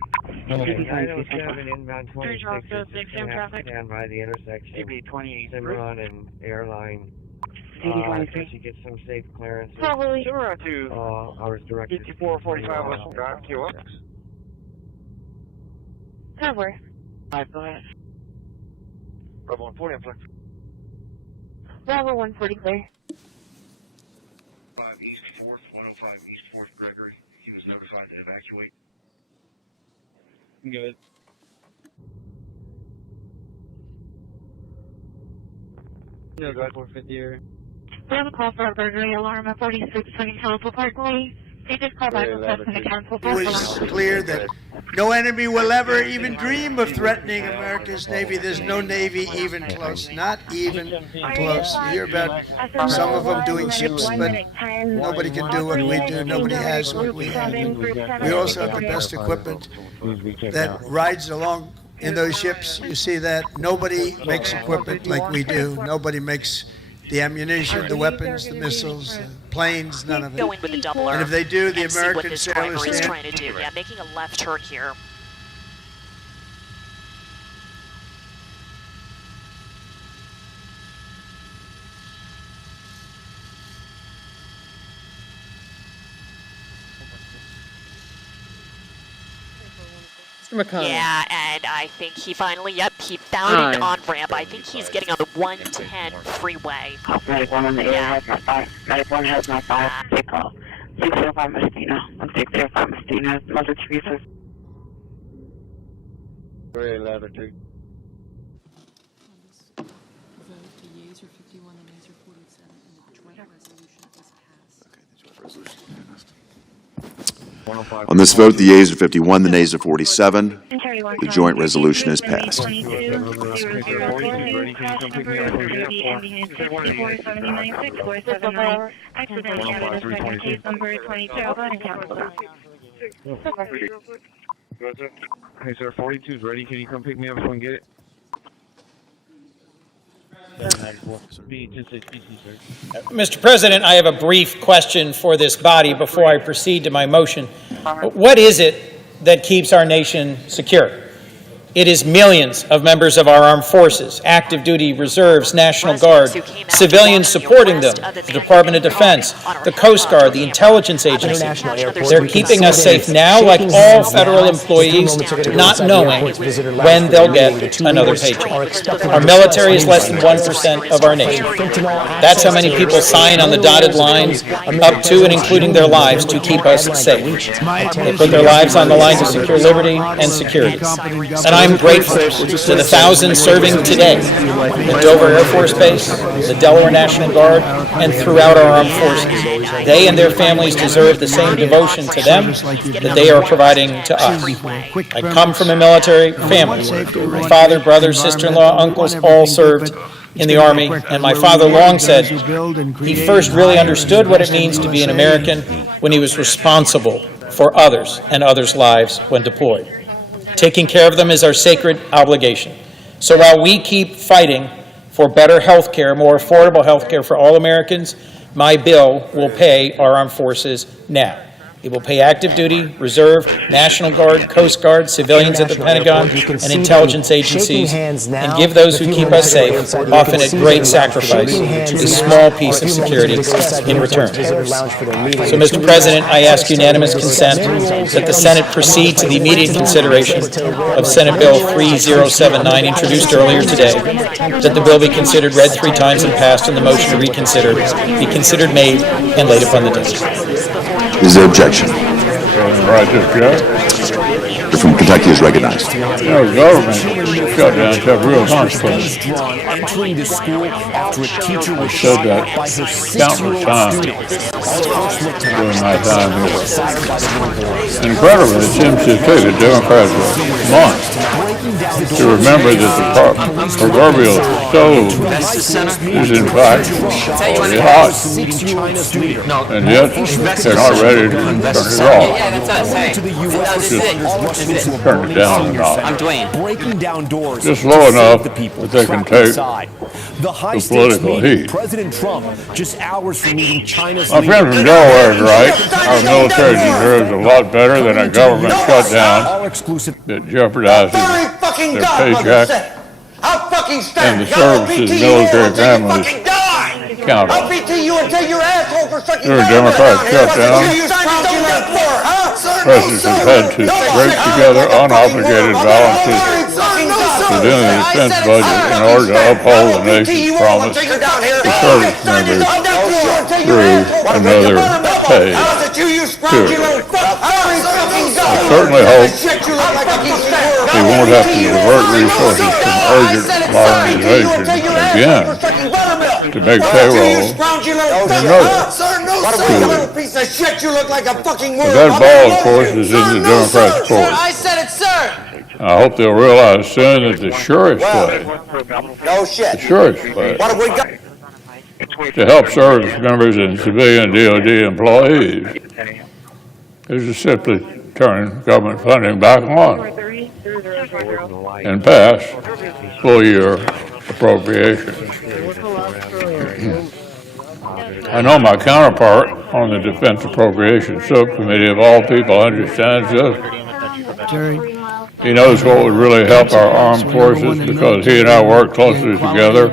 907 inbound 26 stand by the intersection. Cimarron and Airline. She gets some safe clearance. Probably. Sure, to I was directed 5445 West Drive, QX. Cover. Alright, go ahead. Bravo 140, I'm flexible. Bravo 140 clear. 5 East 4th, 105 East 4th Gregory. He was notified to evacuate. Good. No, go ahead, 450 here. We have a call for a burglary alarm at 4620 Council Parkway. They just called back requesting the Council It was clear that no enemy will ever even dream of threatening America's Navy. There's no Navy even close, not even close. You hear about some of them doing ships, but nobody can do what we do. Nobody has what we have. We also have the best equipment that rides along in those ships. You see that nobody makes equipment like we do. Nobody makes the ammunition, the weapons, the missiles, the planes, none of it. Going with the doubler. And if they do, the and American see what this driver is sailors trying to do. Yeah, making a left turn here. Yeah, and I think he finally, he found an on-ramp. I think he's getting on the 110 freeway. 91 on the air has my 5. 91 has my 5. Take call. 605 Mestina. 605 Mestina. Mother Teresa. 311. On this vote, the yeas are 51, the nays are 47. The joint resolution is passed. Hey, sir, 42 is ready. Can you come pick me up so we can get it? Mr. President, I have a brief question for this body before I proceed to my motion. What is it that keeps our nation secure? It is millions of members of our armed forces, active duty reserves, National Guard, civilians supporting them, the Department of Defense, the Coast Guard, the intelligence agency. They're keeping us safe now, like all federal employees, not knowing when they'll get another paycheck. Our military is less than 1% of our nation. That's how many people sign on the dotted lines, up to and including their lives, to keep us safe. They put their lives on the line to secure liberty and security. And I'm grateful to the thousands serving today at Dover Air Force Base, the Delaware National Guard, and throughout our armed forces. They and their families deserve the same devotion to them that they are providing to us. I come from a military family. My father, brother, sister-in-law, uncles all served in the Army, and my father long said he first really understood what it means to be an American when he was responsible for others and others' lives when deployed. Taking care of them is our sacred obligation. So while we keep fighting for better health care, more affordable health care for all Americans, my bill will pay our armed forces now. It will pay active duty, reserve, National Guard, Coast Guard, civilians at the Pentagon, and intelligence agencies, and give those who keep us safe, often at great sacrifice, a small piece of security in return. So, Mr. President, I ask unanimous consent that the Senate proceed to the immediate consideration of Senate Bill 3079, introduced earlier today, that the bill be considered read 3 times and passed, and the motion to reconsider be considered made and laid upon the desk. Is there objection? Right, The from Kentucky is recognized. You know, the government shutdowns have real consequences. Entering the school after a teacher was said shot that by her 6-year-old countless times during my time here. Incredibly, it seems to take the Democrats months to remember that the proverbial stove is in fact already hot, and yet they're not ready to turn it off. Just turn it down a notch. Just low enough that they can take the political heat. President Trump, just hours from meeting China's My friend from Delaware is right. Our military deserves a lot better than a government shutdown that jeopardizes their paycheck and the services military families count on. During Democrat shutdown, presidents have had to scrape together unobligated balances within the defense budget in order to uphold the nation's promise to service members through another pay period. I certainly hope we won't have to divert resources from urgent modernization again to make payroll another. But that ball, of course, is in the Democrats' court. I said it, sir. I hope they'll realize soon that the surest way, to help service members and civilian DOD employees is to simply turn government funding back on and pass full-year appropriations. I know my counterpart on the Defense Appropriations Subcommittee, of all people, understands this. He knows what would really help our armed forces because he and I work closely together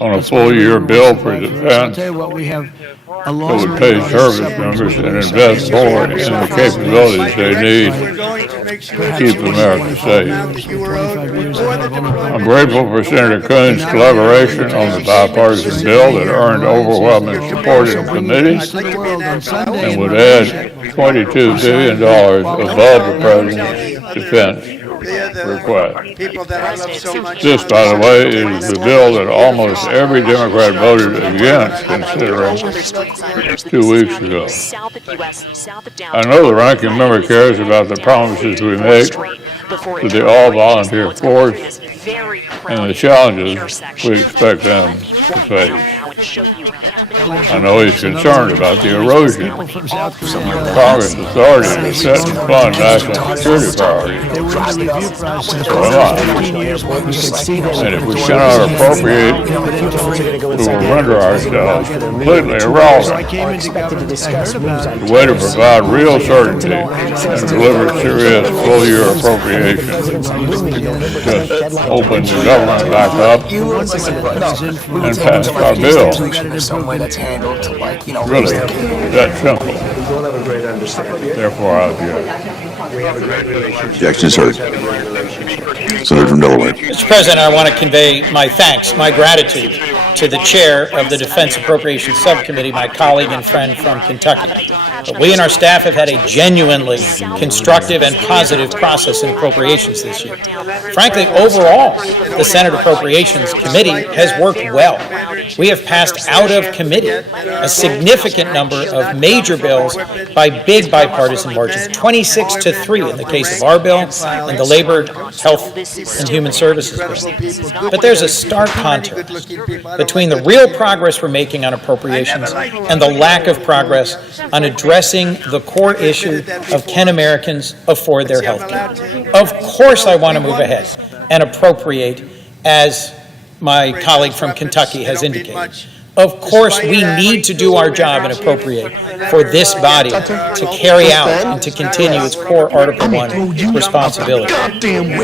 on a full-year bill for defense that would pay service members and invest more in the capabilities they need to keep America safe. I'm grateful for Senator Coons' collaboration on the bipartisan bill that earned overwhelming support in committee and would add $22 billion above the President's defense request. This, by the way, is the bill that almost every Democrat voted against considering 2 weeks ago. I know the ranking member cares about the promises we make to the all-volunteer force and the challenges we expect them to face. I know he's concerned about the erosion of Congress' authority to set and fund national security priorities. So am I. And if we cannot appropriate, we will render ourselves completely irrelevant. The way to provide real certainty and deliver serious full-year appropriations just open the government back up and pass our bill. Handled to really, that simple. Therefore, I object. Objection is heard. Senator from Delaware. Mr. President, I want to convey my thanks, my gratitude to the chair of the Defense Appropriations Subcommittee, my colleague and friend from Kentucky. We and our staff have had a genuinely constructive and positive process in appropriations this year. Frankly, overall, the Senate Appropriations Committee has worked well. We have passed out of committee a significant number of major bills by big bipartisan margins, 26-3 in the case of our bill and the Labor, Health, and Human Services bill. But there's a stark contrast between the real progress we're making on appropriations and the lack of progress on addressing the core issue of can Americans afford their health care. Of course I want to move ahead and appropriate, as my colleague from Kentucky has indicated. Of course, we need to do our job and appropriate for this body to carry out and to continue its core Article 1 responsibility.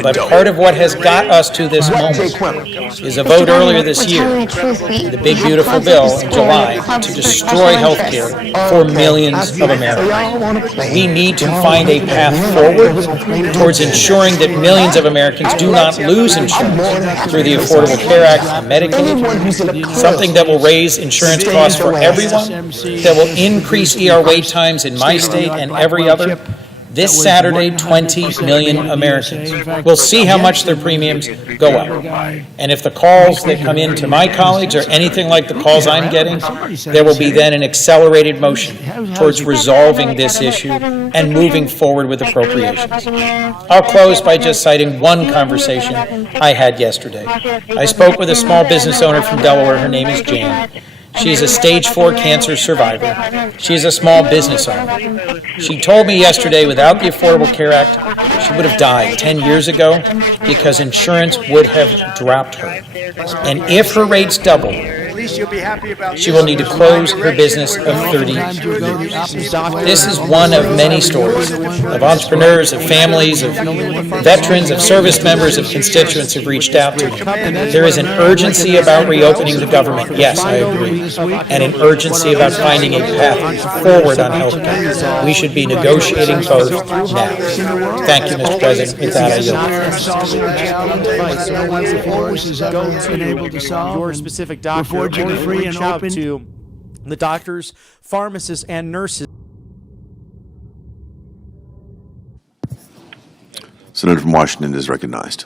But part of what has got us to this moment is a vote earlier this year, the big beautiful bill in July, to destroy health care for millions of Americans. We need to find a path forward towards ensuring that millions of Americans do not lose insurance through the Affordable Care Act and Medicaid, something that will raise insurance costs for everyone, that will increase ER wait times in my state and every other. This Saturday, 20 million Americans will see how much their premiums go up. And if the calls that come in to my colleagues are anything like the calls I'm getting, there will be then an accelerated motion towards resolving this issue and moving forward with appropriations. I'll close by just citing one conversation I had yesterday. I spoke with a small business owner from Delaware. Her name is Jan. She is a stage 4 cancer survivor. She is a small business owner. She told me yesterday, without the Affordable Care Act, she would have died 10 years ago because insurance would have dropped her. And if her rates double, she will need to close her business of 30 years. This is one of many stories of entrepreneurs, of families, of veterans, of service members, of constituents who've reached out to me. There is an urgency about reopening the government. Yes, I agree. And an urgency about finding a path forward on health care. We should be negotiating both now. Thank you, Mr. President. With that, I yield. Your specific doctor, or reach out to the doctors, pharmacists, and nurses. Senator from Washington is recognized.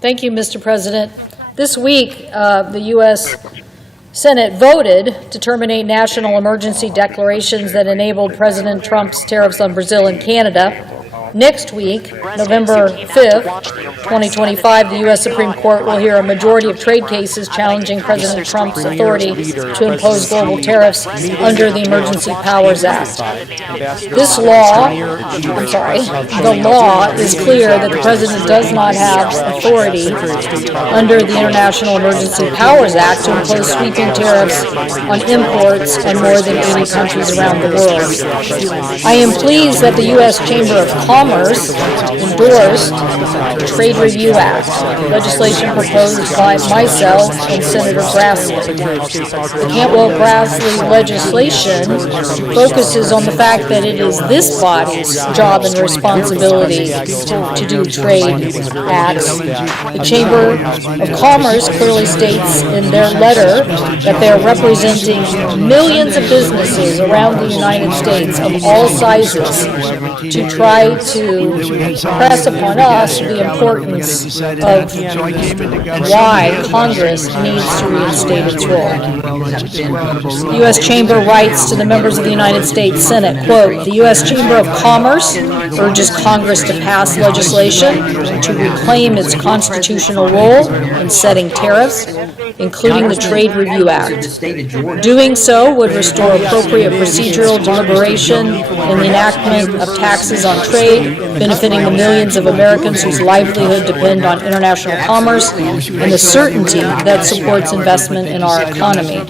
Thank you, Mr. President. This week, the U.S. Senate voted to terminate national emergency declarations that enabled President Trump's tariffs on Brazil and Canada. Next week, November 5th, 2025, the U.S. Supreme Court will hear a majority of trade cases challenging President Trump's authority to impose global tariffs under the Emergency Powers Act. This law, the law is clear that the President does not have authority under the International Emergency Powers Act to impose sweeping tariffs on imports in more than 80 countries around the world. I am pleased that the U.S. Chamber of Commerce endorsed the Trade Review Act, legislation proposed by myself and Senator Grassley. The Cantwell-Grassley legislation focuses on the fact that it is this body's job and responsibility to do trade acts. The Chamber of Commerce clearly states in their letter that they are representing millions of businesses around the United States of all sizes to try to press upon us the importance of why Congress needs to reinstate its role. The U.S. Chamber writes to the members of the United States Senate, quote, "The U.S. Chamber of Commerce urges Congress to pass legislation to reclaim its constitutional role in setting tariffs, including the Trade Review Act. Doing so would restore appropriate procedural deliberation in the enactment of taxes on trade, benefiting the millions of Americans whose livelihood depend on international commerce and the certainty that supports investment in our economy.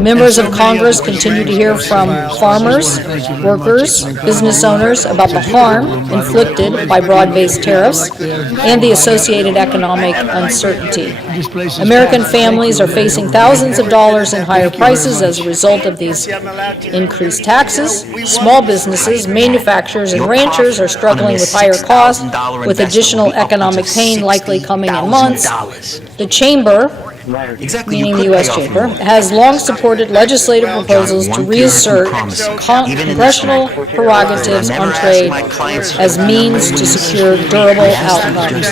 Members of Congress continue to hear from farmers, workers, business owners about the harm inflicted by broad-based tariffs and the associated economic uncertainty. American families are facing thousands of dollars in higher prices as a result of these increased taxes. Small businesses, manufacturers, and ranchers are struggling with higher costs, with additional economic pain likely coming in months. The Chamber, meaning the U.S. Chamber, has long supported legislative proposals to reassert congressional prerogatives on trade as means to secure durable outcomes.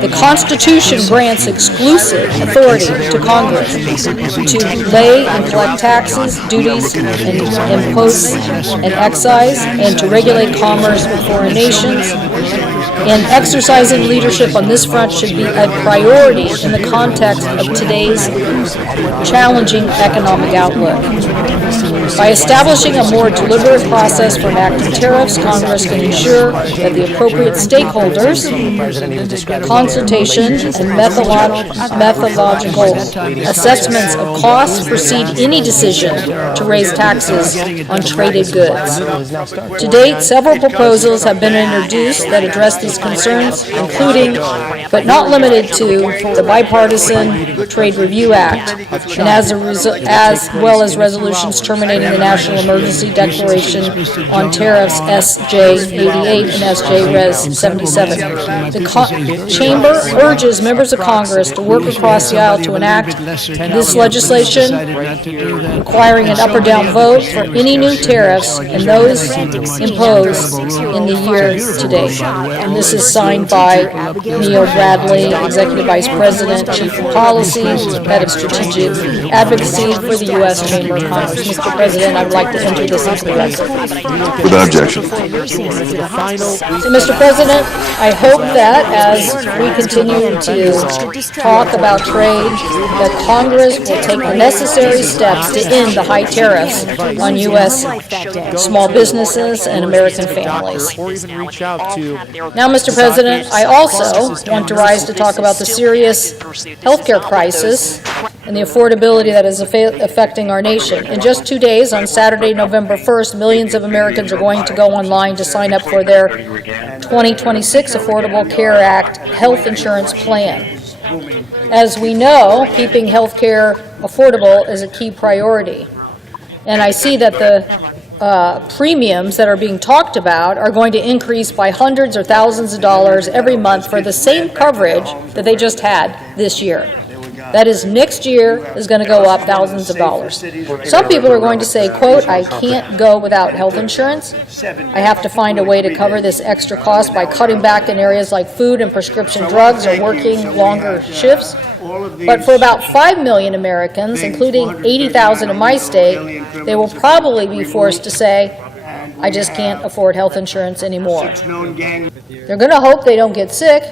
The Constitution grants exclusive authority to Congress to lay and collect taxes, duties, and imposts and excise, and to regulate commerce with foreign nations. and exercising leadership on this front should be a priority in the context of today's challenging economic outlook. By establishing a more deliberate process for enacting tariffs, Congress can ensure that the appropriate stakeholders, consultation, and methodological assessments of costs precede any decision to raise taxes on traded goods. To date, several proposals have been introduced that address these concerns, including, but not limited to, the Bipartisan Trade Review Act, and as well as resolutions terminating the National Emergency Declaration on Tariffs SJ88 and SJ Res 77. The Chamber urges members of Congress to work across the aisle to enact this legislation, requiring an up or down vote for any new tariffs and those imposed in the year to date. And this is signed by Neil Bradley, Executive Vice President, Chief of Policy, Head of Strategic Advocacy for the U.S. Chamber of Commerce. Mr. President, I would like to enter this into the record. Without objection. So, Mr. President, I hope that as we continue to talk about trade, that Congress will take the necessary steps to end the high tariffs on U.S. small businesses and American families. Now, Mr. President, I also want to rise to talk about the serious healthcare crisis and the affordability that is affecting our nation. In just 2 days, on Saturday, November 1st, millions of Americans are going to go online to sign up for their 2026 Affordable Care Act health insurance plan. As we know, keeping health care affordable is a key priority. And I see that the premiums that are being talked about are going to increase by hundreds or thousands of dollars every month for the same coverage that they just had this year. That is, next year is going to go up thousands of dollars. Some people are going to say, quote, I can't go without health insurance. I have to find a way to cover this extra cost by cutting back in areas like food and prescription drugs or working longer shifts. But for about 5 million Americans, including 80,000 in my state, they will probably be forced to say, I just can't afford health insurance anymore. They're going to hope they don't get sick.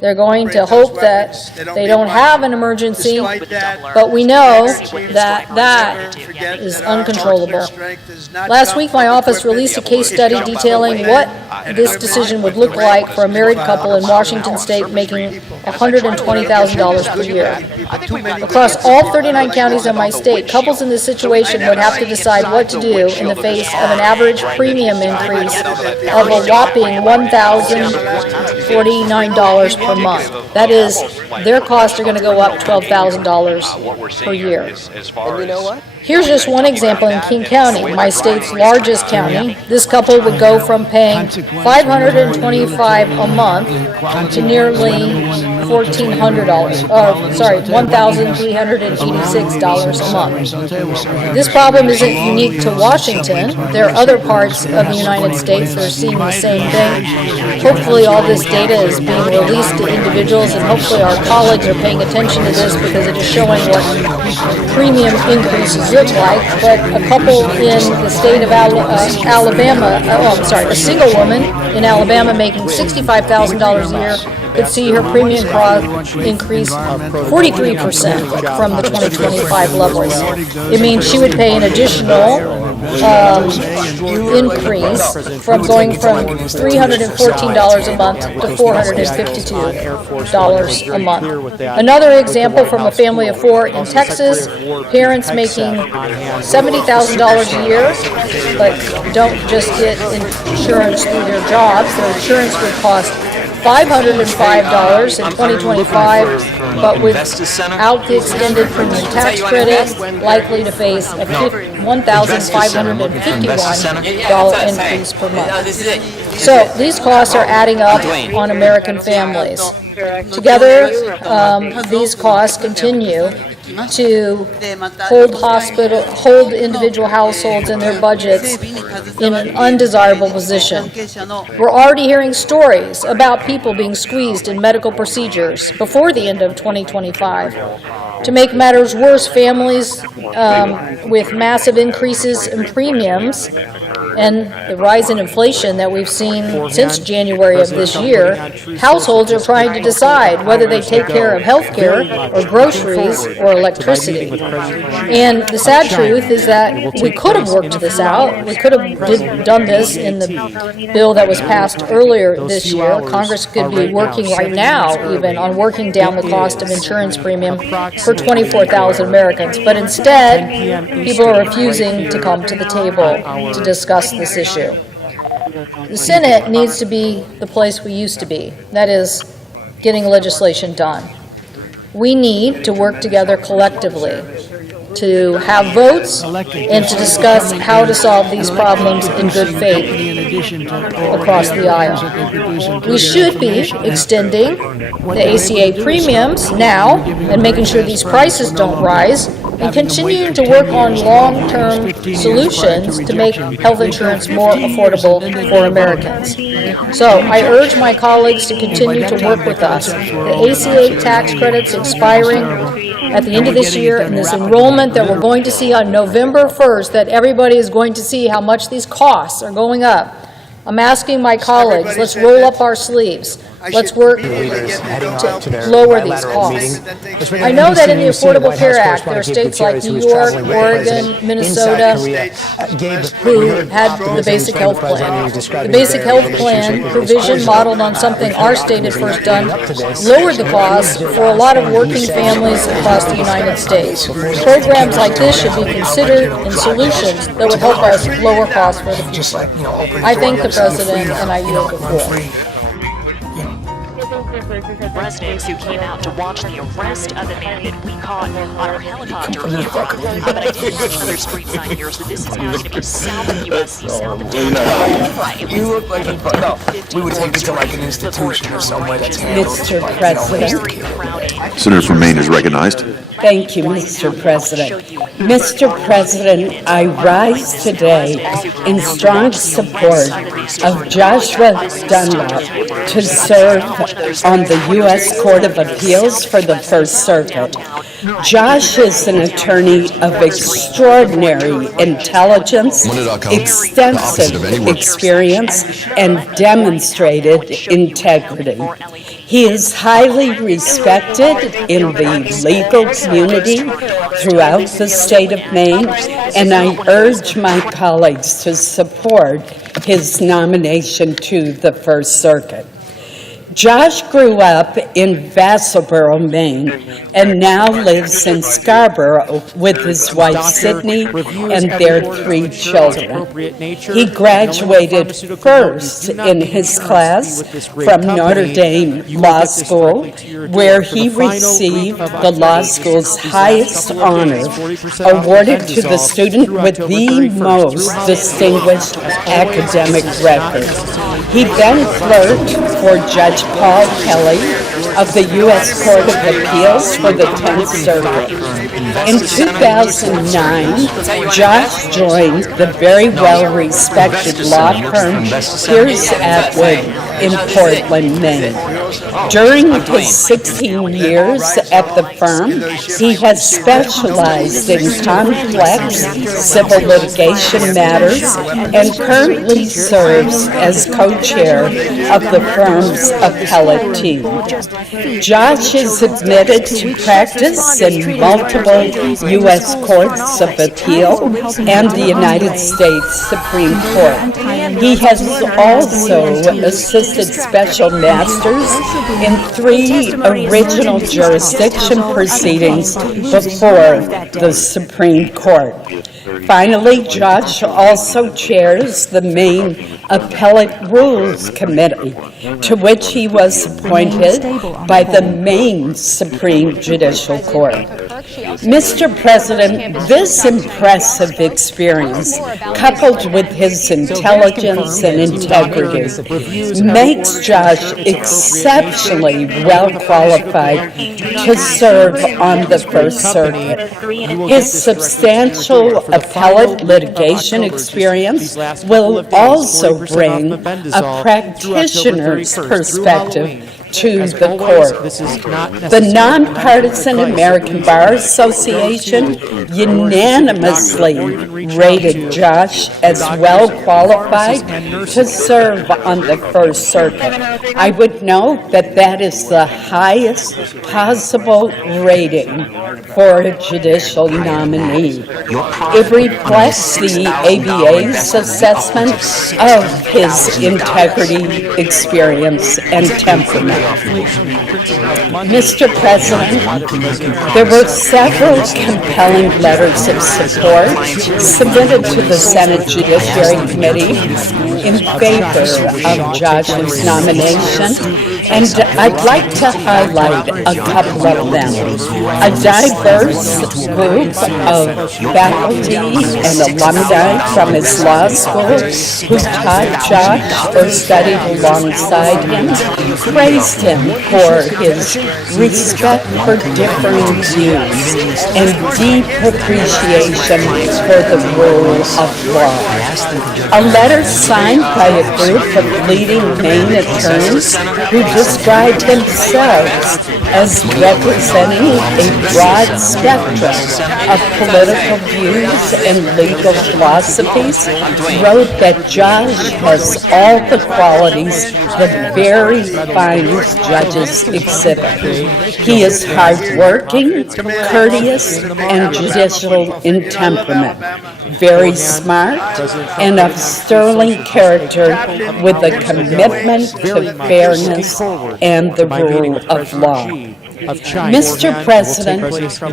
They're going to hope that they don't have an emergency, but we know that that is uncontrollable. Last week, my office released a case study detailing what this decision would look like for a married couple in Washington State making $120,000 per year. Across all 39 counties in my state, couples in this situation would have to decide what to do in the face of an average premium increase of a whopping $1,049 per month. That is, their costs are going to go up $12,000 per year. And you know what? Here's just one example in King County, my state's largest county. This couple would go from paying $525 a month to nearly $1,386 a month. This problem isn't unique to Washington. There are other parts of the United States that are seeing the same thing. Hopefully all this data is being released to individuals, and hopefully our colleagues are paying attention to this because it is showing what premium increases look like. But a couple in the state of Alabama, a single woman in Alabama making $65,000 a year could see her premium increase 43% from the 2025 levels. It means she would pay an additional increase from going from $314 a month to $452 a month. Another example from a family of 4 in Texas, parents making $70,000 a year, but don't just get insurance through their jobs. Their insurance would cost $505 in 2025, but without the extended premium tax credit, likely to face a $1,551 increase per month. So these costs are adding up on American families. Together, these costs continue to hold individual households and their budgets in an undesirable position. We're already hearing stories about people being squeezed in medical procedures before the end of 2025. To make matters worse, families with massive increases in premiums and the rise in inflation that we've seen since January of this year, households are trying to decide whether they take care of health care or groceries or electricity. And the sad truth is that we could have worked this out. We could have done this in the bill that was passed earlier this year. Congress could be working right now even on working down the cost of insurance premium for 24,000 Americans. But instead, people are refusing to come to the table to discuss this issue. The Senate needs to be the place we used to be, that is, getting legislation done. We need to work together collectively to have votes and to discuss how to solve these problems in good faith across the aisle. We should be extending the ACA premiums now and making sure these prices don't rise, and continuing to work on long-term solutions to make health insurance more affordable for Americans. So I urge my colleagues to continue to work with us. The ACA tax credits expiring at the end of this year, and this enrollment that we're going to see on November 1st, that everybody is going to see how much these costs are going up. I'm asking my colleagues, let's roll up our sleeves. Let's work to lower these costs. I know that in the Affordable Care Act, there are states like New York, Oregon, Minnesota, who had the basic health plan. The basic health plan provision modeled on something our state had first done lowered the cost for a lot of working families across the United States. Programs like this should be considered in solutions that would help us lower costs for the future. I thank the President, and I yield the floor. Residents who came out to watch the arrest of the man that we caught on our helicopter here. But I did have another street sign here, so this is now going to be south of USC, south of You look like we would take it to like an institution or somewhere that's handled. Mr. President. Senator from Maine is recognized. Thank you, Mr. President. Mr. President, I rise today in strong support of Joshua Dunlap to serve on the U.S. Court of Appeals for the First Circuit. Josh is an attorney of extraordinary intelligence, extensive experience, and demonstrated integrity. He is highly respected in the legal community throughout the state of Maine, and I urge my colleagues to support his nomination to the First Circuit. Josh grew up in Vassalboro, Maine, and now lives in Scarborough with his wife Sydney and their 3 children. He graduated first in his class from Notre Dame Law School, where he received the law school's highest honor, awarded to the student with the most distinguished academic record. He then clerked for Judge Paul Kelly of the U.S. Court of Appeals for the 10th Circuit. In 2009, Josh joined the very well-respected law firm Pierce Atwood in Portland, Maine. During his 16 years at the firm, he has specialized in complex civil litigation matters and currently serves as co-chair of the firm's appellate team. Josh is admitted to practice in multiple U.S. Courts of Appeal and the United States Supreme Court. He has also assisted special masters in 3 original jurisdiction proceedings before the Supreme Court. Finally, Josh also chairs the Maine Appellate Rules Committee, to which he was appointed by the Maine Supreme Judicial Court. Mr. President, this impressive experience, coupled with his intelligence and integrity, makes Josh exceptionally well qualified to serve on the First Circuit. His substantial appellate litigation experience will also bring a practitioner's perspective to the court. The Nonpartisan American Bar Association unanimously rated Josh as well qualified to serve on the First Circuit. I would note that that is the highest possible rating for a judicial nominee. It reflects the ABA's assessment of his integrity, experience, and temperament. Mr. President, there were several compelling letters of support submitted to the Senate Judiciary Committee in favor of Josh's nomination, and I'd like to highlight a couple of them. A diverse group of faculty and alumni from his law school who taught Josh or studied alongside him praised him for his respect for differing views and deep appreciation for the rule of law. A letter signed by a group of leading Maine attorneys who described themselves as representing a broad spectrum of political views and legal philosophies wrote that Josh has all the qualities the very finest judges exhibit. He is hardworking, courteous, and judicial in temperament, very smart, and of sterling character with a commitment to fairness and the rule of law. Mr. President,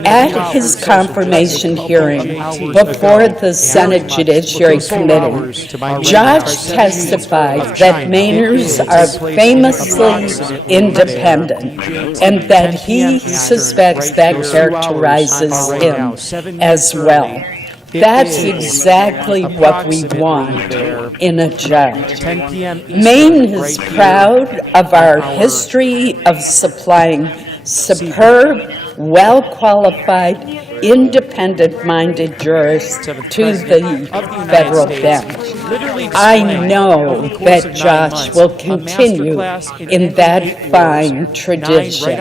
at his confirmation hearing before the Senate Judiciary Committee, Josh testified that Mainers are famously independent and that he suspects that characterizes him as well. That's exactly what we want in a judge. Maine is proud of our history of supplying superb, well-qualified, independent-minded jurors to the federal bench. I know that Josh will continue in that fine tradition.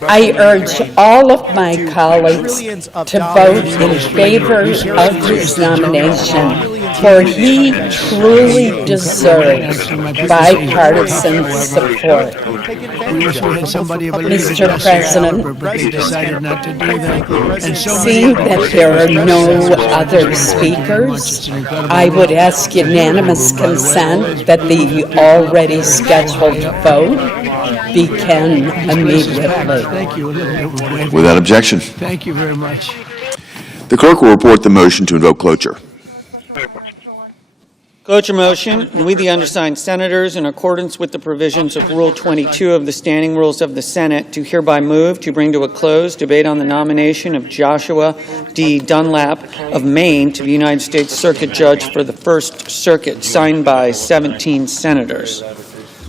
I urge all of my colleagues to vote in favor of his nomination, for he truly deserves bipartisan support. Mr. President, seeing that there are no other speakers, I would ask unanimous consent that the already scheduled vote begin immediately. Without objection. Thank you very much. The clerk will report the motion to invoke cloture. Cloture motion. We, the undersigned senators, in accordance with the provisions of Rule 22 of the Standing Rules of the Senate, do hereby move to bring to a close debate on the nomination of Joshua D. Dunlap of Maine to the United States Circuit Judge for the First Circuit, signed by 17 senators.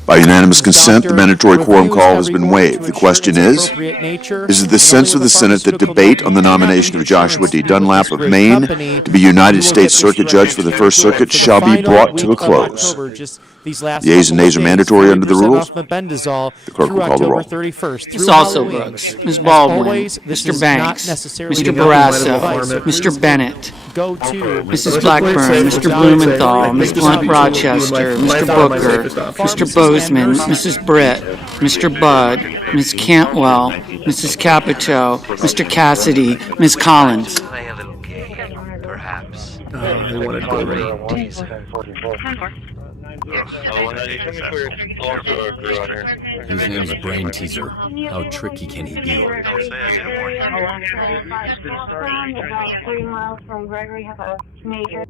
By unanimous consent, the mandatory quorum call has been waived. The question is it the sense of the Senate that debate on the nomination of Joshua D. Dunlap of Maine to be United States Circuit Judge for the First Circuit shall be brought to a close? The yeas and nays are mandatory under the rules. The clerk will call the roll. Ms. Also Brooks, Ms. Baldwin, Mr. Banks, Mr. Barrasso, Mr. Bennett, Mrs. Blackburn, Mr. Blumenthal, Ms. Blunt Rochester, Mr. Booker, Mr. Bozeman, Mrs. Britt, Mr. Budd, Ms. Cantwell, Mrs. Capito, Mr. Cassidy, Ms. Collins. Perhaps. I wanted to go His name's Brain Teaser. How tricky can he be? About 3 miles from Gregory, have a major.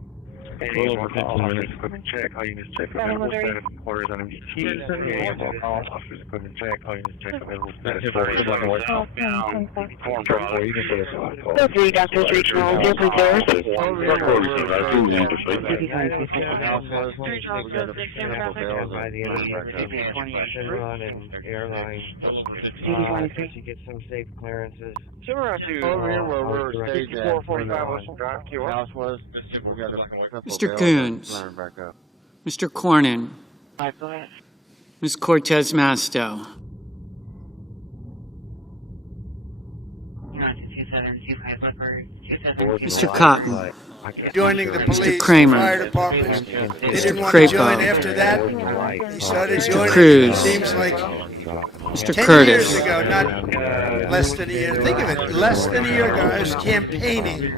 Over 15 minutes, equipment check. All units check available status. Quarters on MDT. Officers equipment check. All units check available status. The 3 doctors regional different there. To get some safe clearances. Sure, over here where we're staged at. 445 Drive. Mr. Coons, Mr. Cornyn, Ms. Cortez Masto. 2725 leopard, Mr. Cotton. Joining the police, Kramer. fire departments. They didn't want Crapo. to join after that. He started Mr. joining. Cruz. It seems like Mr. 10 Curtis. years ago, not less than a year. Think of it, less than a year ago, I was campaigning.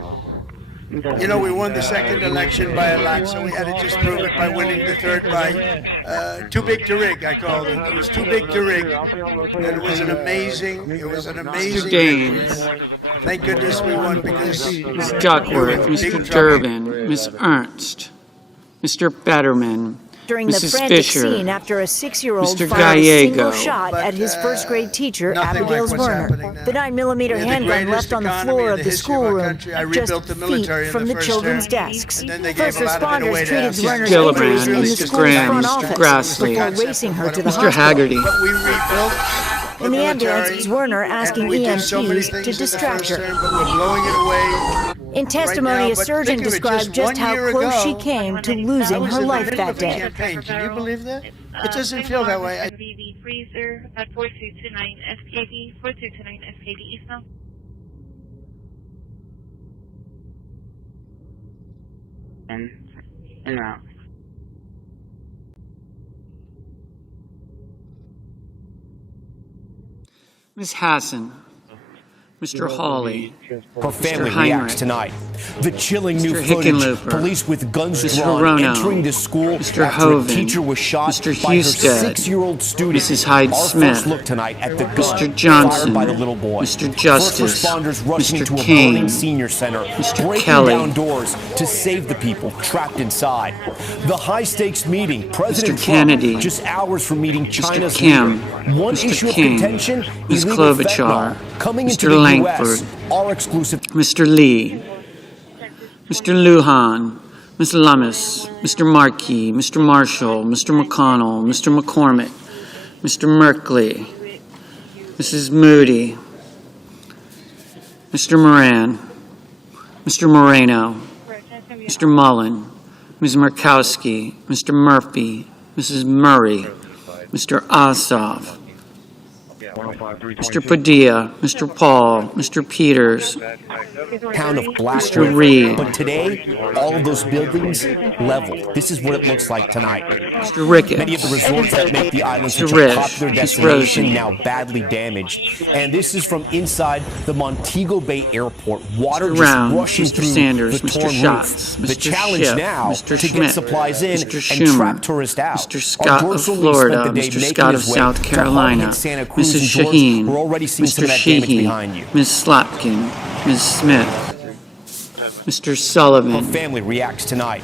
You know, we won the second election by a lot, so we had to just prove it by winning the third by too big to rig, I called it. It was too big to rig. And it was an amazing Mr. Gaines. Thank goodness we won because Ms. Duckworth, Mr. Durbin, Ms. Ernst, Mr. Betterman, During the Mrs. frantic Fisher, scene after a 6-year-old Mr. fired a single Gallego. shot at his first-grade teacher, nothing Abigail like what's Werner. happening now. The 9mm We had the handgun greatest left on the economy floor in of the the history of our schoolroom, country. I just rebuilt the military feet in from the the first children's term. desks. And then they First gave a lot of it responders away to treated us. Werner's Gillibrand, injuries in the Mrs. school's Graham, front Mr. office Grassley, before racing her to the Mr. hospital. Haggerty. But we rebuilt In the ambulance military, is Werner asking and we did so many EMTs things to in the distract first her. term, but we're blowing it away. In testimony, right now, a but surgeon think of it, described just 1 how year close ago, she came to I losing was her in the life middle that of a day. campaign. Can you believe that? It doesn't feel that way. BB freezer at 4229 SKD, 4229 SKD East now. and out. Ms. Hassan, Mr. Hawley, Her family Mr. Heinrich, reacts tonight. The chilling new Mr. footage, Hickenlooper, police with guns Ms. drawn Hirono, entering the school Mr. after Hoven, a teacher was shot Mr. by her Husted, 6-year-old student. Mrs. Hyde Our Smith, first look tonight at the gun Mr. Johnson, fired by the little boy. Mr. Justice, First responders rushing Mr. to a King, burning senior center, Mr. breaking Kelly, down doors to save the people trapped inside. The high-stakes meeting, President Mr. Kennedy, Trump, just hours from meeting China's Kim, leader. One Mr. issue King, of contention, Ms. illegal Klobuchar, fentanyl coming Mr. into the Langford, U.S. Our exclusive. Mr. Lee, Mr. Lujan, Ms. Lummis, Mr. Markey, Mr. Marshall, Mr. McConnell, Mr. McCormick, Mr. Merkley, Mrs. Moody, Mr. Moran, Mr. Moreno, Mr. Mullen, Ms. Murkowski, Mr. Murphy, Mrs. Murray, Mr. Ossoff, Mr. Padilla, Mr. Paul, Mr. Peters, Pound of black Mr. Reed, But today, all of those buildings leveled. This is what it looks like tonight. Mr. Ricketts, Many of the resorts that make the island Mr. such a Risch, popular Ms. destination Rosen, now badly damaged. And this is from inside the Montego Bay Airport. Water Mr. just Round, rushing Mr. through Sanders, the Mr. torn Schatz, roof. The Mr. challenge Schiff, now Mr. to Schmidt, get supplies in Mr. and Schumer, trap tourists out. Mr. Scott Our of dorsal lead Florida, spent the day Mr. making Scott of his way South to Carolina, Hartman, Santa Cruz, Mrs. and George. Shaheen, We're already seeing some Mr. of that damage Sheehy, behind you. Ms. Slotkin, Ms. Smith, Mr. Sullivan, Her family reacts tonight.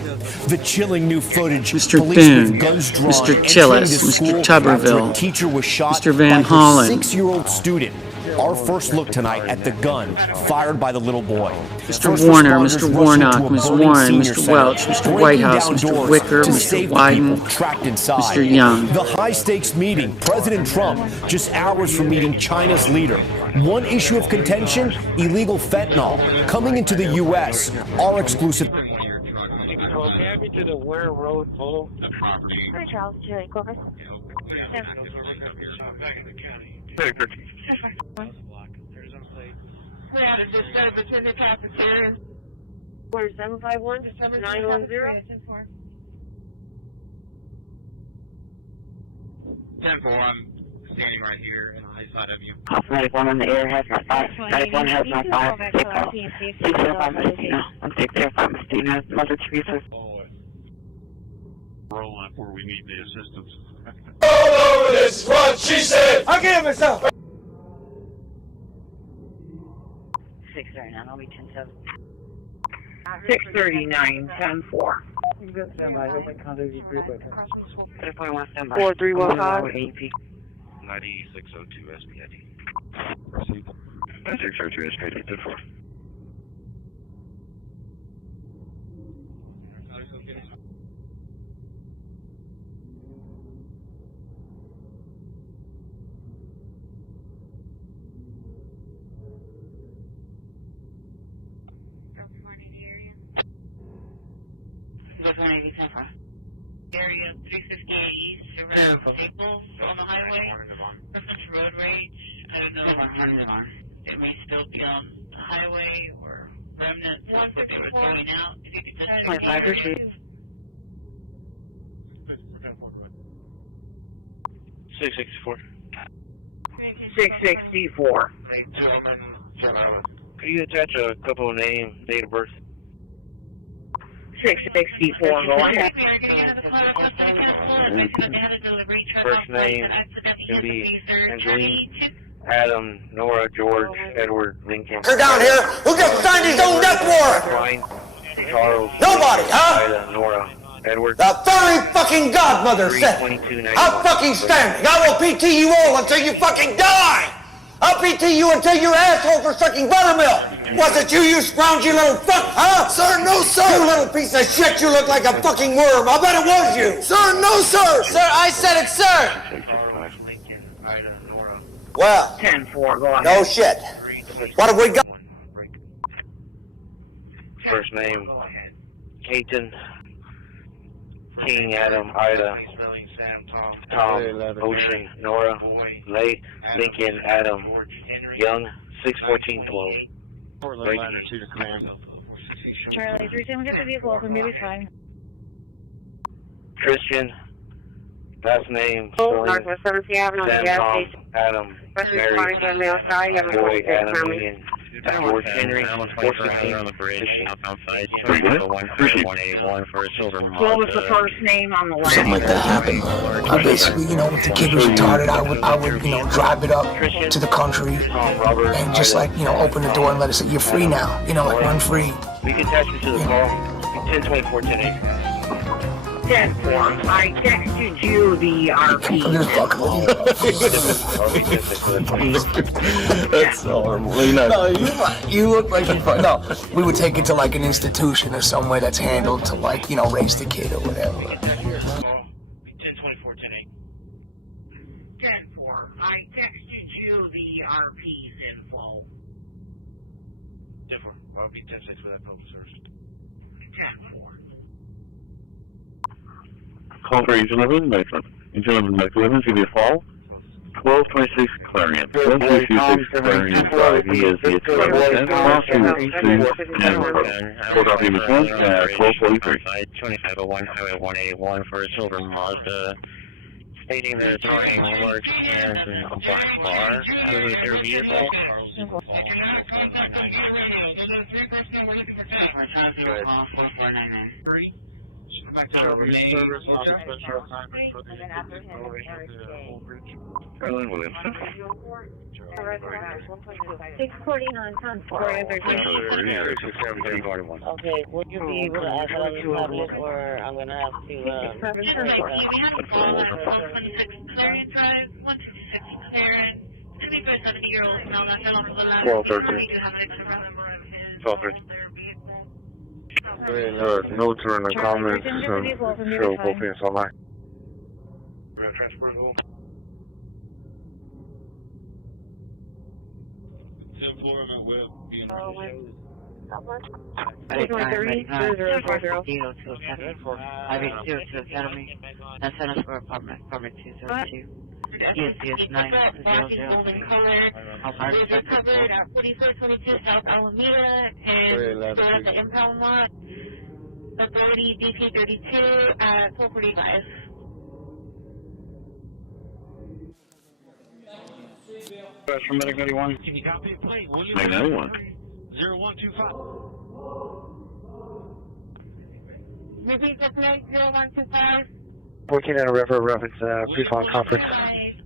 The chilling new footage. Mr. Police Thune, with guns drawn Mr. entering Tillis, the Mr. school Tuberville, after a teacher was shot Mr. Van by Hollen, her 6-year-old student. Our first look tonight at the gun fired by the little boy. Mr. First Warner, responders Mr. rushing Warnock, to a Ms. burning Warren, senior Mr. center, Welch, Mr. breaking Whitehouse, down Mr. doors Wicker, to Mr. save the Wyden, people trapped inside. Mr. Young. The high-stakes meeting, President Trump, just hours from meeting China's leader. One issue of contention, illegal fentanyl coming into the U.S. Our exclusive. To the Ware Road Polo. Hi, Charles. Julie Corpus. Where's 751 910? 10-4, I'm standing right here in the high side of you. Medic 1 on the air has my 5. Medic 1 has my 5. Take call. 605 Mastino. 605 Mastino. Mother Teresa. Rolling where we need the assistance. All over this is what she said. I give myself. 639. I'll be 10-7. 639. 10-4. You got standby. Open contact you group by 10. 3.1 standby. 4315. 9602 SPID. Proceed. 9602 SPID. 10-4. Area 358 East, around Staples on the highway. Reference road rage. I don't know. It may still be on the highway or remnants of what they were throwing out. If you could just 25 pursuit. 664. 664. Could you attach a couple of name, date of birth? 664, go ahead. First name can be Angeline, Adam, Nora, George, Edward, Lincoln. Her down here. Who just signed his own death warrant? Klein, Charles. Nobody, huh? Ida, Nora, Edward. The fairy fucking godmother said, I'm fucking standing. I will PT you all until you fucking die. I'll PT you until your asshole for sucking buttermilk. Was it you, you scroungy little fuck, huh? Sir, no, sir. You little piece of shit, you look like a fucking worm. I bet it was you. Sir, no, sir. Sir, I said it, sir. Well, 10-4, go ahead. no shit. What have we got? First name, Caton, King, Adam, Ida, Tom, Ocean, Nora, Lay, Lincoln, Adam, Young, 61412. Charlie, 310, get the vehicle open, maybe fine. Christian, last name, Northwest 17th Avenue, Sam, gas Tom, station. Adam, Mary, Boyd, Adam, Ian, George Henry, 416 on the bridge, outside, 181 for a silver. What was the first name on the last? Something like that happened. I basically, if the kid was retarded, I would, drive it up to the country and just open the door and let it say, you're free now. Run free. We can attach you to the call. 1024, 1080. 10-4. I texted you the RP. That's horrible. No, you look like you fuck. No, we would take it to an institution or somewhere that's handled to raise the kid or whatever. 1024, 1080. 10-4. I texted you the RP's info. Different. I'll be 10-6 for that public service. 10-4. Call for Angel 11, Medical. Angel 11, Medical 11, give me a fall. 1226 Clarion. 1226 Clarion. 5, he is the 1210. Cross you, please. And port off unit 1 at 1243. 2501, Highway 181 for a silver Mazda. Stating they're throwing large cans in a black bar out of their vehicle. Good. Back to service special assignment for the Carolyn Williamson. 649 Okay, would you be able to ask on the tablet, or I'm going to have to, 1213. Notes or in the comments, show both hands online. We're going to transport it home. 10-4 will be in Send us for apartment 232. Yes, 900. Covered at 4422 South Alameda and at the impound lot. Authority BP32 at 445. From Medic 91. Can you copy a plate? 991. 0125. Repeat the plate 0125. 14 at a reference, pre-file conference.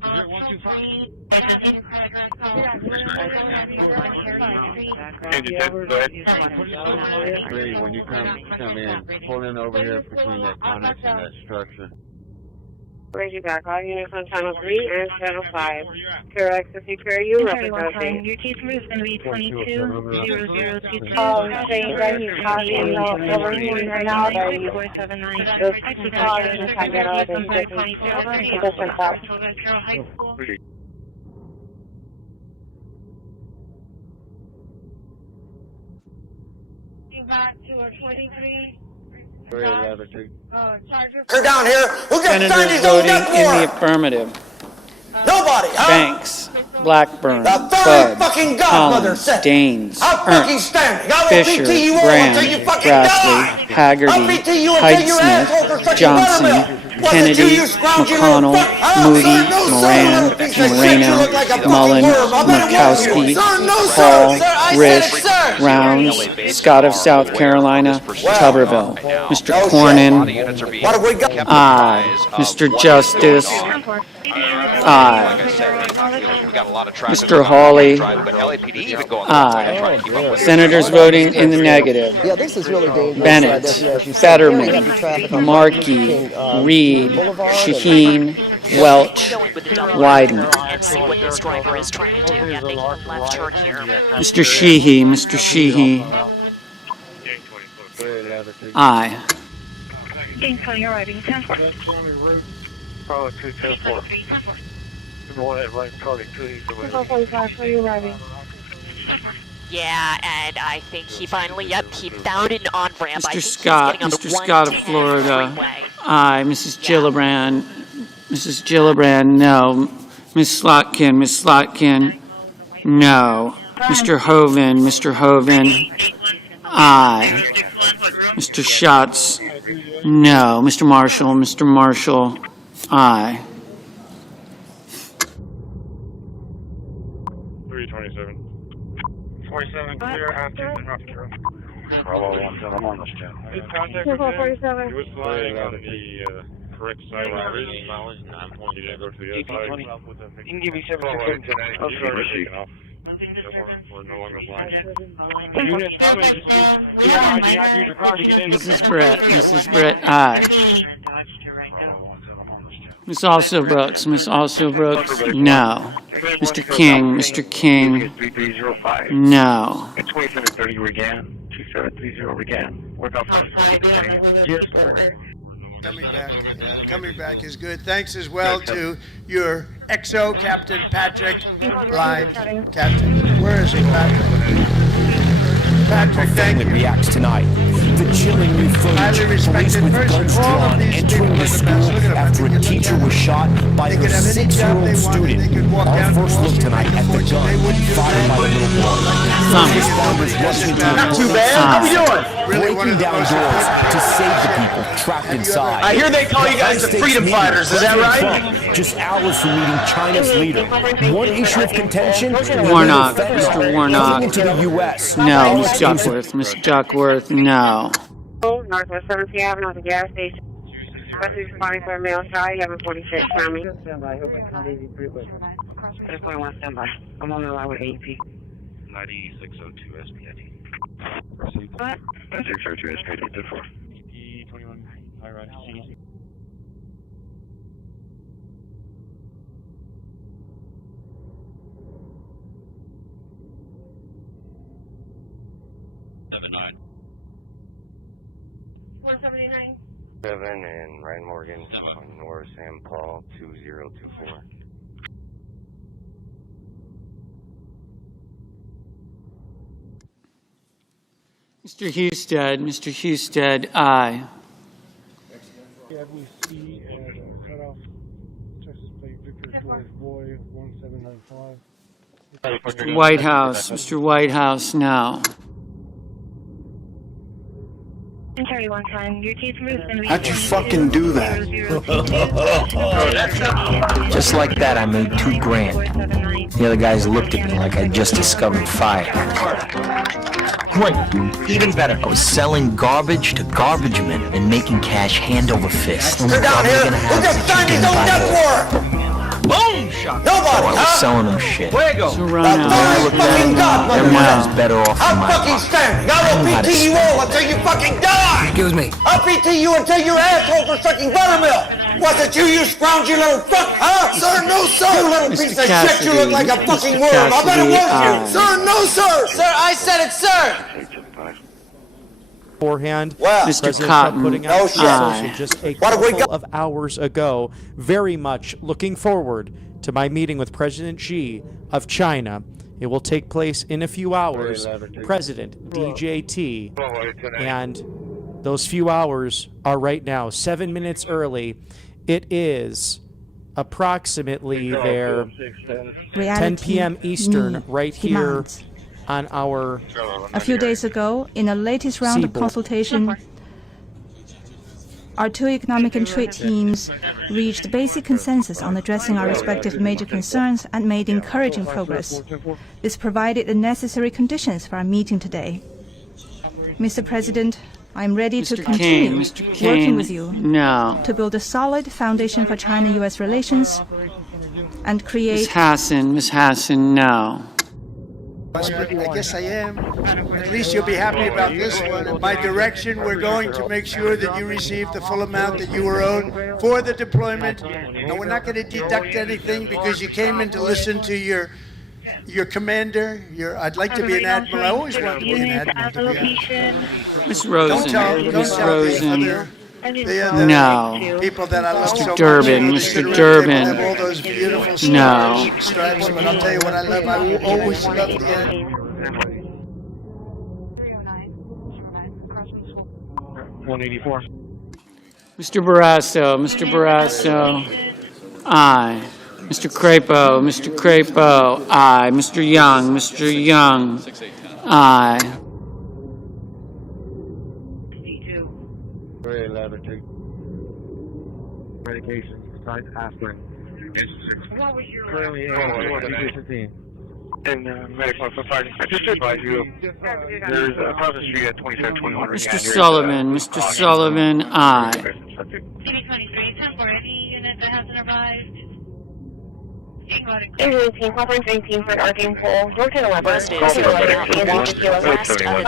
0125. When you come in, pull in over here between that connex and that structure. Raise back. All units on channel 3 and channel 5. Correct. To secure you, representing. Your T3 is going to be 220022. Saying that he's talking over here right now, that he's calling to find out all this different stuff. Back to our 23. Her down here. Who just signed Senators his own voting death in the warrant? affirmative. Nobody, huh? Banks, Blackburn, The Bud, very fucking godmother Collins, said, Daines, I'll fucking Ernst, stand. I will Fisher, PTU all Graham, until you fucking Grassley, die. Haggerty, I'll PTU until your assholes are Heidsmith, sucking Johnson, buttermilk. Was it Kennedy, you scroungy little McConnell, fuck? Huh? Moody, Sir, no, sir, you Moran, little piece of shit. You look like a fucking Mullen, worm. I bet it was you. Murkowski, Sir, no, sir. Hall, Sir, I said Risch, it, sir. Rounds, Scott of South Carolina, Tuberville, Mr. Cornyn, What have we got? aye. Mr. Justice, aye. Mr. Hawley, aye. Senators voting in the negative. Yeah, this is really dangerous. Bennett, Fetterman, Markey, Reed, Shaheen, Welch, Wyden. And see what this driver is trying to do. Yeah, making a left turn here. Mr. Sheehy, Mr. Sheehy, aye. James County arriving 10. Probably 210-4. The one that right, probably 2 45, are you arriving? Yeah, and I think he finally, he found an on-ramp. Mr. Scott, Mr. Scott of Florida, aye. Mrs. Gillibrand, Mrs. Gillibrand, no. Miss Slotkin, no. Mr. Hoven, aye. Mr. Schatz, no. Mr. Marshall, aye. 327. 47 clear after North Carolina. Bravo 17, I'm on this channel. His contact was 47. he was flying on the correct side of the ridge. He didn't go to the other side. You can give me 7 We're no longer flying. Units coming. Mrs. Brett, aye. Miss Alsobrooks, no. Mr. King, no. 2730 Regan. 2730 Regan. Work out for yes, sir. Coming back is good. Thanks as well to your XO, Captain Patrick, live Captain. Where is he, Patrick? Patrick, thank you. Reacts tonight. The chilling new footage of police with guns drawn entering the school after a teacher was shot by her 6-year-old student. Our first look tonight at the gun fired by the little boy. First responders rushing to Not too bad. How we doing? breaking down doors to save the people trapped inside. I hear they call you guys the freedom fighters. Is that right? Just hours from meeting China's leader. One issue of contention: Warnock, Mr. Warnock. into the U.S. No, Miss Duckworth, no. Northwest 17th Avenue at the gas station. Message responding for a male child, 1146 Tommy. Standby, hope I can't easy pretty quick. 3.1 standby. I'm on the line with AEP. 9602 SPID. What? 9602 SPID, 10-4. EP 21, high rise. Seven 179. 7 and Ryan Morgan on North San Paul 2024. Mr. Husted, aye. WC and cutoff Texas plate Victor George Boy 1795. Mr. Whitehouse, no. 31 time. Your teeth moves and How'd you fucking do that? Just like that, I made $2,000. The other guys looked at me like I just discovered fire. Great, even better. I was selling garbage to garbage men and making cash hand over fist. Sit down here. Who can find his own network? Boom! Shot. Nobody, I was selling them shit. Fuego. The very fucking godmother. Everyone's better off than I'm my fucking standing. I will PT you all until you fucking die. Excuse me. I'll PT you until your assholes are sucking buttermilk. Was it you scroungy little fuck, huh? Sir, no, sir. You little piece of shit. You look like a fucking worm. I bet it was you. Sir, no, sir. Sir, I said it, sir. Beforehand, Well, President Mr. Cotton, Trump putting no out shit. social just a What have we couple of hours ago. Very much looking forward to my meeting with President Xi of China. It will take place in a few hours. President DJT, and those few hours are right now, 7 minutes early. It is approximately there, 10 Reality p.m. Eastern, need right here demands. on our A few days ago, in the latest round of seaboard. consultation, our two economic and trade teams reached basic consensus on addressing our respective major concerns and made encouraging progress. This provided the necessary conditions for our meeting today. Mr. President, I am ready to continue working with you to build a solid foundation for China-U.S. relations and create... Ms. Hassan, no. I guess I am. At least you'll be happy about this one. In my direction, we're going to make sure that you receive the full amount that you were owed for the deployment. And we're not going to deduct anything because you came in to listen to your commander. I'd like to be an admiral. I always wanted to be an admiral, to be honest. Miss Rosen, Miss Rosen. No. People that I love so Durbin, much, Mr. Durbin. all those beautiful No. stripes, but I'll tell you what I love. I will always love the end. 184. Mr. Barrasso, aye. Mr. Crapo, aye. Mr. Young, aye. Very elaborate. Medication besides aspirin. What was your And medical fire. I just advise you. There's across the street at 2721. Mr. Sullivan, aye. CD23, temporary unit that hasn't arrived. England team, Conference 18 for an arcing pole. Look to the left. West is right out to watch the rest of the man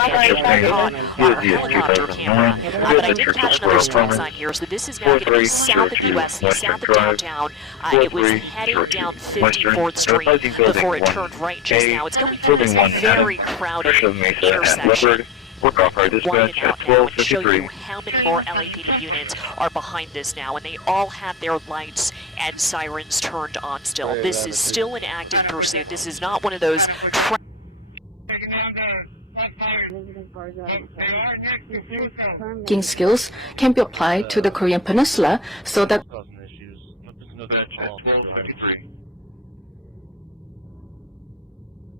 caught on a helicopter camera. But I did catch another strike sign here, so this is now going to be south of USC, south of downtown. It was heading down 54th Street before it turned right just now. It's going through this very crowded intersection. Work off our dispatch at Show you how many more LAPD units are behind this now, and they all have their lights and sirens turned on still. This is still an active pursuit. This is not one of those. Skills can be applied to the Korean Peninsula so that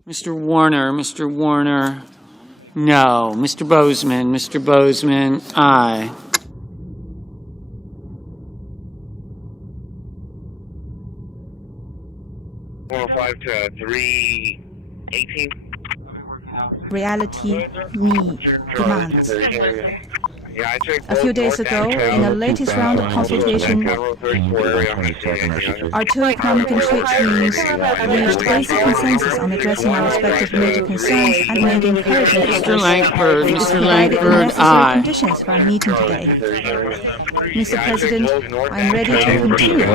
Mr. Warner, no. Mr. Bozeman, aye. to 318. Reality need demands. A few days ago, in the latest round of consultation, our two economic and trade teams reached basic consensus on addressing our respective major concerns and made encouraging progress. This provided the necessary conditions for our meeting today. Mr. President, I am ready to continue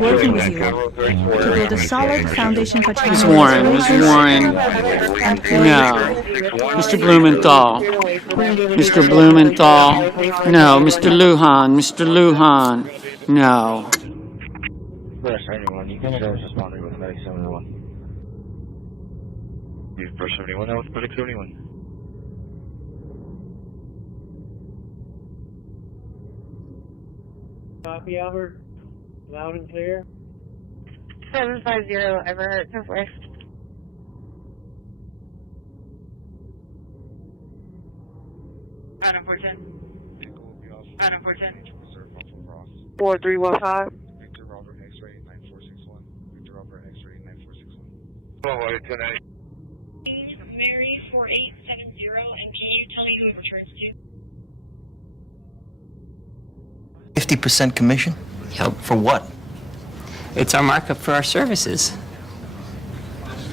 working with you to build a solid foundation for China's Ms. Warren, no. Mr. Blumenthal, no. Mr. Lujan, no. Press anyone, you can service responding with medic 71. Use Press 71 now with medic 71. Copy, Albert. Loud and clear. 750 Everett, Northwest. Adam 410. Adam 410. 4315. Victor Robert X-ray 9461. Victor Robert X-ray 9461. Oh, it's tonight. Mary 4870, and can you tell me who it returns to? 50% commission? Yep. For what? It's our markup for our services.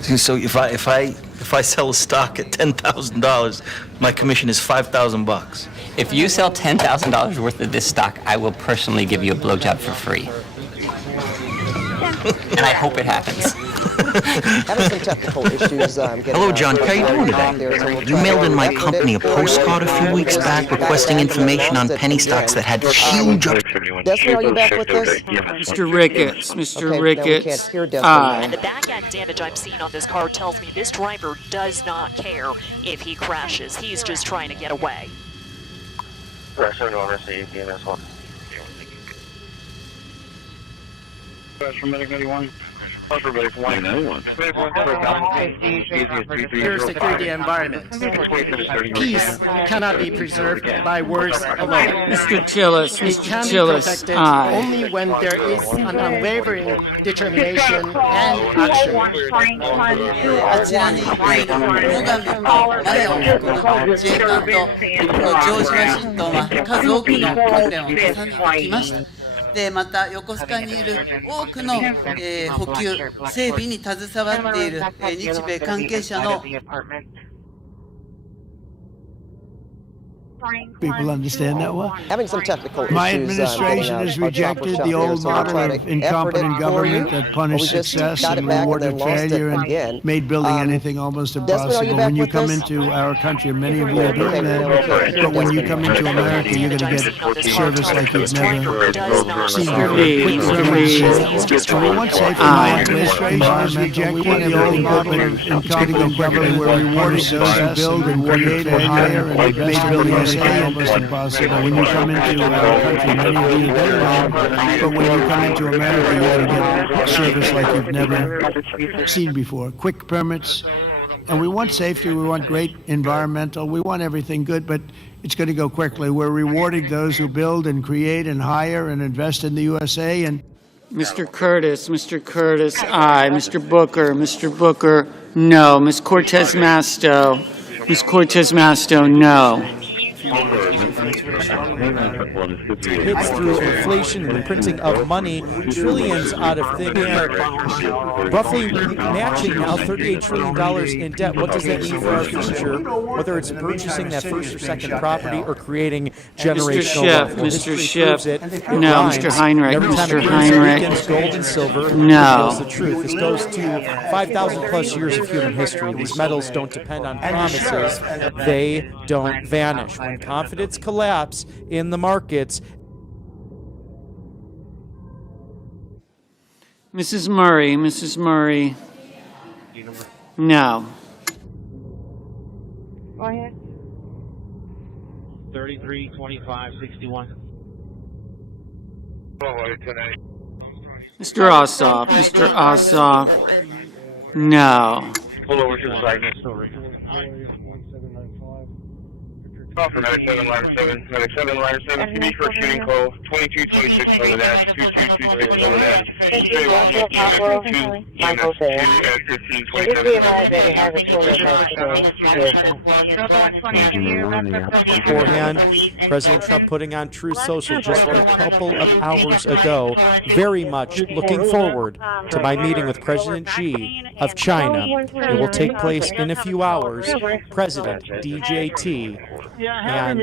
So if I sell a stock at $10,000, my commission is $5,000. If you sell $10,000 worth of this stock, I will personally give you a blowjob for free. And I hope it happens. Having some technical issues. Hello, John. How are you doing today? You mailed in my company a postcard a few weeks back requesting information on penny stocks that had huge... Desmond, are you back with us? Mr. Ricketts, And the back end damage I'm seeing on this car tells me this driver does not care if he crashes. He's just trying to get away. Press 71, RC, EMS 1. From Medic 91. Pure security environment. Peace cannot be preserved by words alone. Mr. Tillis, It Mr. can be Tillis, protected aye. only when there is an unwavering determination and action. あちらにいるモーガンとマヤを含む自衛官とこのジョージ・ワシントンは数多くの訓練を重ねてきました。でまた横須賀にいる多くの、補給整備に携わっている、日米関係者の People understand that well? Having some technical My issues, administration has rejected the old model of incompetent government that punished success and rewarded failure and made building anything almost impossible. When you come into our country, many of you are doing that, but when you come into America, you're going to get service like you've never seen before. We want safer my administration has rejected the old model of incompetent government where rewarding those who build and create and hire and invest in building almost impossible. When you come into our country, many of you are doing that, but when you come into America, you're going to get service like you've never seen before. Quick permits, and we want safety, we want great environmental, we want everything good, but it's going to go quickly. We're rewarding those who build and create and hire and invest in the USA. And Mr. Curtis, aye. Mr. Booker, no. Ms. Cortez Masto, no. Hits through inflation and the printing of money, trillions out of thin air, roughly matching now $38 trillion in debt. What does that mean for our future? Whether it's purchasing that first or second property or creating generational wealth. Mr. Schiff, no. Mr. Heinrich, gold and silver, no. The truth. This goes to 5,000 plus years of human history. These metals don't depend on promises. They don't vanish. When confidence collapse in the markets. Mrs. Murray, no. Go ahead. 33, 25, 61. Mr. Ossoff, no. Pull over to the side. Call for Medic 7, Line 7. Medic 7, Line 7, TV for shooting call 2226 on the dash, 2226 on the dash. Straight walk, EMS 2, EMS 2 at 1527. Just realize that it has a total Beforehand, President Trump putting on Truth Social just a couple of hours ago, very much looking forward to my meeting with President Xi of China. It will take place in a few hours. President DJT. And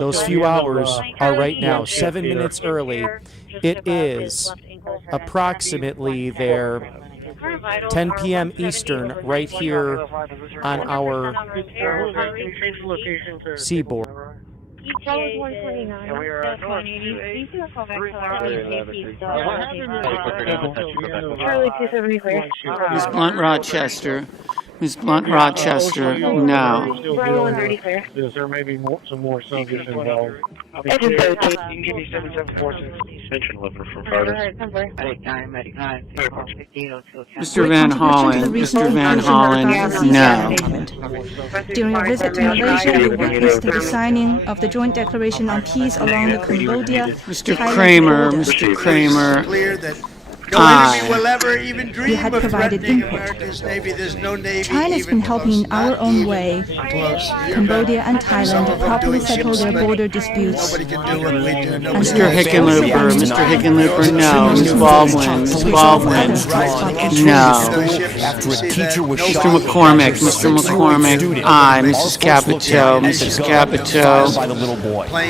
those few hours are right now, 7 minutes early. It is approximately there 10 p.m. Eastern right here on our seaboard. That was 129. That's 180. You can call back to our Charlie 270 clear. Ms. Blunt Rochester, no. Bravo 130 clear. Yes, there may be some more subjects involved. You can give me 774 suspension lever from Friday. Mr. Van Hollen, no. During a visit to Malaysia, we witnessed the signing of the Joint Declaration on Peace along the Cambodia. Mr. Kramer, no enemy will ever even dream of threatening America's Navy. There's no Navy. China's been helping in our own way Cambodia and Thailand to properly settle their border disputes. Nobody can do what we do. Mr. Hickenlooper, no. Ms. Baldwin, no. Mr. McCormick, aye. Mrs. Capito,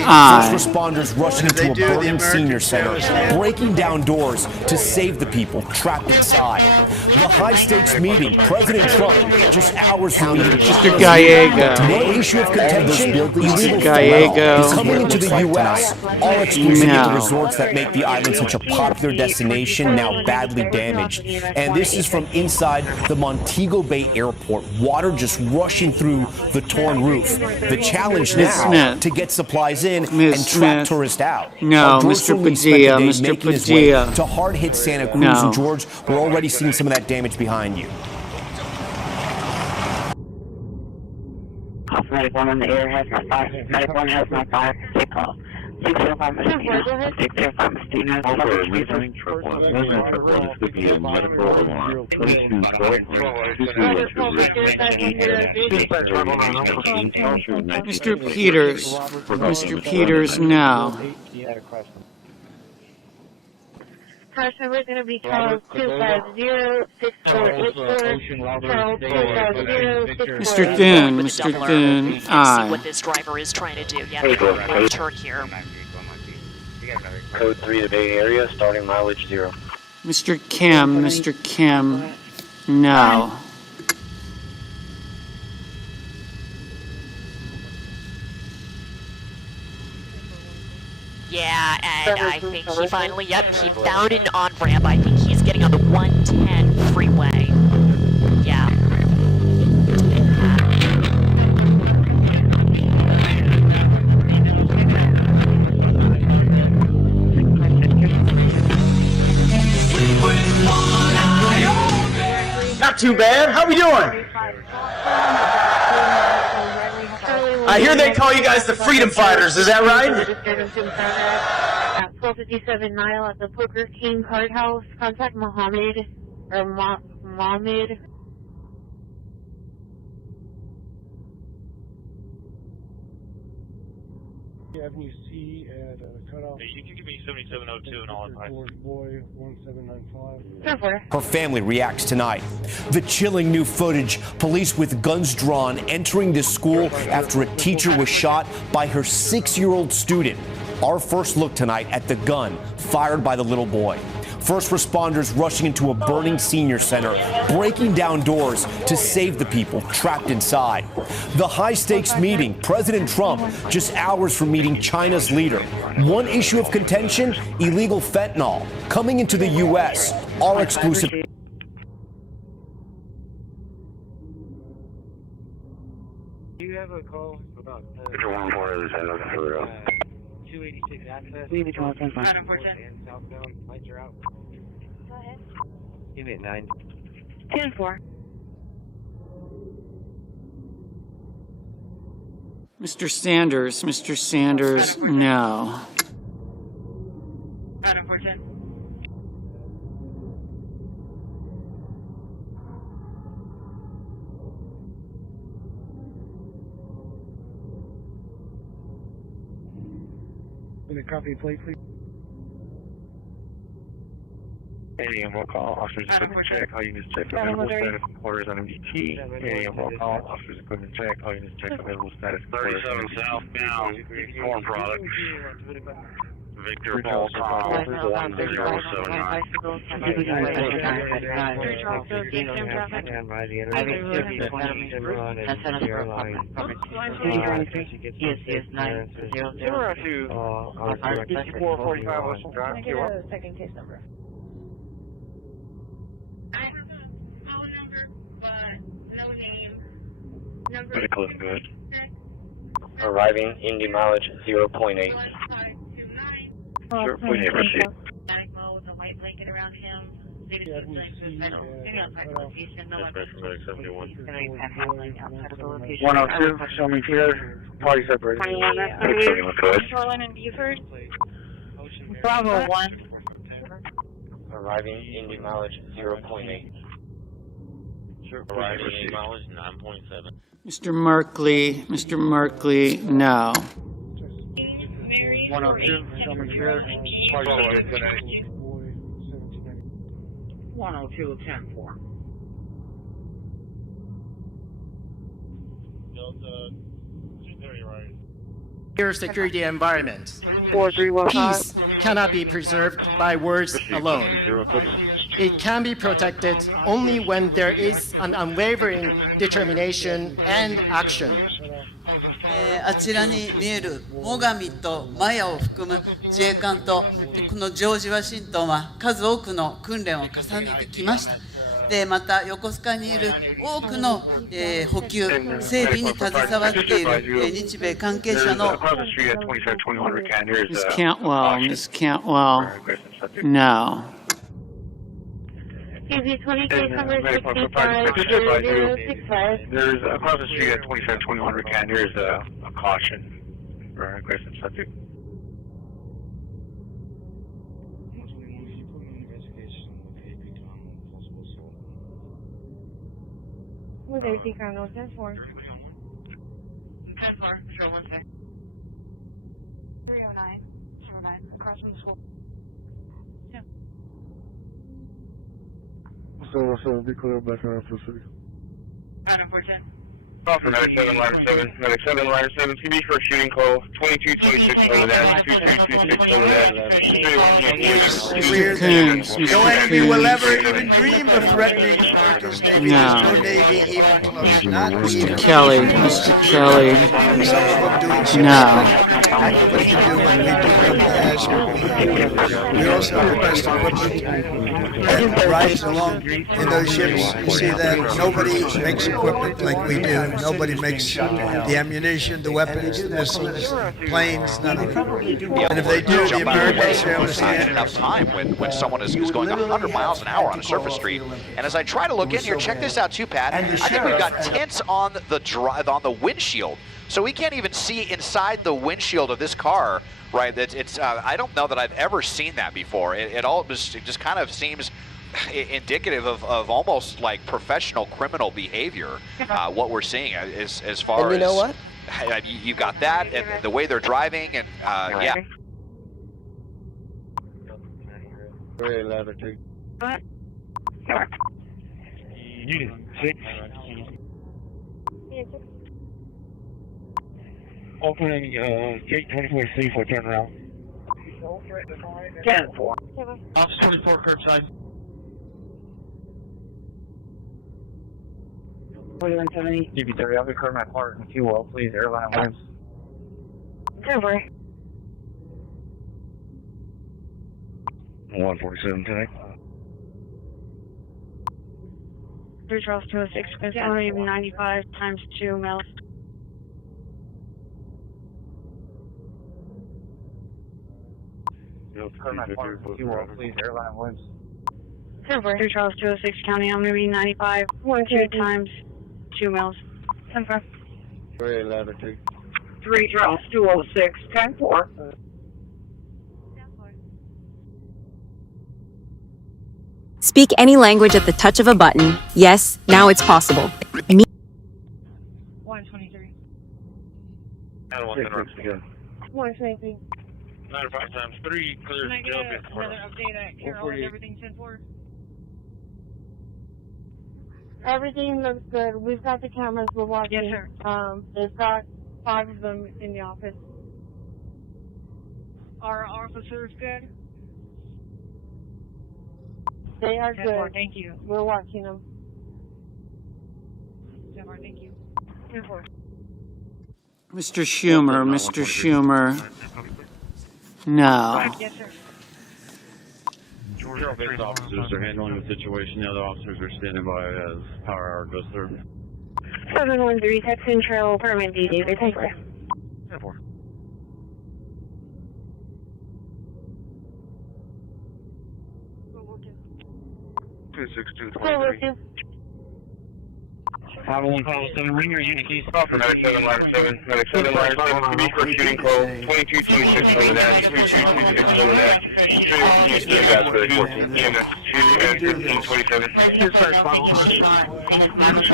aye. First responders rushing into a burning senior center, breaking down doors to save the people trapped inside. The high-stakes meeting, President Trump, just hours from meeting. Mr. Gallego. No issue of contention. Mr. Gallego. Coming into the U.S. All exclusively to resorts that make the island such a popular destination, now badly damaged. And this is from inside the Montego Bay Airport. Water just rushing through the torn roof. The challenge now to get supplies in and trap tourists out. No, Mr. Padilla, to hard-hit San Santa Cruz No. and George. We're already seeing some of that damage behind you. Medic 1 on the air has my 5. Medic 1 has my 5. Take call. 605 Mestina. 605 Mestina. This could be a medical alarm. Mr. Peters. Mr. Peters, now. House number is going to be Charles 250-6484. Charles 250-6484. Mr. Thin, Mr. Thin, See aye. what this driver is trying to do. Yeah, let's turn here. Code 3 to Bay Area, starting mileage 0. Mr. Kim, no. Yeah, and I think he finally, he found an on-ramp. I think he's getting on the 110 freeway. Yeah. Not too bad. How we doing? I hear they call you guys the Freedom Fighters. Is that right? 1257 Nile at the Poker King Card House. Contact Mohammed or Mohammed. Avenue C at cutoff. You can give me 7702 and all advice. Boy 1795. Her family reacts tonight. The chilling new footage, police with guns drawn entering the school after a teacher was shot by her 6-year-old student. Our first look tonight at the gun fired by the little boy. First responders rushing into a burning senior center, breaking down doors to save the people trapped inside. The high-stakes meeting, President Trump just hours from meeting China's leader. One issue of contention, illegal fentanyl coming into the U.S. Our exclusive. Do you have a call about Picture 1 4 other side of the road. 286 access? Leave it to us, And southbound, lights are out. Go ahead. Give me 9. 10-4. Mr. Sanders, no. Adam 410. Can a copy plate, please? 8 a.m. roll call. Officers equipment check. All units check available status quarters on MDT. 8 a.m. roll call. Officers equipment check. All units check available status quarters on MDT. 37 southbound. Corn products. Victor Paul Tom 1079. And by the intersection, 20 Cimarron and airline. Yes, 900. 5445 Western Drive. Second case number. I have a phone number, but no name. Number. Medical is good. Arriving, Indy mileage 0.8. 0.8, proceed. Static mode, the white blanket around him. Leave it to the metal. Maybe outside the location. No Dispatch from Medic 71. And I have halfling outside of the location. 102, show me here. Party separated. 21, that's Medic 71, go ahead. Shoreline and Buford. Bravo 1. Arriving, Indy mileage 0.8. Arriving, Indy mileage 9.7. Mr. Markley, no. 102, show me here. Party separated today. 102, 10-4. Secure security environment. 4315. Peace cannot be preserved by words alone. It can be protected only when there is an unwavering determination and action. あちらに見える最上とマヤを含む自衛官とこのジョージ・ワシントンは数多くの訓練を重ねてきました。でまた横須賀にいる多くの、補給整備に携わっている、日米関係者の Miss Cantwell, no. CZ 20 case number 65 There's across the street at 2721 Rican, there's a caution for an aggressive subject. With AC criminal 10-4. 10-4, sure, 1 sec. 309, 209, across from the school. Yeah. So, be clear back around for the city. Adam 410. Call for 97, line 7, 97, line 7, CB for a shooting call, 2226 over that, 2226 over that. No enemy will ever even dream of threatening America's Navy. No. There's no Navy even close. Not Mr. even Kelly, Mr. Kelly. No. We can do what we do. We also have the best equipment that rides along in those ships. You see that nobody makes equipment like we do. Nobody makes the ammunition, the weapons, the missiles, planes, none of it. And if they do, the Americans are able to stand enough time when someone is going 100 miles an hour on a surface street. And as I try to look in here, check this out too, Pat. I think we've got tints on the windshield, so we can't even see inside the windshield of this car. Right? It's I don't know that I've ever seen that before. It just kind of seems indicative of almost like professional criminal behavior. What we're seeing as far and you know what? You got that, and the way they're driving, and yeah. What? Unit 6. Opening gate 24C for turnaround. 10-4. Officer 24 curbside. 4170. DB30, I'll be clearing my part in fuel, please, airline wins. 10-4. 147 tonight. 3 Charles 206, conformity 95 times 2 mil. Clear my part in fuel, please, airline wins. 10-4. 3 Charles 206, county, I'm going to be 95, 2 times 2 mils. 10-4. 3 Charles 206, 10-4. Speak any language at the touch of a button. Yes, now it's possible. 123. 123. 95 times 3, clear. Can I get another update at Carol? Is everything 10-4? Everything looks good. We've got the cameras. We're watching. Yes, sir. They've got 5 of them in the office. Are officers good? They are good. Thank you. We're watching them. 10-4, thank you. 10-4. Mr. Schumer. No. Yes, sir. Base officers are handling the situation. The other officers are standing by as power hour goes through. 713, text intro, permit DD, 10-4. 10-4. Over 501 call 7 ringer, unit keys. Call for 97, line 7, 97, line 7, CB for a shooting call, 2226 over that, 2226 over that. You guys for 14, EMS 2 and 1527.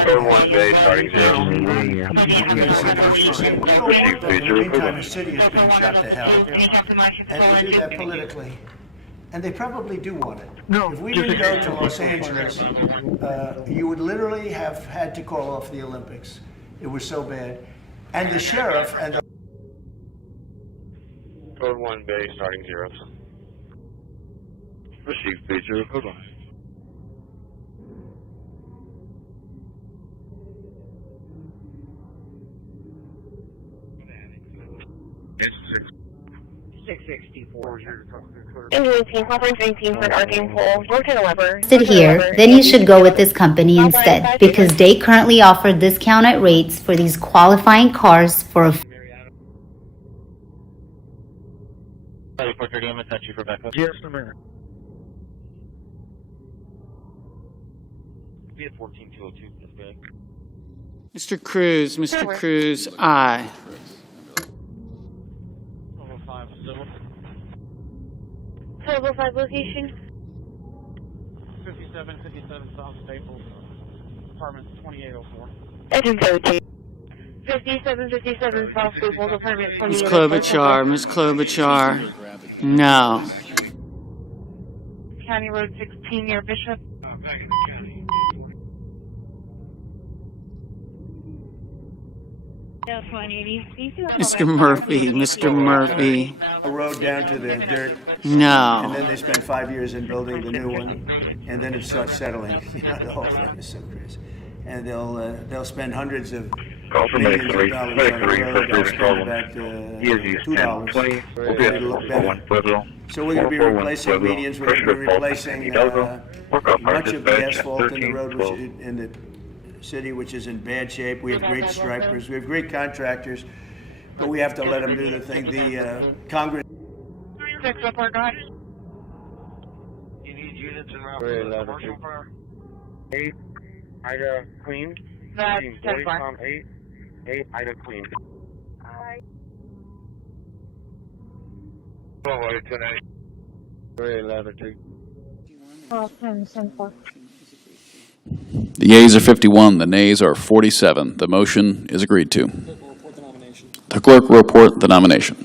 Code 1 Bay, starting 0. Meantime, the city has been shot to hell. And they do that politically. And they probably do want it. No, if we didn't go to Los Angeles, you would literally have had to call off the Olympics. It was so bad. And the sheriff and the... Code 1 Bay, starting 0. Received Bay 0, code 1. It's 664. Engine team, conference 18 for Arcane Pole, work to the lever. Sit here, then you should go with this company instead, because they currently offer discounted rates for these qualifying cars for a... quicker, do you have a touchy for backup? Yes, ma'am. be at 14202 this bag. Mr. Cruz, aye. 5 civil. 505 location. 5757 South Staples, apartment 2804. Engine 17. 5757 South Staples, apartment 2804. Ms. Klobuchar, no. County Road 16 near Bishop. Back in the county. Mr. Murphy, A road down to the dirt. no. And then they spend 5 years in building the new one, and then it starts settling. You know, the whole thing is so crazy. And they'll spend hundreds of millions of dollars on the road. They'll spend about $2. It'll look better. So we're going to be replacing medians. We're going to be replacing much of the asphalt in the road, which is in the city, which is in bad shape. We have great stripers. We have great contractors, but we have to let them do the thing. The Congress. You need units in route commercial fire. 8 Ida Queen. That's 40 Tom 8 Ida Queen. Tonight. 311. The yeas are 51, the nays are 47. The motion is agreed to. The clerk will report the nomination.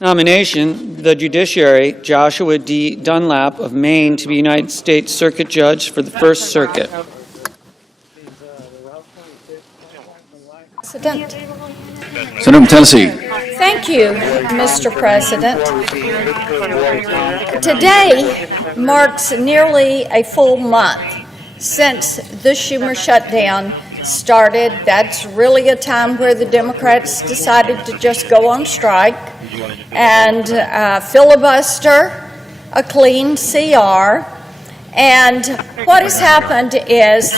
Nomination, the judiciary, Joshua D. Dunlap of Maine to be United States Circuit Judge for the First Circuit. President. Senator from Tennessee. Thank you, Mr. President. Today marks nearly a full month since the Schumer shutdown started. That's really a time where the Democrats decided to just go on strike and filibuster a clean CR. And what has happened is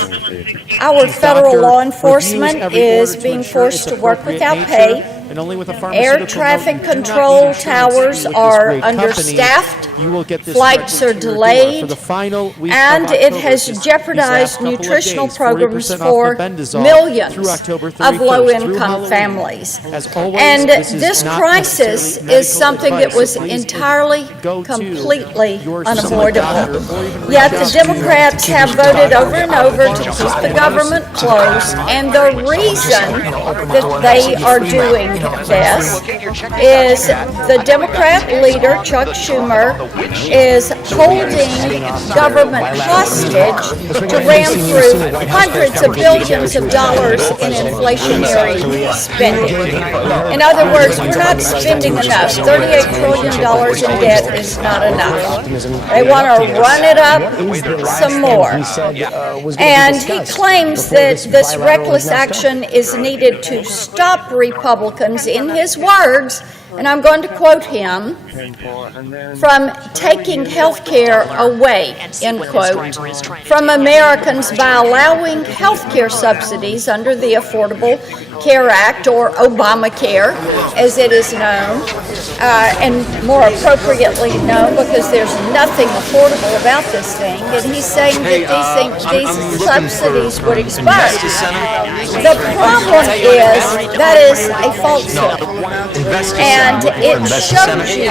our federal law enforcement is being forced to work without pay. Air traffic control towers are understaffed. Flights are delayed, and it has jeopardized nutritional programs for millions of low-income families. And this crisis is something that was entirely, completely unavoidable. Yet the Democrats have voted over and over to keep the government closed, and the reason that they are doing this is the Democrat leader, Chuck Schumer, is holding government hostage to ram through hundreds of billions of dollars in inflationary spending. In other words, we're not spending enough. $38 trillion in debt is not enough. They want to run it up some more. And he claims that this reckless action is needed to stop Republicans, in his words, and I'm going to quote him, from taking health care away, end quote, from Americans by allowing health care subsidies under the Affordable Care Act, or Obamacare, as it is known, and more appropriately known because there's nothing affordable about this thing, and he's saying that these subsidies would expire. The problem is that is a falsehood, and it shows you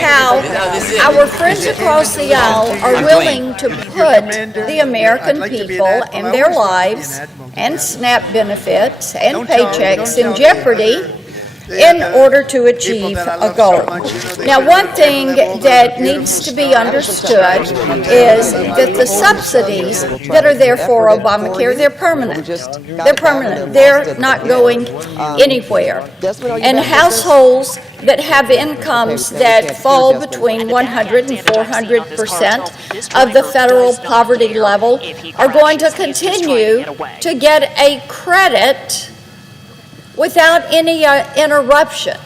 how our friends across the aisle are willing to put the American people and their lives and SNAP benefits and paychecks in jeopardy in order to achieve a goal. Now, one thing that needs to be understood is that the subsidies that are there for Obamacare, they're permanent. They're permanent. They're not going anywhere. And households that have incomes that fall between 100 and 400% of the federal poverty level are going to continue to get a credit without any interruption.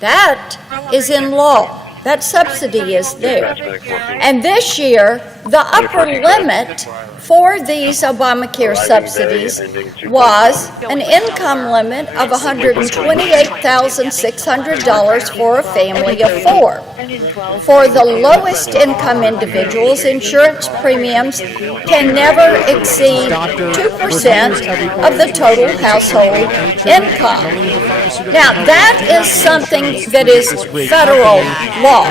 That is in law. That subsidy is there. And this year, The upper limit for these Obamacare subsidies was an income limit of $128,600 for a family of 4. For the lowest income individuals, insurance premiums can never exceed 2% of the total household income. Now, that is something that is federal law.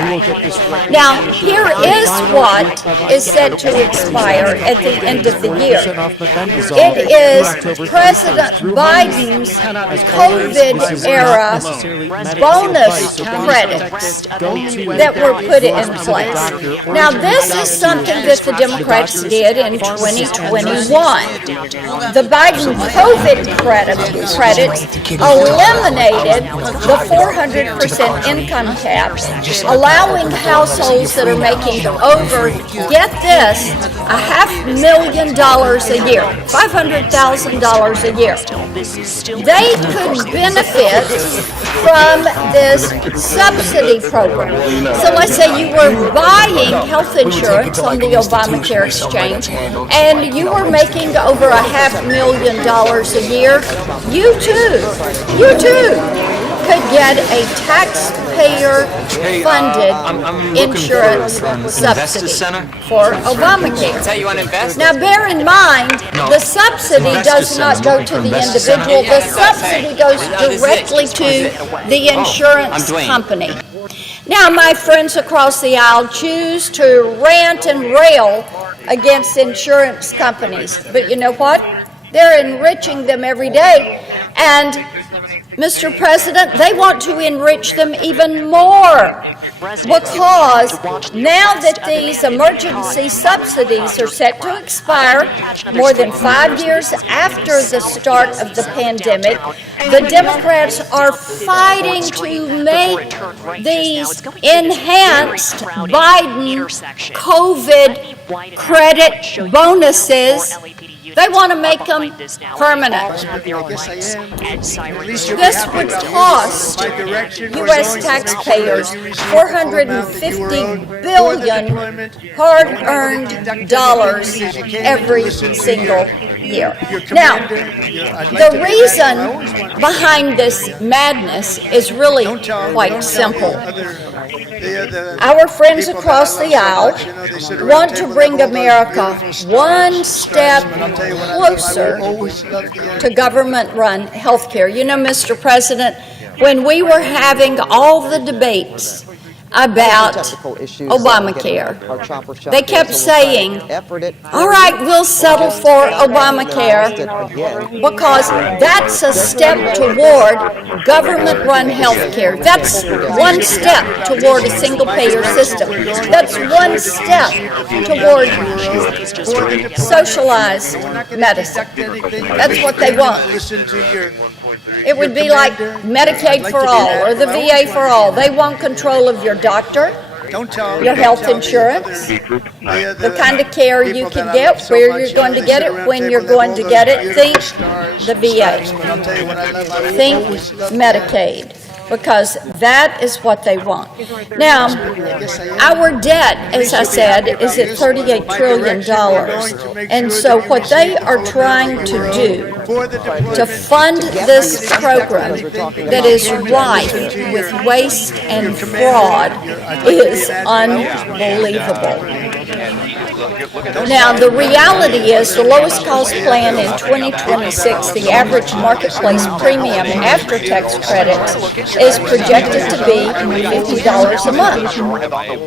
Now, here is what is set to expire at the end of the year. It is President Biden's COVID-era bonus credits that were put in place. Now, this is something that the Democrats did in 2021. The Biden COVID credits eliminated the 400% income cap, allowing households that are making over, get this, $500,000 a year, $500,000 a year. They could benefit from this subsidy program. So let's say you were buying health insurance on the Obamacare exchange and you were making over $500,000 a year. You too could get a taxpayer-funded insurance subsidy for Obamacare. Now, bear in mind, the subsidy does not go to the individual. The subsidy goes directly to the insurance company. Now, my friends across the aisle choose to rant and rail against insurance companies. But you know what? They're enriching them every day. And Mr. President, they want to enrich them even more because now that these emergency subsidies are set to expire more than 5 years after the start of the pandemic, the Democrats are fighting to make these enhanced Biden COVID credit bonuses. They want to make them permanent. This would cost U.S. taxpayers $450 billion hard-earned dollars every single year. Now, the reason behind this madness is really quite simple. Our friends across the aisle want to bring America one step closer to government-run health care. You know, Mr. President, when we were having all the debates about Obamacare, they kept saying, all right, we'll settle for Obamacare because that's a step toward government-run health care. That's one step toward a single-payer system. That's one step toward socialized medicine. That's what they want. It would be like Medicaid for all or the VA for all. They want control of your doctor, your health insurance, the kind of care you can get, where you're going to get it, when you're going to get it. Think the VA. Think Medicaid. Because that is what they want. Now, our debt, as I said, is at $38 trillion. And so what they are trying to do to fund this program that is rife with waste and fraud is unbelievable. Now, the reality is the lowest cost plan in 2026, the average marketplace premium after tax credits is projected to be $50 a month,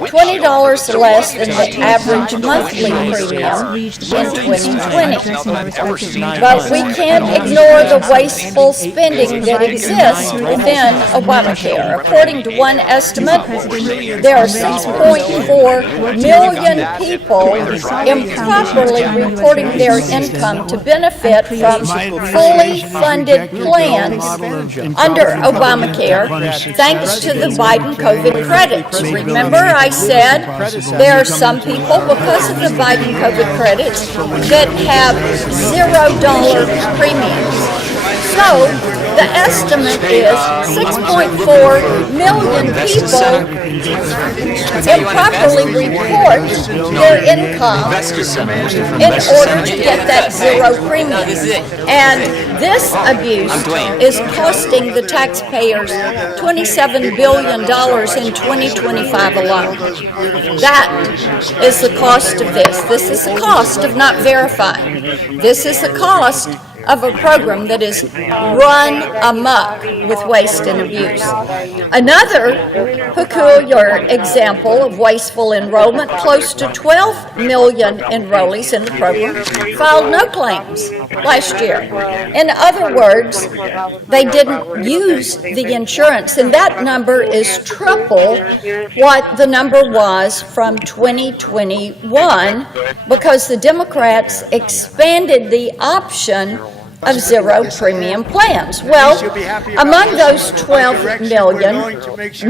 $20 less than the average monthly premium in 2020. But we can't ignore the wasteful spending that exists within Obamacare. According to one estimate, there are 6.4 million people improperly reporting their income to benefit from fully funded plans under Obamacare, thanks to the Biden COVID credits. Remember, I said there are some people, because of the Biden COVID credits, that have $0 premiums. So the estimate is 6.4 million people improperly report their income in order to get that zero premium. And this abuse is costing the taxpayers $27 billion in 2025 alone. That is the cost of this. This is the cost of not verifying. This is the cost of a program that is run amok with waste and abuse. Another peculiar example of wasteful enrollment, close to 12 million enrollees in the program filed no claims last year. In other words, they didn't use the insurance, and that number is triple what the number was from 2021 because the Democrats expanded the option of zero premium plans. Well, among those 12 million,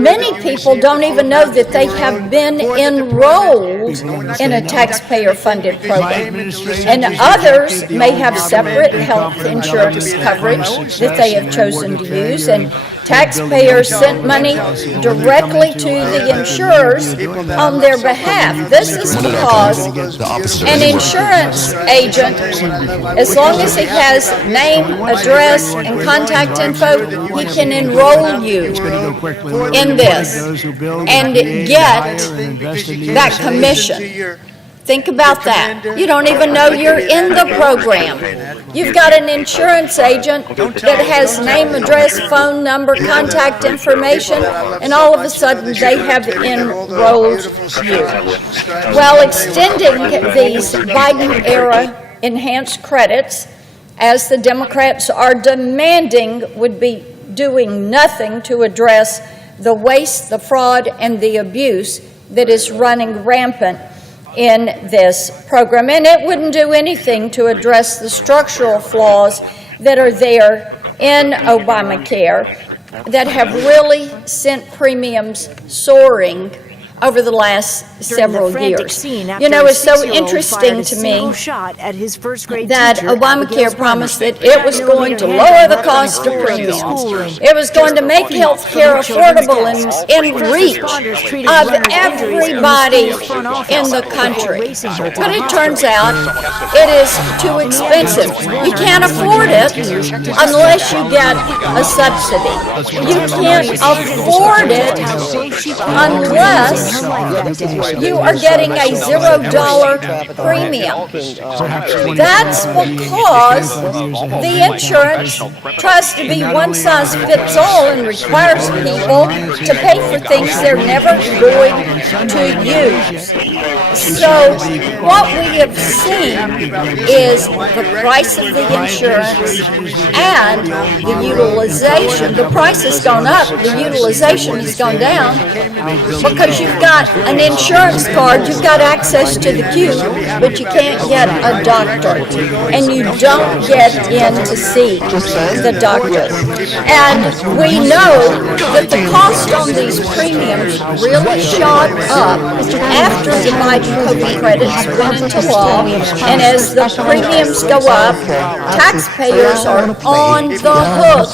many people don't even know that they have been enrolled in a taxpayer-funded program. And others may have separate health insurance coverage that they have chosen to use, and taxpayers sent money directly to the insurers on their behalf. This is because an insurance agent, as long as he has name, address, and contact info, he can enroll you in this and get that commission. Think about that. You don't even know you're in the program. You've got an insurance agent that has name, address, phone number, contact information, and all of a sudden they have enrolled you. Well, extending these Biden-era enhanced credits, as the Democrats are demanding, would be doing nothing to address the waste, the fraud, and the abuse that is running rampant in this program. And it wouldn't do anything to address the structural flaws that are there in Obamacare that have really sent premiums soaring over the last several years. You know, it's so interesting to me that Obamacare promised that it was going to lower the cost of premiums. It was going to make health care affordable and in reach of everybody in the country. But it turns out it is too expensive. You can't afford it unless you get a subsidy. You can't afford it unless you are getting a $0 premium. That's because the insurance tries to be one size fits all and requires people to pay for things they're never going to use. So what we have seen is the price of the insurance and the utilization. The price has gone up, the utilization has gone down because you've got an insurance card, you've got access to the queue, but you can't get a doctor, and you don't get in to see the doctor. And we know that the cost on these premiums really shot up after the Biden COVID credits went into law, and as the premiums go up, taxpayers are on the hook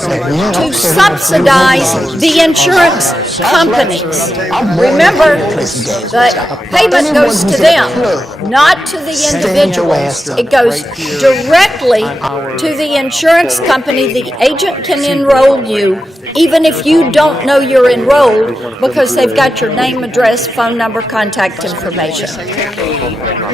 to subsidize the insurance companies. Remember, the payment goes to them, not to the individuals. It goes directly to the insurance company. The agent can enroll you even if you don't know you're enrolled because they've got your name, address, phone number, contact information.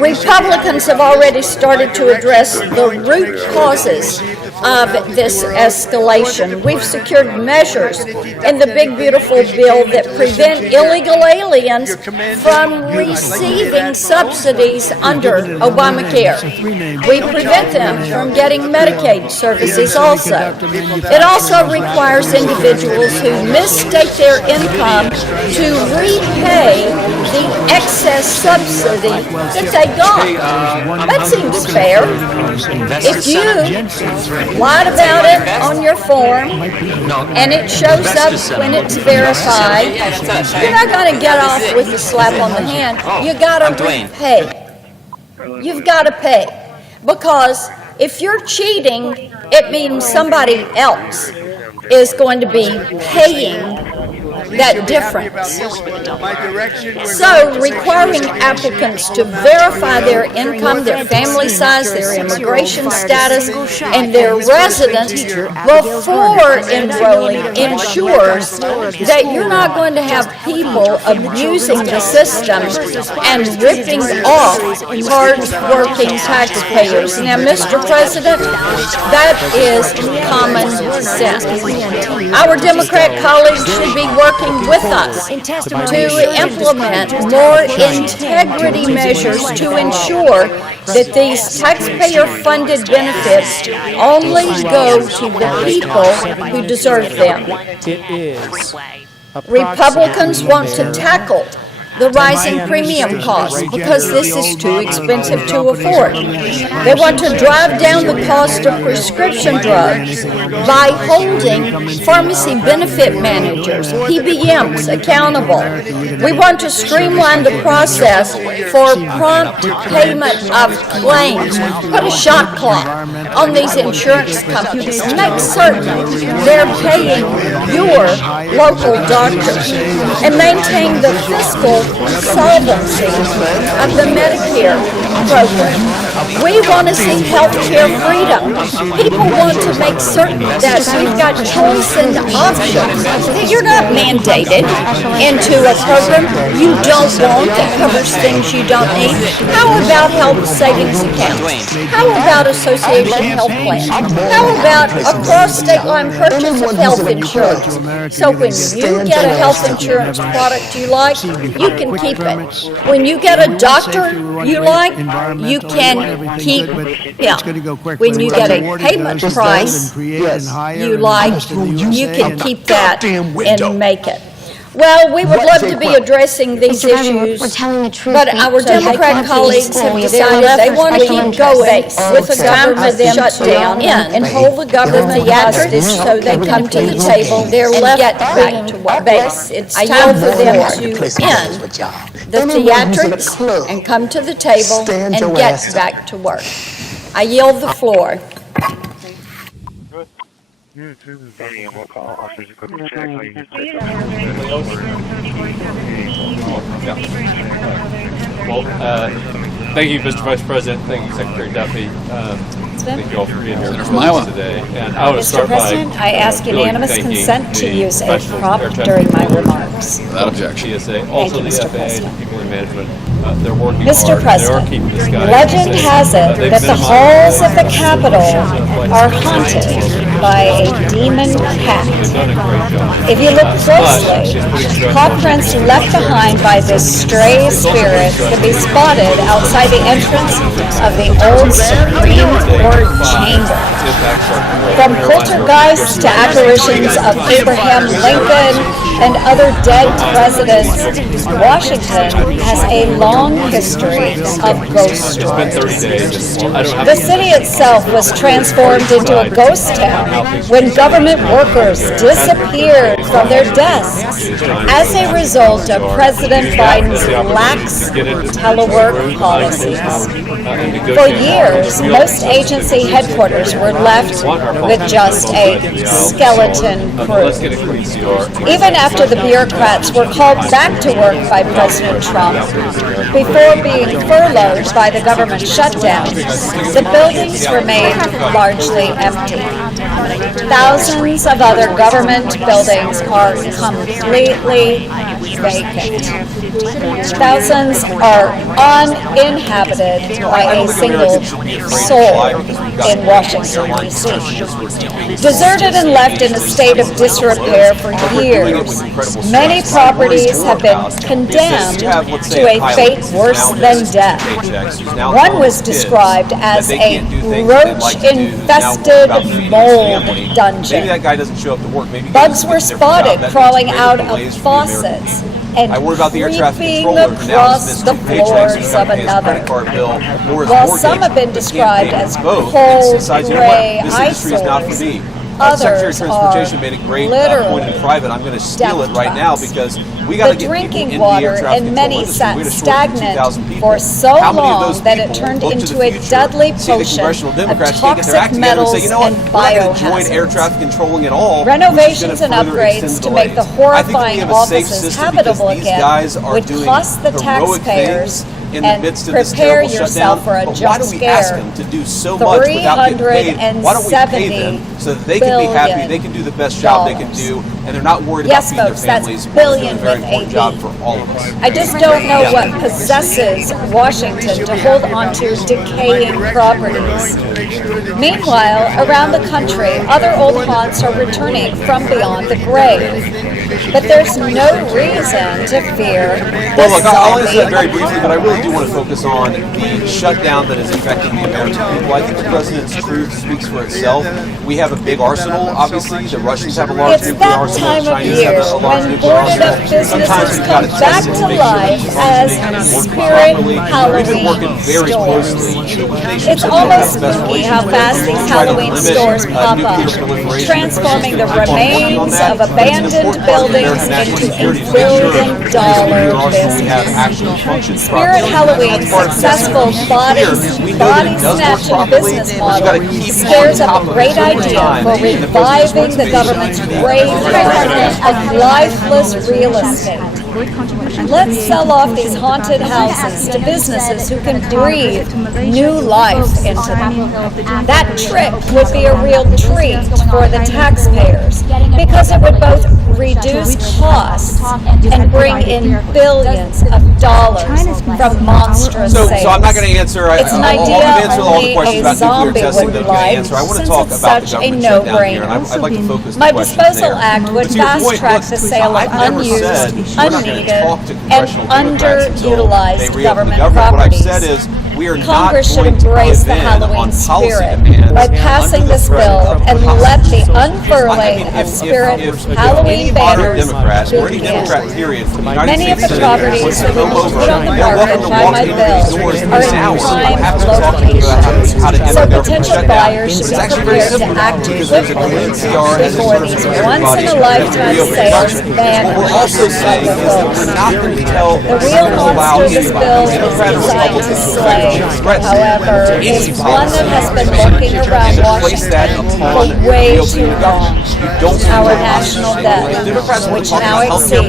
Republicans have already started to address the root causes of this escalation. We've secured measures in the big beautiful bill that prevent illegal aliens from receiving subsidies under Obamacare. We prevent them from getting Medicaid services also. It also requires individuals who misstate their income to repay the excess subsidy that they got. That seems fair. If you lied about it on your form and it shows up when it's verified, you're not going to get off with a slap on the hand. You got to pay. You've got to pay. Because if you're cheating, it means somebody else is going to be paying that difference. So requiring applicants to verify their income, their family size, their immigration status, and their residence before enrolling ensures that you're not going to have people abusing the system and ripping off hard-working taxpayers. Now, Mr. President, that is common sense. Our Democrat colleagues should be working with us to implement more integrity measures to ensure that these taxpayer-funded benefits only go to the people who deserve them. Republicans want to tackle the rising premium costs because this is too expensive to afford. They want to drive down the cost of prescription drugs by holding pharmacy benefit managers, PBMs, accountable. We want to streamline the process for prompt payment of claims. Put a shot clock on these insurance companies. Make certain they're paying your local doctors and maintain the fiscal solvency of the Medicare program. We want to see health care freedom. People want to make certain that we've got choice and options, that you're not mandated into a program you don't want that covers things you don't need. How about health savings accounts? How about association health plans? How about a cross-state line purchase of health insurance? So when you get a health insurance product you like, you can keep it. When you get a doctor you like, you can keep him. When you get a payment price you like, you can keep that and make it. Well, we would love to be addressing these issues, but our Democrat colleagues have decided they want to keep going with the government shutdown and hold the government hostage so they come to the table and get back to work. It's time for them to end the theatrics and come to the table and get back to work. I yield the floor. Well, thank you, Mr. Vice President. Thank you, Secretary Duffy. Thank you all for being here today. And I would start by I ask unanimous consent to use a prop during my remarks. Without objection. TSA, also the FAA, and people in management, they're working Mr. hard. President, They are keeping this guy. legend has it that the halls of the Capitol are haunted by a demon cat. If you look closely, paw prints left behind by this stray spirit can be spotted outside the entrance of the old Supreme Court chamber. From poltergeists to apparitions of Abraham Lincoln and other dead presidents, Washington has a long history of ghost stories. The city itself was transformed into a ghost town when government workers disappeared from their desks as a result of President Biden's lax telework policies. For years, most agency headquarters were left with just a skeleton crew. Even after the bureaucrats were called back to work by President Trump, before being furloughed by the government shutdown, the buildings remained largely empty. Thousands of other government buildings are completely vacant. Thousands are uninhabited by a single soul in Washington, D.C. Deserted and left in a state of disrepair for years, many properties have been condemned to a fate worse than death. One was described as a roach-infested mold dungeon. Bugs were spotted crawling out of faucets and creeping across the floors of another. While some have been described as cold, gray eyesores, Secretary of others Transportation are made a great literally point in private. I'm going to steal it right now because we got to the get drinking people in the air water traffic in control many industry. sat We had a shortage of 2,000 stagnant people. for so How many of those long that it people turned look to into the a future, deadly see the potion congressional of Democrats can't get their toxic act together and say, metals you know what, and we're not going to join air biohazards. traffic controlling at all. Renovations We're and just gonna further upgrades extend to make the delays. I think we horrifying have a safe offices system habitable because these again guys are would doing cost the heroic taxpayers things in the and midst of this prepare terrible yourself shutdown. for a But why jump do we ask scare. them to do so much without getting paid? Why don't we pay them so that they can be happy, they can do the best job they can do, and they're not worried about feeding their families. We're doing a very important job for all of us. I just don't know what possesses Washington to hold on to decaying properties. Meanwhile, around the country, other old haunts are returning from beyond the grave. But there's no reason to fear Well, the look, I'll answer that zombie. very briefly, but I really do want to focus on the shutdown that is affecting the American people. I think the president's truth speaks for itself. We have a big arsenal, obviously. The Russians have a large It's nuclear that arsenal. time The of Chinese year have a large when nuclear boarded arsenal. up businesses Sometimes we've got come to test back it to to make sure life it's as functioning, working spirit properly. We've been Halloween working very stores. closely with the nations It's that we have almost the best spooky how relations fast with these to try to Halloween limit, stores pop nuclear up, proliferation. transforming the The president's gonna keep on working on remains that, of but it's an abandoned important part of buildings American national into a security to make sure this nuclear billion-dollar arsenal we have business. actually functions Spirit properly. Halloween's That's part of successful this. body We know that it does work snatching properly, business but you got to model keep scares on top up a of great it all the idea time. for And the president's reviving the government's brave president of lifeless real estate. Let's sell off these haunted houses to businesses who can breathe new life into them. That trick would be a real treat for the taxpayers because it would both reduce costs and bring in billions of dollars from monstrous sales. So I'm not going to answer. It's an I'll idea answer all the only questions a about nuclear zombie testing would that I'm going to like, answer. I want to since talk it's about the such a government shutdown here, and no-brainer. I'd like to focus the My questions disposal there. act would But to your point, fast-track look, the sale of I've never unused, said we're not going to unneeded, talk to and congressional Democrats until they underutilized reopen the government government. What I've properties. said is we are not Congress should going to embrace give the in Halloween on policy spirit demands by passing under the this threat bill of and let the hostility. unfurling of spirit If Halloween any moderate banners Democrat or any begin. Democrat period from the United Many of States the Senate properties wants to that we come over, put on the they're welcome market to by walk my into bill these doors are this in hour. I'm prime happy to talk to you about how to end So the government potential shutdown. buyers should It's be actually very prepared to simple act because there's a quickly clean CR and before there's these for everybody once-in-a-lifetime to reopen sales production. banners What we're also saying is that we're not going to tell The real monster this bill is Democrat or designed to Republican slay. However, it's one that has been lurking around Washington for way too long. Our national debt, which now exceeds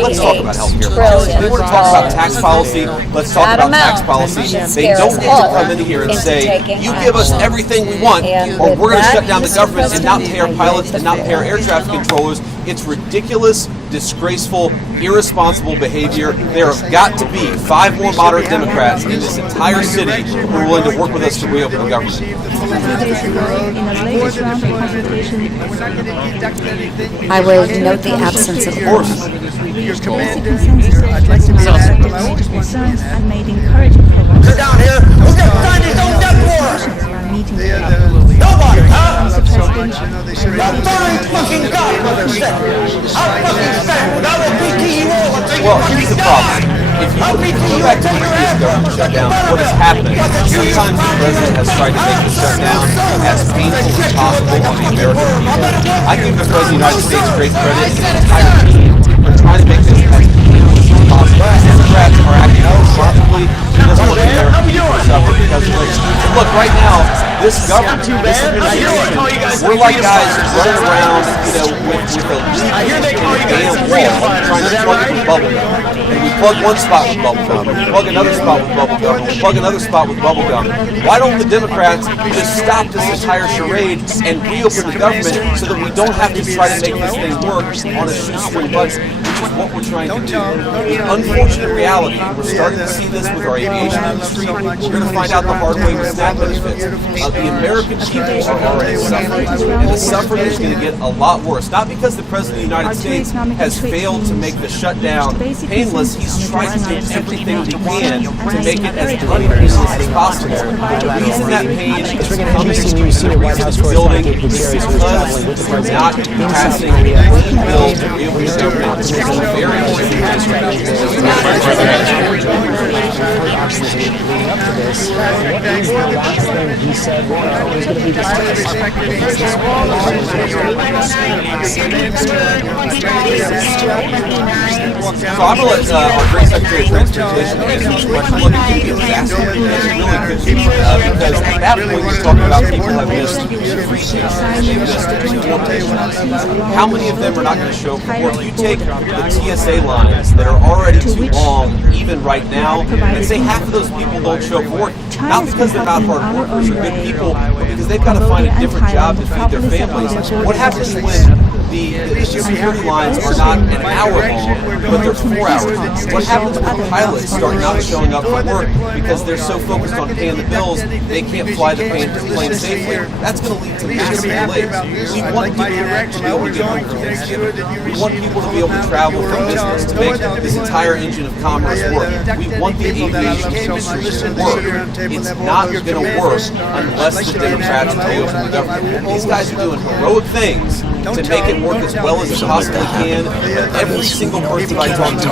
let's talk about healthcare policy. They want to talk about tax policy. Let's talk about tax policy. They don't get to come in here and say, you give us everything we want, or we're going to shut down the government and not pay our pilots and not pay our air traffic controllers. It's ridiculous, disgraceful, irresponsible behavior. There have got to be 5 more moderate Democrats in this entire city who are willing to work with us to reopen the government. I would note the absence of course. Sit down here. Who's got signed his own death warrant? Nobody, huh? Your fucking godmother said, I'll fucking stand with I will PT you all until you Well, fucking here's the die. problem. If you go back to the previous government shutdown, what has happened, sometimes the president has tried to make the shutdown as painful as possible on the American people. I give the President of the United States great credit and his entire team for trying to make this as painful as possible. Democrats are acting responsibly. He doesn't want the American people to suffer because of this. And look, right now, this government, this administration, we're like guys running around, with a leak in a damn wall trying to plug it with bubble gum. And we plug one spot with bubble gum, we plug another spot with bubble gum, we plug another spot with bubble gum. Why don't the Democrats just stop this entire charade and reopen the government so that we don't have to try to make this thing work on a shoestring budget, which is what we're trying to do. The unfortunate reality, and we're starting to see this with our aviation industry, we're going to find out the hard way with SNAP benefits. The American people are already suffering, and the suffering is going to get a lot worse. Not because the President of the United States has failed to make the shutdown painless, he's tried to do everything he can to make it as unpainless as possible. The reason that pain is coming, the reason it's building, is because we're not passing a clean bill to reopen the government. It's very He said it was going to be So I'm going to let our great Secretary of Transportation answer this question. Look, it could be a disaster. It really could be. Because at that point, you're talking about people who have missed free stations. They've missed court days. How many of them are not going to show up for work? You take the TSA lines that are already too long, even right now, and say half of those people don't show up for work. Not because they're not hard workers or good people, but because they've got to find a different job to feed their families. What happens when the security lines are not an hour long, but they're 4 hours long? What happens when pilots start not showing up for work because they're so focused on paying the bills they can't fly the plane safely? That's going to lead to massive delays. We want people to be able to get home for Thanksgiving. We want people to be able to travel for business to make this entire engine of commerce work. We want the aviation industry to work. It's not going to work unless the Democrats reopen the government. These guys are doing heroic things to make it work as well as it possibly can. But every single person I talk to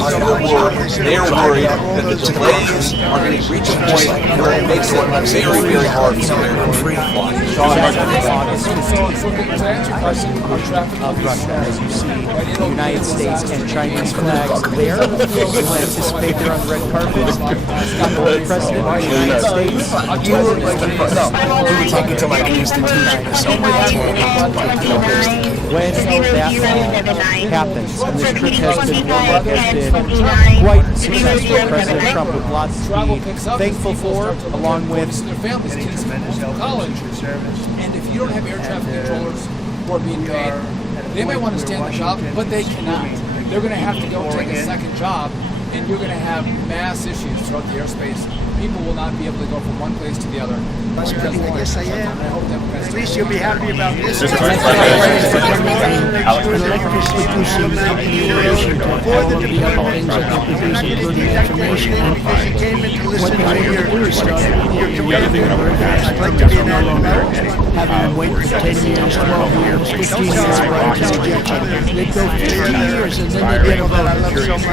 they're worried that the delays are going to reach a point where it makes it very, very hard for Americans to fly. As you see, the United States and Chinese flags there. You anticipate they're on the red carpet. The President of the United States. You would take it to like an institution or something. When that happens, and this trip has been one that has been quite successful. President Trump with lots to be thankful for, along with their families, kids from college. And if you don't have air traffic controllers who are being paid, they might want to stay on the job, but they cannot. They're going to have to go take a second job, and you're going to have mass issues throughout the airspace. People will not be able to go from one place to the other. That's pretty, I guess I am. At least you'll be happy about this. Having them wait for 10 years, 12 years, 15 years for intelligence. They'd go 15 years and then they'd get a rejection.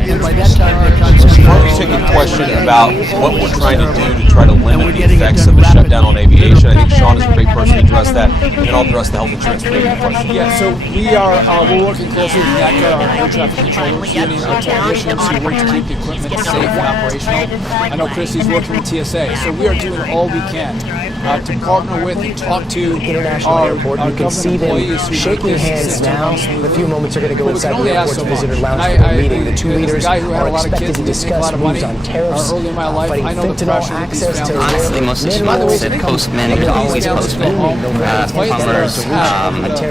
And by that time they concentrate. Take a question about what we're trying to do to try to limit the effects of the shutdown on aviation. I think Sean is a great person to address that, and I'll address the health insurance premium question. Yeah, so we're working closely with NACA, our air traffic controllers, union, our technicians who work to keep the equipment safe and operational. I know Christi's working with TSA, so we are doing all we can to partner with and talk to International Airport. You can see them shaking hands now. In a few moments, they're going to go inside the airport to visit a lounge for a meeting. The two leaders are expected to discuss moves on tariffs, fighting fentanyl, access to honestly, most of the people said postmen, always postmen, plumbers,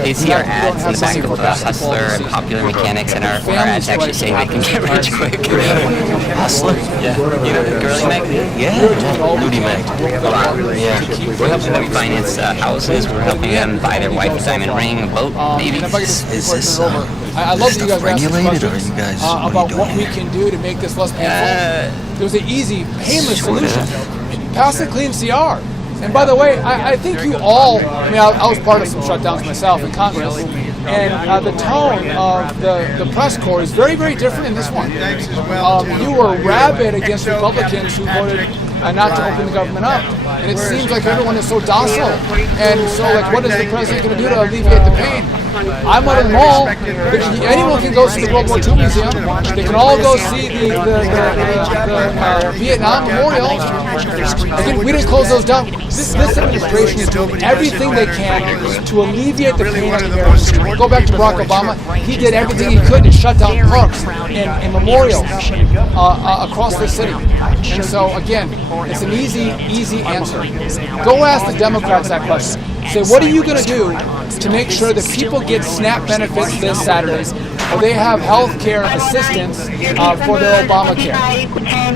they see our ads in the back of Hustler and Popular Mechanics, and our ads actually say they can get rich quick. Hustler? Yeah. You know the girly magazine? Yeah. Nudie mag. Yeah. We're helping them finance houses. We're helping them buy their wife a diamond ring, a boat, babies. Is this I love that you guys asked questions about what we can do to make this less painful. There's an easy, painless solution. Pass the clean CR. And by the way, I think you all, I was part of some shutdowns myself in Congress, and the tone of the press corps is very, very different in this one. You were rabid against Republicans who voted not to open the government up. And it seems like everyone is so docile. And so, like, what is the president going to do to alleviate the pain? I'm at a mall. Anyone can go see the World War II Museum. They can all go see the Vietnam Memorial. Again, we didn't close those down. This administration is doing everything they can to alleviate the pain of the Americans. Go back to Barack Obama. He did everything he could to shut down parks and memorials across the city. And so, again, it's an easy answer. Go ask the Democrats that question. Say, what are you going to do to make sure that people get SNAP benefits this Saturday, or they have health care assistance for their Obamacare?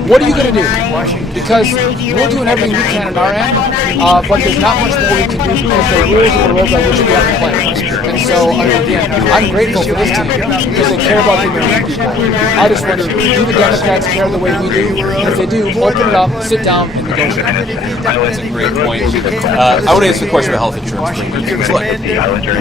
What are you going to do? Because we're doing everything we can on our end, but there's not much more we can do because the rules are the rules by which we have to play. And so, again, I'm grateful for this team because they care about the American people. I just wonder, do the Democrats care the way we do? If they do, open it up, sit down, and negotiate. That's a great point. I would answer the question about health insurance premiums. Look,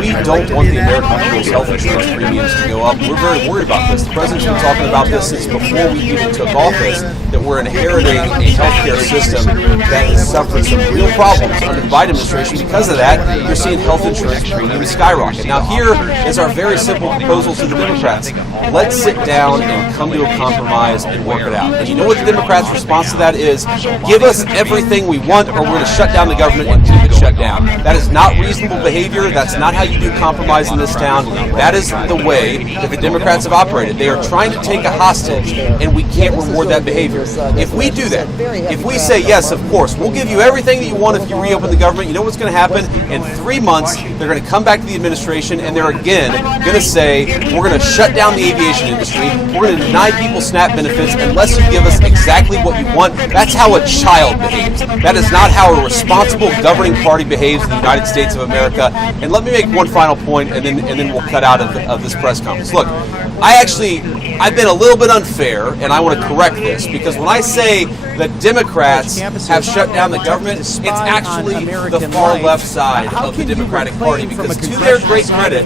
we don't want the American people's health insurance premiums to go up we're very worried about this. The president's been talking about this since before we even took office, that we're inheriting a healthcare system that has suffered some real problems under the Biden administration. Because of that, you're seeing health insurance premiums skyrocket. Now here is our very simple proposal to the Democrats. Let's sit down and come to a compromise and work it out. And you know what the Democrats' response to that is? Give us everything we want, or we're going to shut down the government and keep it shut down. That is not reasonable behavior. That's not how you do compromise in this town. That is the way that the Democrats have operated. They are trying to take a hostage, and we can't reward that behavior. If we do that, if we say, yes, of course, we'll give you everything that you want if you reopen the government, you know what's going to happen? In 3 months, they're going to come back to the administration, and they're again going to say, we're going to shut down the aviation industry, we're going to deny people SNAP benefits unless you give us exactly what you want. That's how a child behaves. That is not how a responsible governing party behaves in the United States of America. And let me make one final point, and then we'll cut out of this press conference. Look, I've been a little bit unfair, and I want to correct this, because when I say the Democrats have shut down the government, it's actually the far left side of the Democratic Party, because to their great credit,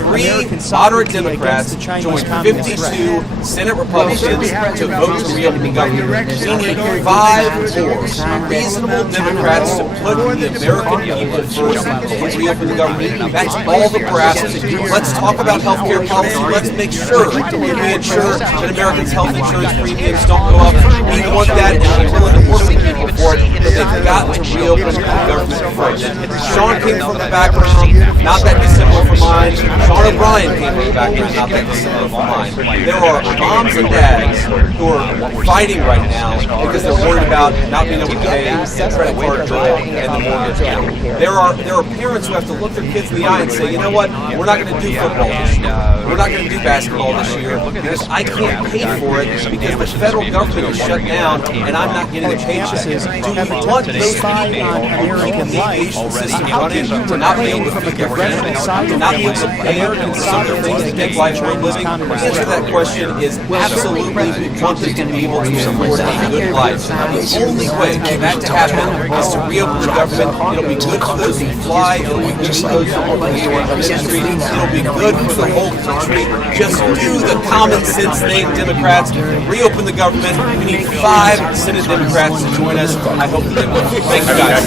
3 moderate Democrats joined 52 Senate Republicans to vote to reopen the government. We need 5 more reasonable Democrats to put the American people first and reopen the government. That's all that we're asking. Let's talk about health care policy. Let's make sure that we ensure that Americans' health insurance premiums don't go up. We want that, and we're willing to work with people for it, but they've got to reopen the government first. Sean came from the background, not that dissimilar from mine. Sean O'Brien came from the background, not that dissimilar from mine. There are moms and dads who are fighting right now because they're worried about not being able to pay the credit card bill and the mortgage bill. There are parents who have to look their kids in the eye and say, you know what, we're not going to do football this year. We're not going to do basketball this year because I can't pay for it because the federal government is shut down and I'm not getting a paycheck. Do we want those people American life system running to not be able to feed their families, to not be able to pay some of the things that make life worth living? The answer to that question is absolutely we want them to be able to afford a good life. The only way for that to happen is to reopen the government. It'll be good for those who fly. It'll be good for those who work in the industry. It'll be good for the whole country. Just do the common sense thing, Democrats. Reopen the government. We need 5 Senate Democrats to join us. I hope that they will. Thank you, guys.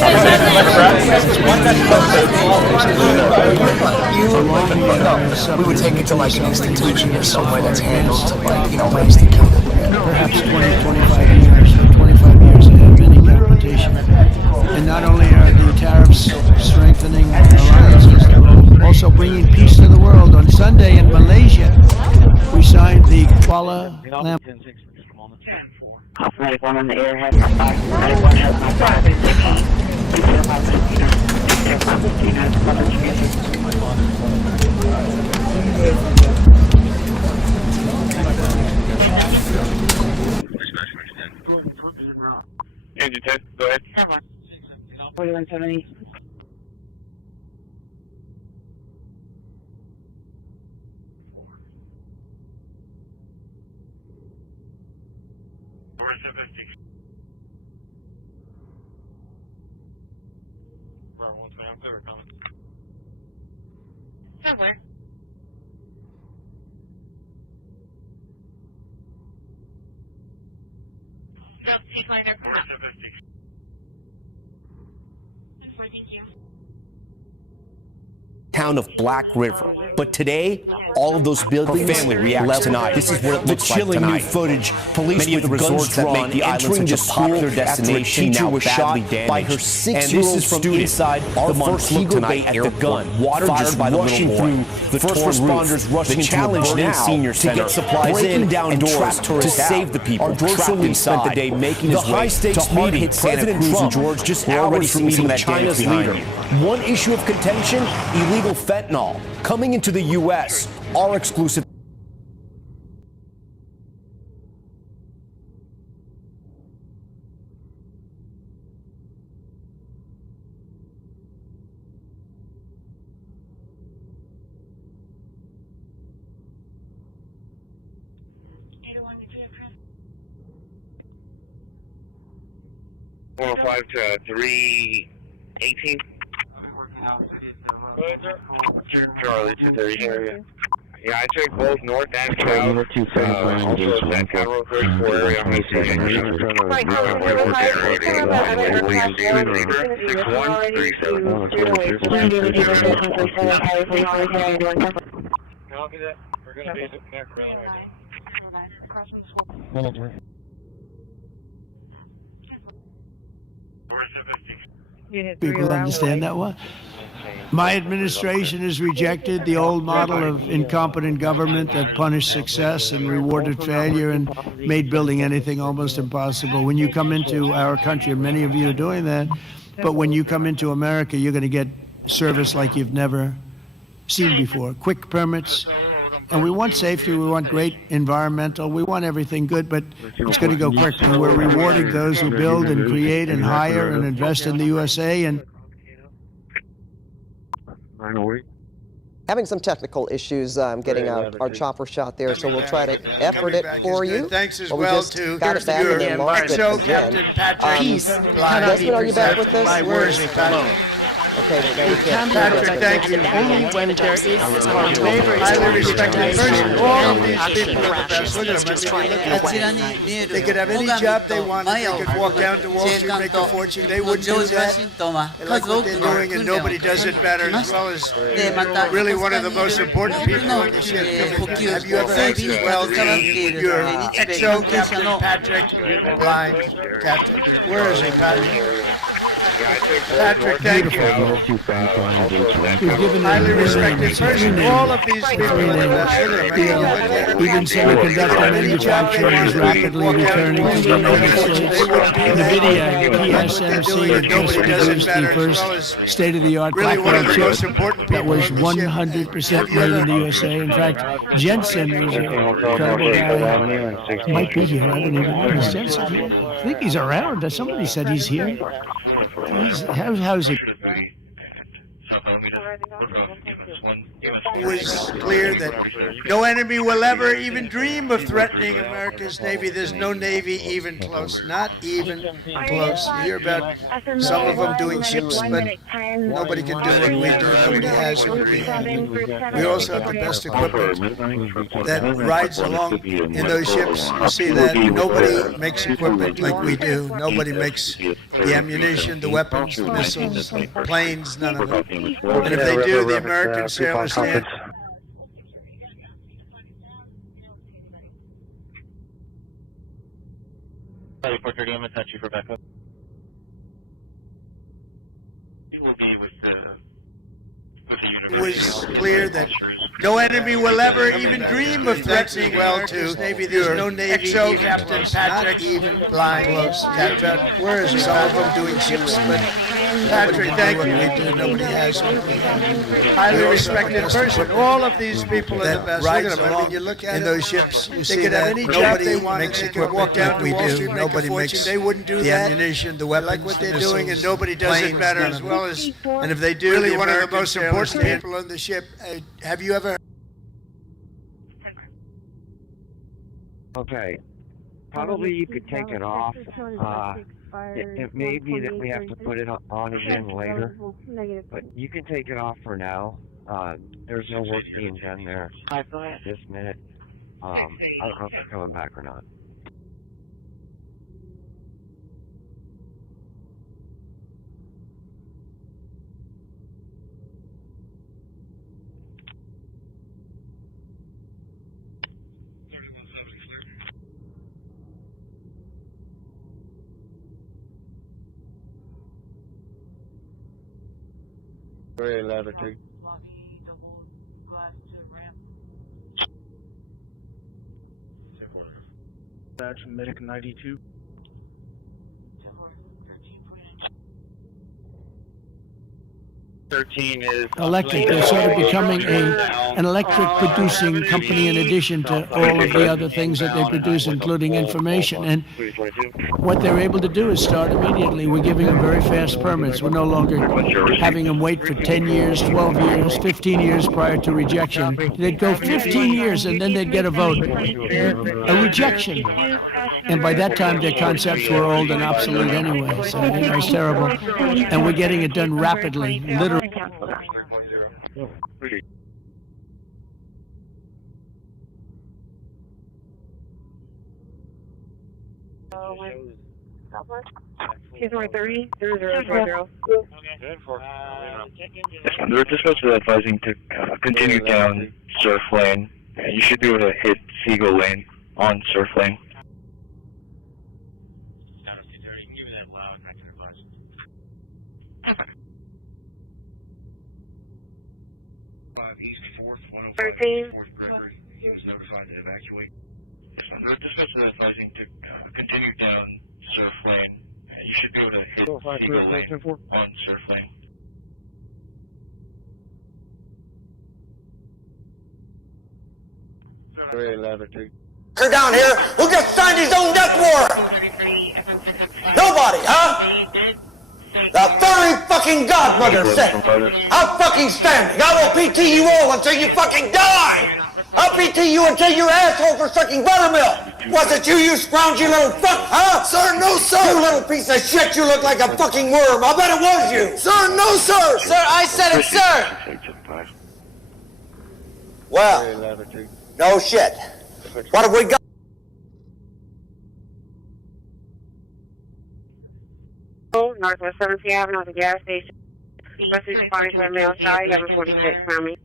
We would take it to like an institution or somewhere that's handled to like, raise the kid. Perhaps 25 years of many competition. And not only are the tariffs strengthening alliances, they're also bringing peace to the world. On Sunday in Malaysia, we signed the Kuala Lumpur. One on the air has my box. 91 has my box. Engine 10, go ahead. 4170. Somewhere. No, he's flying there. Thank you. Town of Black River. But today, all of those buildings family reacts tonight. This is what it looks like tonight. The chilling new footage. Police with guns drawn entering the popular destination now was shot by her 6-year-old student. Inside the Montego Bay at the gun. Water just rushing through the first responders rushing to a burning senior center to get supplies in down doors to save the people trapped inside. The day making his way to hard-hit President Trump George just hours from meeting China's leader. One issue of contention: illegal fentanyl coming into the U.S. Our exclusive. Four 5 to 318. Charlie 230 area. Yeah, I checked both north and south. Also, that Catamaran 34 area on the station. 6137. Copy that. We're going to basic connect right now. People understand that one. My administration has rejected the old model of incompetent government that punished success and rewarded failure and made building anything almost impossible. When you come into our country, and many of you are doing that, but when you come into America, you're going to get service like you've never seen before. Quick permits. And we want safety, we want great environmental, we want everything good, but it's going to go quickly. We're rewarding those who build and create and hire and invest in the USA. And having some technical issues getting our chopper shot there, so we'll try to effort it for you. Thanks as well, we well just to got it back and then lost it again. Captain Patrick Heath. Desmond, are you back with us? Where is he, Patrick? Okay, then we can't. Patrick, thank you. Only when there is highly respected person. All of these people are the best. Look at them. They could have any job they wanted. They could walk down to Wall Street, make a fortune. They wouldn't do that. They like what they're doing, and nobody does it better, as well as really one of the most important people on the ship. Have you ever had as well your XO Captain Patrick Blind Captain? Where is he, Patrick? Patrick, thank you. Highly respected person. All of these people are the best. Even semiconductor manufacturing is rapidly returning to the United States. NVIDIA, TSMC, have just produced the first state-of-the-art Blackwell chip that was 100% made in the USA. In fact, Jensen is a incredible guy. Might be here. I don't even know. Is Jensen here? I think he's around. Somebody said he's here. How's it? It was clear that no enemy will ever even dream of threatening America's Navy. There's no Navy even close, not even close. You hear about some of them doing ships, but nobody can do what we do. Nobody has what we have. We also have the best equipment that rides along in those ships. You see that nobody makes equipment like we do. Nobody makes the ammunition, the weapons, the missiles, the planes, none of it. And if they do, the American sailors stand. Portrait, I'm going to touch you for backup. It will be with the It was clear that no enemy will ever even dream of threatening America's Navy. There's no Navy XO Captain Patrick even flying close. Where is he? Some of them doing ships, but Patrick, thank you. We do. Nobody has what we have. Highly respected person. All of these people are the best. Look at them. I mean, you look at those ships. You see that nobody makes equipment like we do. Nobody makes the ammunition, the weapons, like what they're doing, and nobody does it better as well as. And if they do, really one of the most important people on the ship. Have you ever? Okay. Probably you could take it off. It may be that we have to put it on again later, but you can take it off for now. There's no work being done there at this minute. I don't know if they're coming back or not. Very lavatory. That's Medic 92. Electric. They're sort of becoming an electric producing company in addition to all of the other things that they produce, including information. And what they're able to do is start immediately. We're giving them very fast permits. We're no longer having them wait for 10 years, 12 years, 15 years prior to rejection. They'd go 15 years and then they'd get a vote. A rejection. And by that time, their concepts were old and obsolete anyway. So it's terrible. And we're getting it done rapidly, literally. He's only 30, 0040. We're just supposed to be advising to continue down surf lane. You should be able to hit Seagull lane on surf lane. We're just supposed to be advising to continue down surf lane. You should be able to hit Seagull lane on surf lane. Her down here who just signed his own death warrant. Nobody, huh? The fairy fucking godmother said, I'm fucking standing. I will PT you all until you fucking die. I'll PT you until you're asshole for sucking buttermilk. Was it you, you scroungy little fuck, huh? Sir, no, sir. You little piece of shit, you look like a fucking worm. I bet it was you. Sir, no, sir. Sir, I said it, sir. Well, no shit. What have we got? Northwest 7th Avenue at the gas station. Bus is responding to a male side, 1146 from me.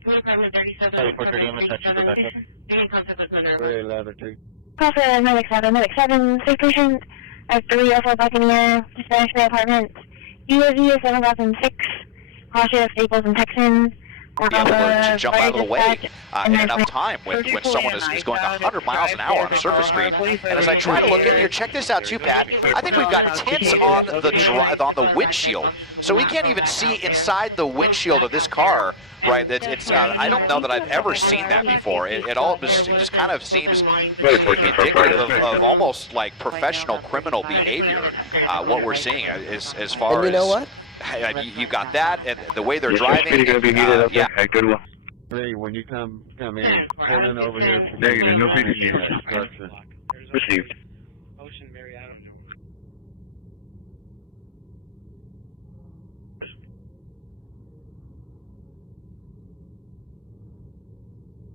Call for medic 7, sick patient at 304 Buccaneer, Spanish Bay Apartment, UAV 7006, cautious, Staples and Texan. To jump out of the way in enough time when someone is going 100 miles an hour on a surface street. And as I try to look in here, check this out too, Pat. I think we've got tints on the windshield, so we can't even see inside the windshield of this car. Right, it's I don't know that I've ever seen that before. It just kind of seems indicative of almost like professional criminal behavior. What we're seeing as far and you know what? You've got that, and the way they're driving. Yeah, good one. Hey, when you come in, pull in over here. Negative, no PD. Received.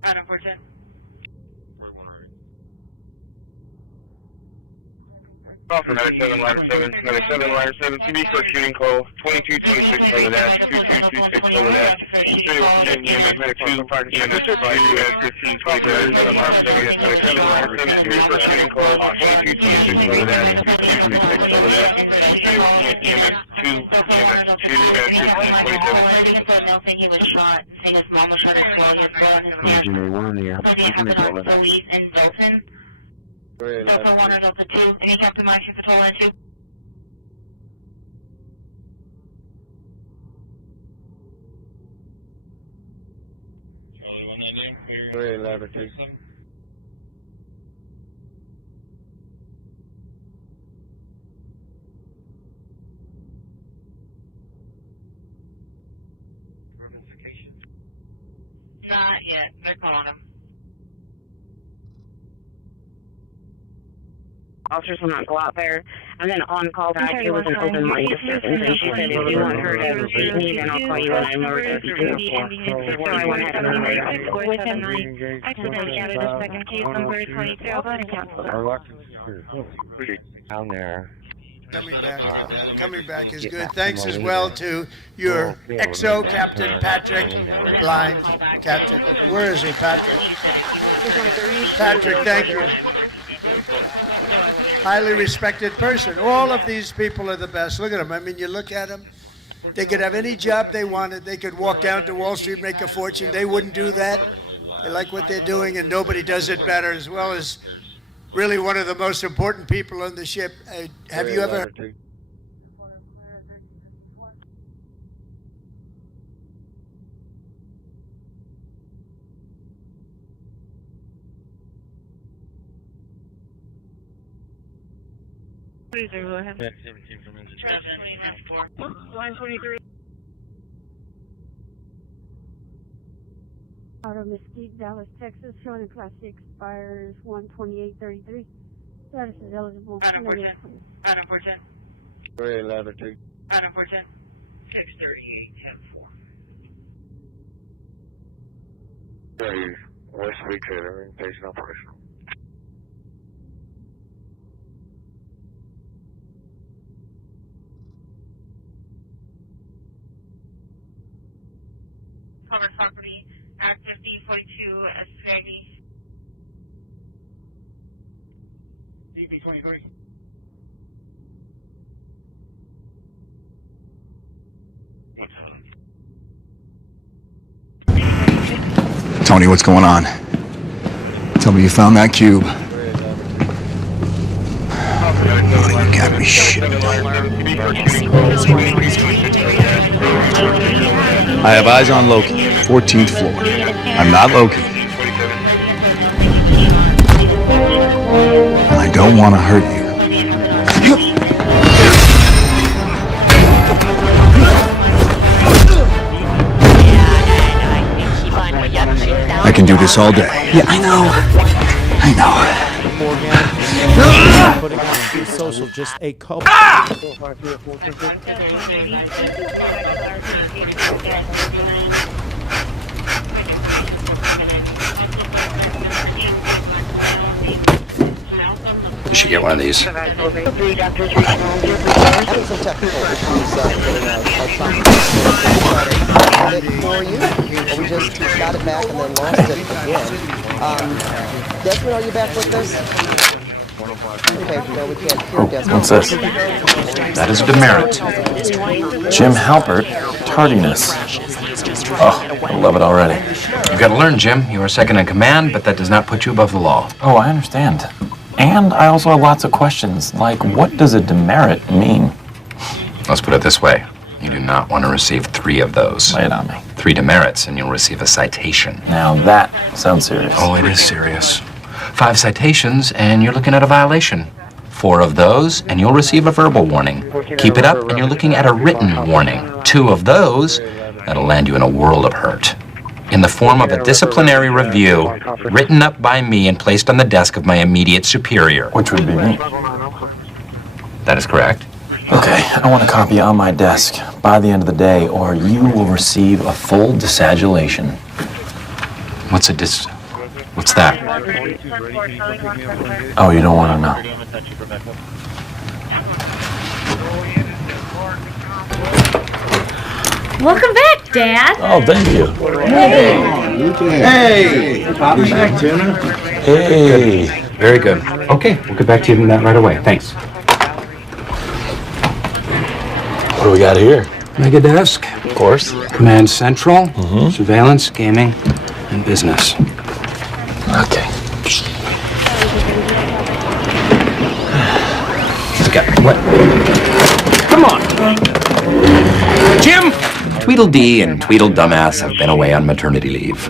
Adam 410. Call for medic 7, ladder 7, medic 7, ladder 7, CB for a shooting call, 2226 over that, 2226 over that, 3 EMS 2, EMS 5, EMS 15, 27, medic 7, ladder 7, CB for a shooting call, 2226 over that, 2226 over that, 3 EMS 2, EMS 2, EMS 15, 27. He was shot, seeing his mama shot as well, his girl, his police in Wilson. Delta 1 or Delta 2, any Captain Mike, shoot patrol in 2. Charlie 192. Not yet, they're calling him. Officers will not go out there. And then on call back, it was an open line disturbance, and she said, if you want her to repeat me, then I'll call you when I'm over there. So I went ahead and called With him, I accidentally added a second case on 3022. I'll go ahead and cancel it. Down there. Coming back is good. Thanks as well to your XO, Captain Patrick, blind Captain. Where is he, Patrick? Patrick, thank you. Highly respected person. All of these people are the best. Look at them. I mean, you look at them. They could have any job they wanted. They could walk down to Wall Street, make a fortune. They wouldn't do that. They like what they're doing, and nobody does it better, as well as really one of the most important people on the ship. Have you ever... Go ahead. 17 from Line 23. Out of Mesquite, Dallas, Texas, showing a Class 6, expires 12833. Status is eligible. Adam 410. Adam 410. Very ladder 2. Adam 410. 638, 10-4. Hey, West Week Trailer, patient operational. 42, Scraggy. DP23. Tony, what's going on? Tell me you found that cube. Oh, you got me shit. I have eyes on Loki, 14th floor. I'm not Loki. And I don't want to hurt you. I can do this all day. Yeah, I know. I know. Putting on social just a couple. You should get one of these. Having some technical issues for you. We just got it back and then lost it again. Desmond, are you back with us? Okay, no, we can't hear Desmond. What's this? That is a demerit. Jim Halpert, tardiness. Oh, I love it already. You've got to learn, Jim. You are second in command, but that does not put you above the law. Oh, I understand. And I also have lots of questions, like what does a demerit mean? Let's put it this way. You do not want to receive 3 of those. Lay it on me. 3 demerits, and you'll receive a citation. Now that sounds serious. Oh, it is serious. 5 citations, and you're looking at a violation. 4 of those, and you'll receive a verbal warning. Keep it up, and you're looking at a written warning. 2 of those, that'll land you in a world of hurt. In the form of a disciplinary review, written up by me and placed on the desk of my immediate superior. Which would be me. That is correct. Okay, I want a copy on my desk by the end of the day, or you will receive a full disagulation. What's What's that? Oh, you don't want to know. Welcome back, Dad. Oh, thank you. Hey. Hey. Popping back, Tuna. Hey. Very good. Okay, we'll get back to you on that right away. Thanks. What do we got here? Mega desk. Of course. Command central. Surveillance, gaming, and business. Okay. Okay. What? Come on. Jim! Tweedledee and Tweedledumbass have been away on maternity leave.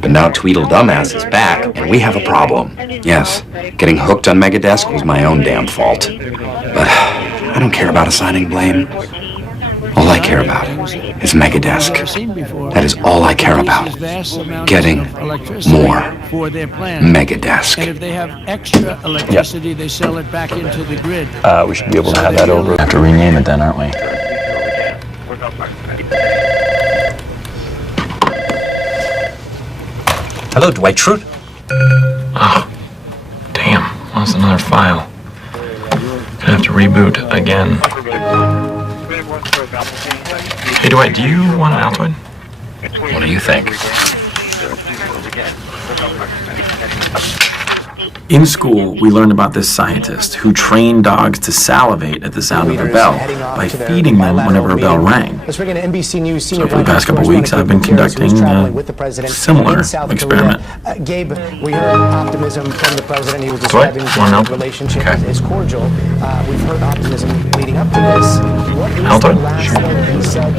But now Tweedledumbass is back, and we have a problem. Yes, getting hooked on Megadesk was my own damn fault. But I don't care about assigning blame. All I care about is Megadesk. That is all I care about. Getting more Megadesk. And if they have extra electricity, they sell it back into the grid. We should be able to have that over. Have to rename it then, aren't we? Hello, Dwight Schrute. Oh, damn. Lost another file. Gonna have to reboot again. Hey, Dwight, do you want an Altoid? What do you think? In school, we learned about this scientist who trained dogs to salivate at the sound of a bell by feeding them whenever a bell rang. Let's bring in NBC News So for the past couple weeks, I've been conducting a similar experiment. Gabe, we heard optimism from the president. He was describing the relationship as cordial. We've heard optimism leading up to this. What is the last thing he said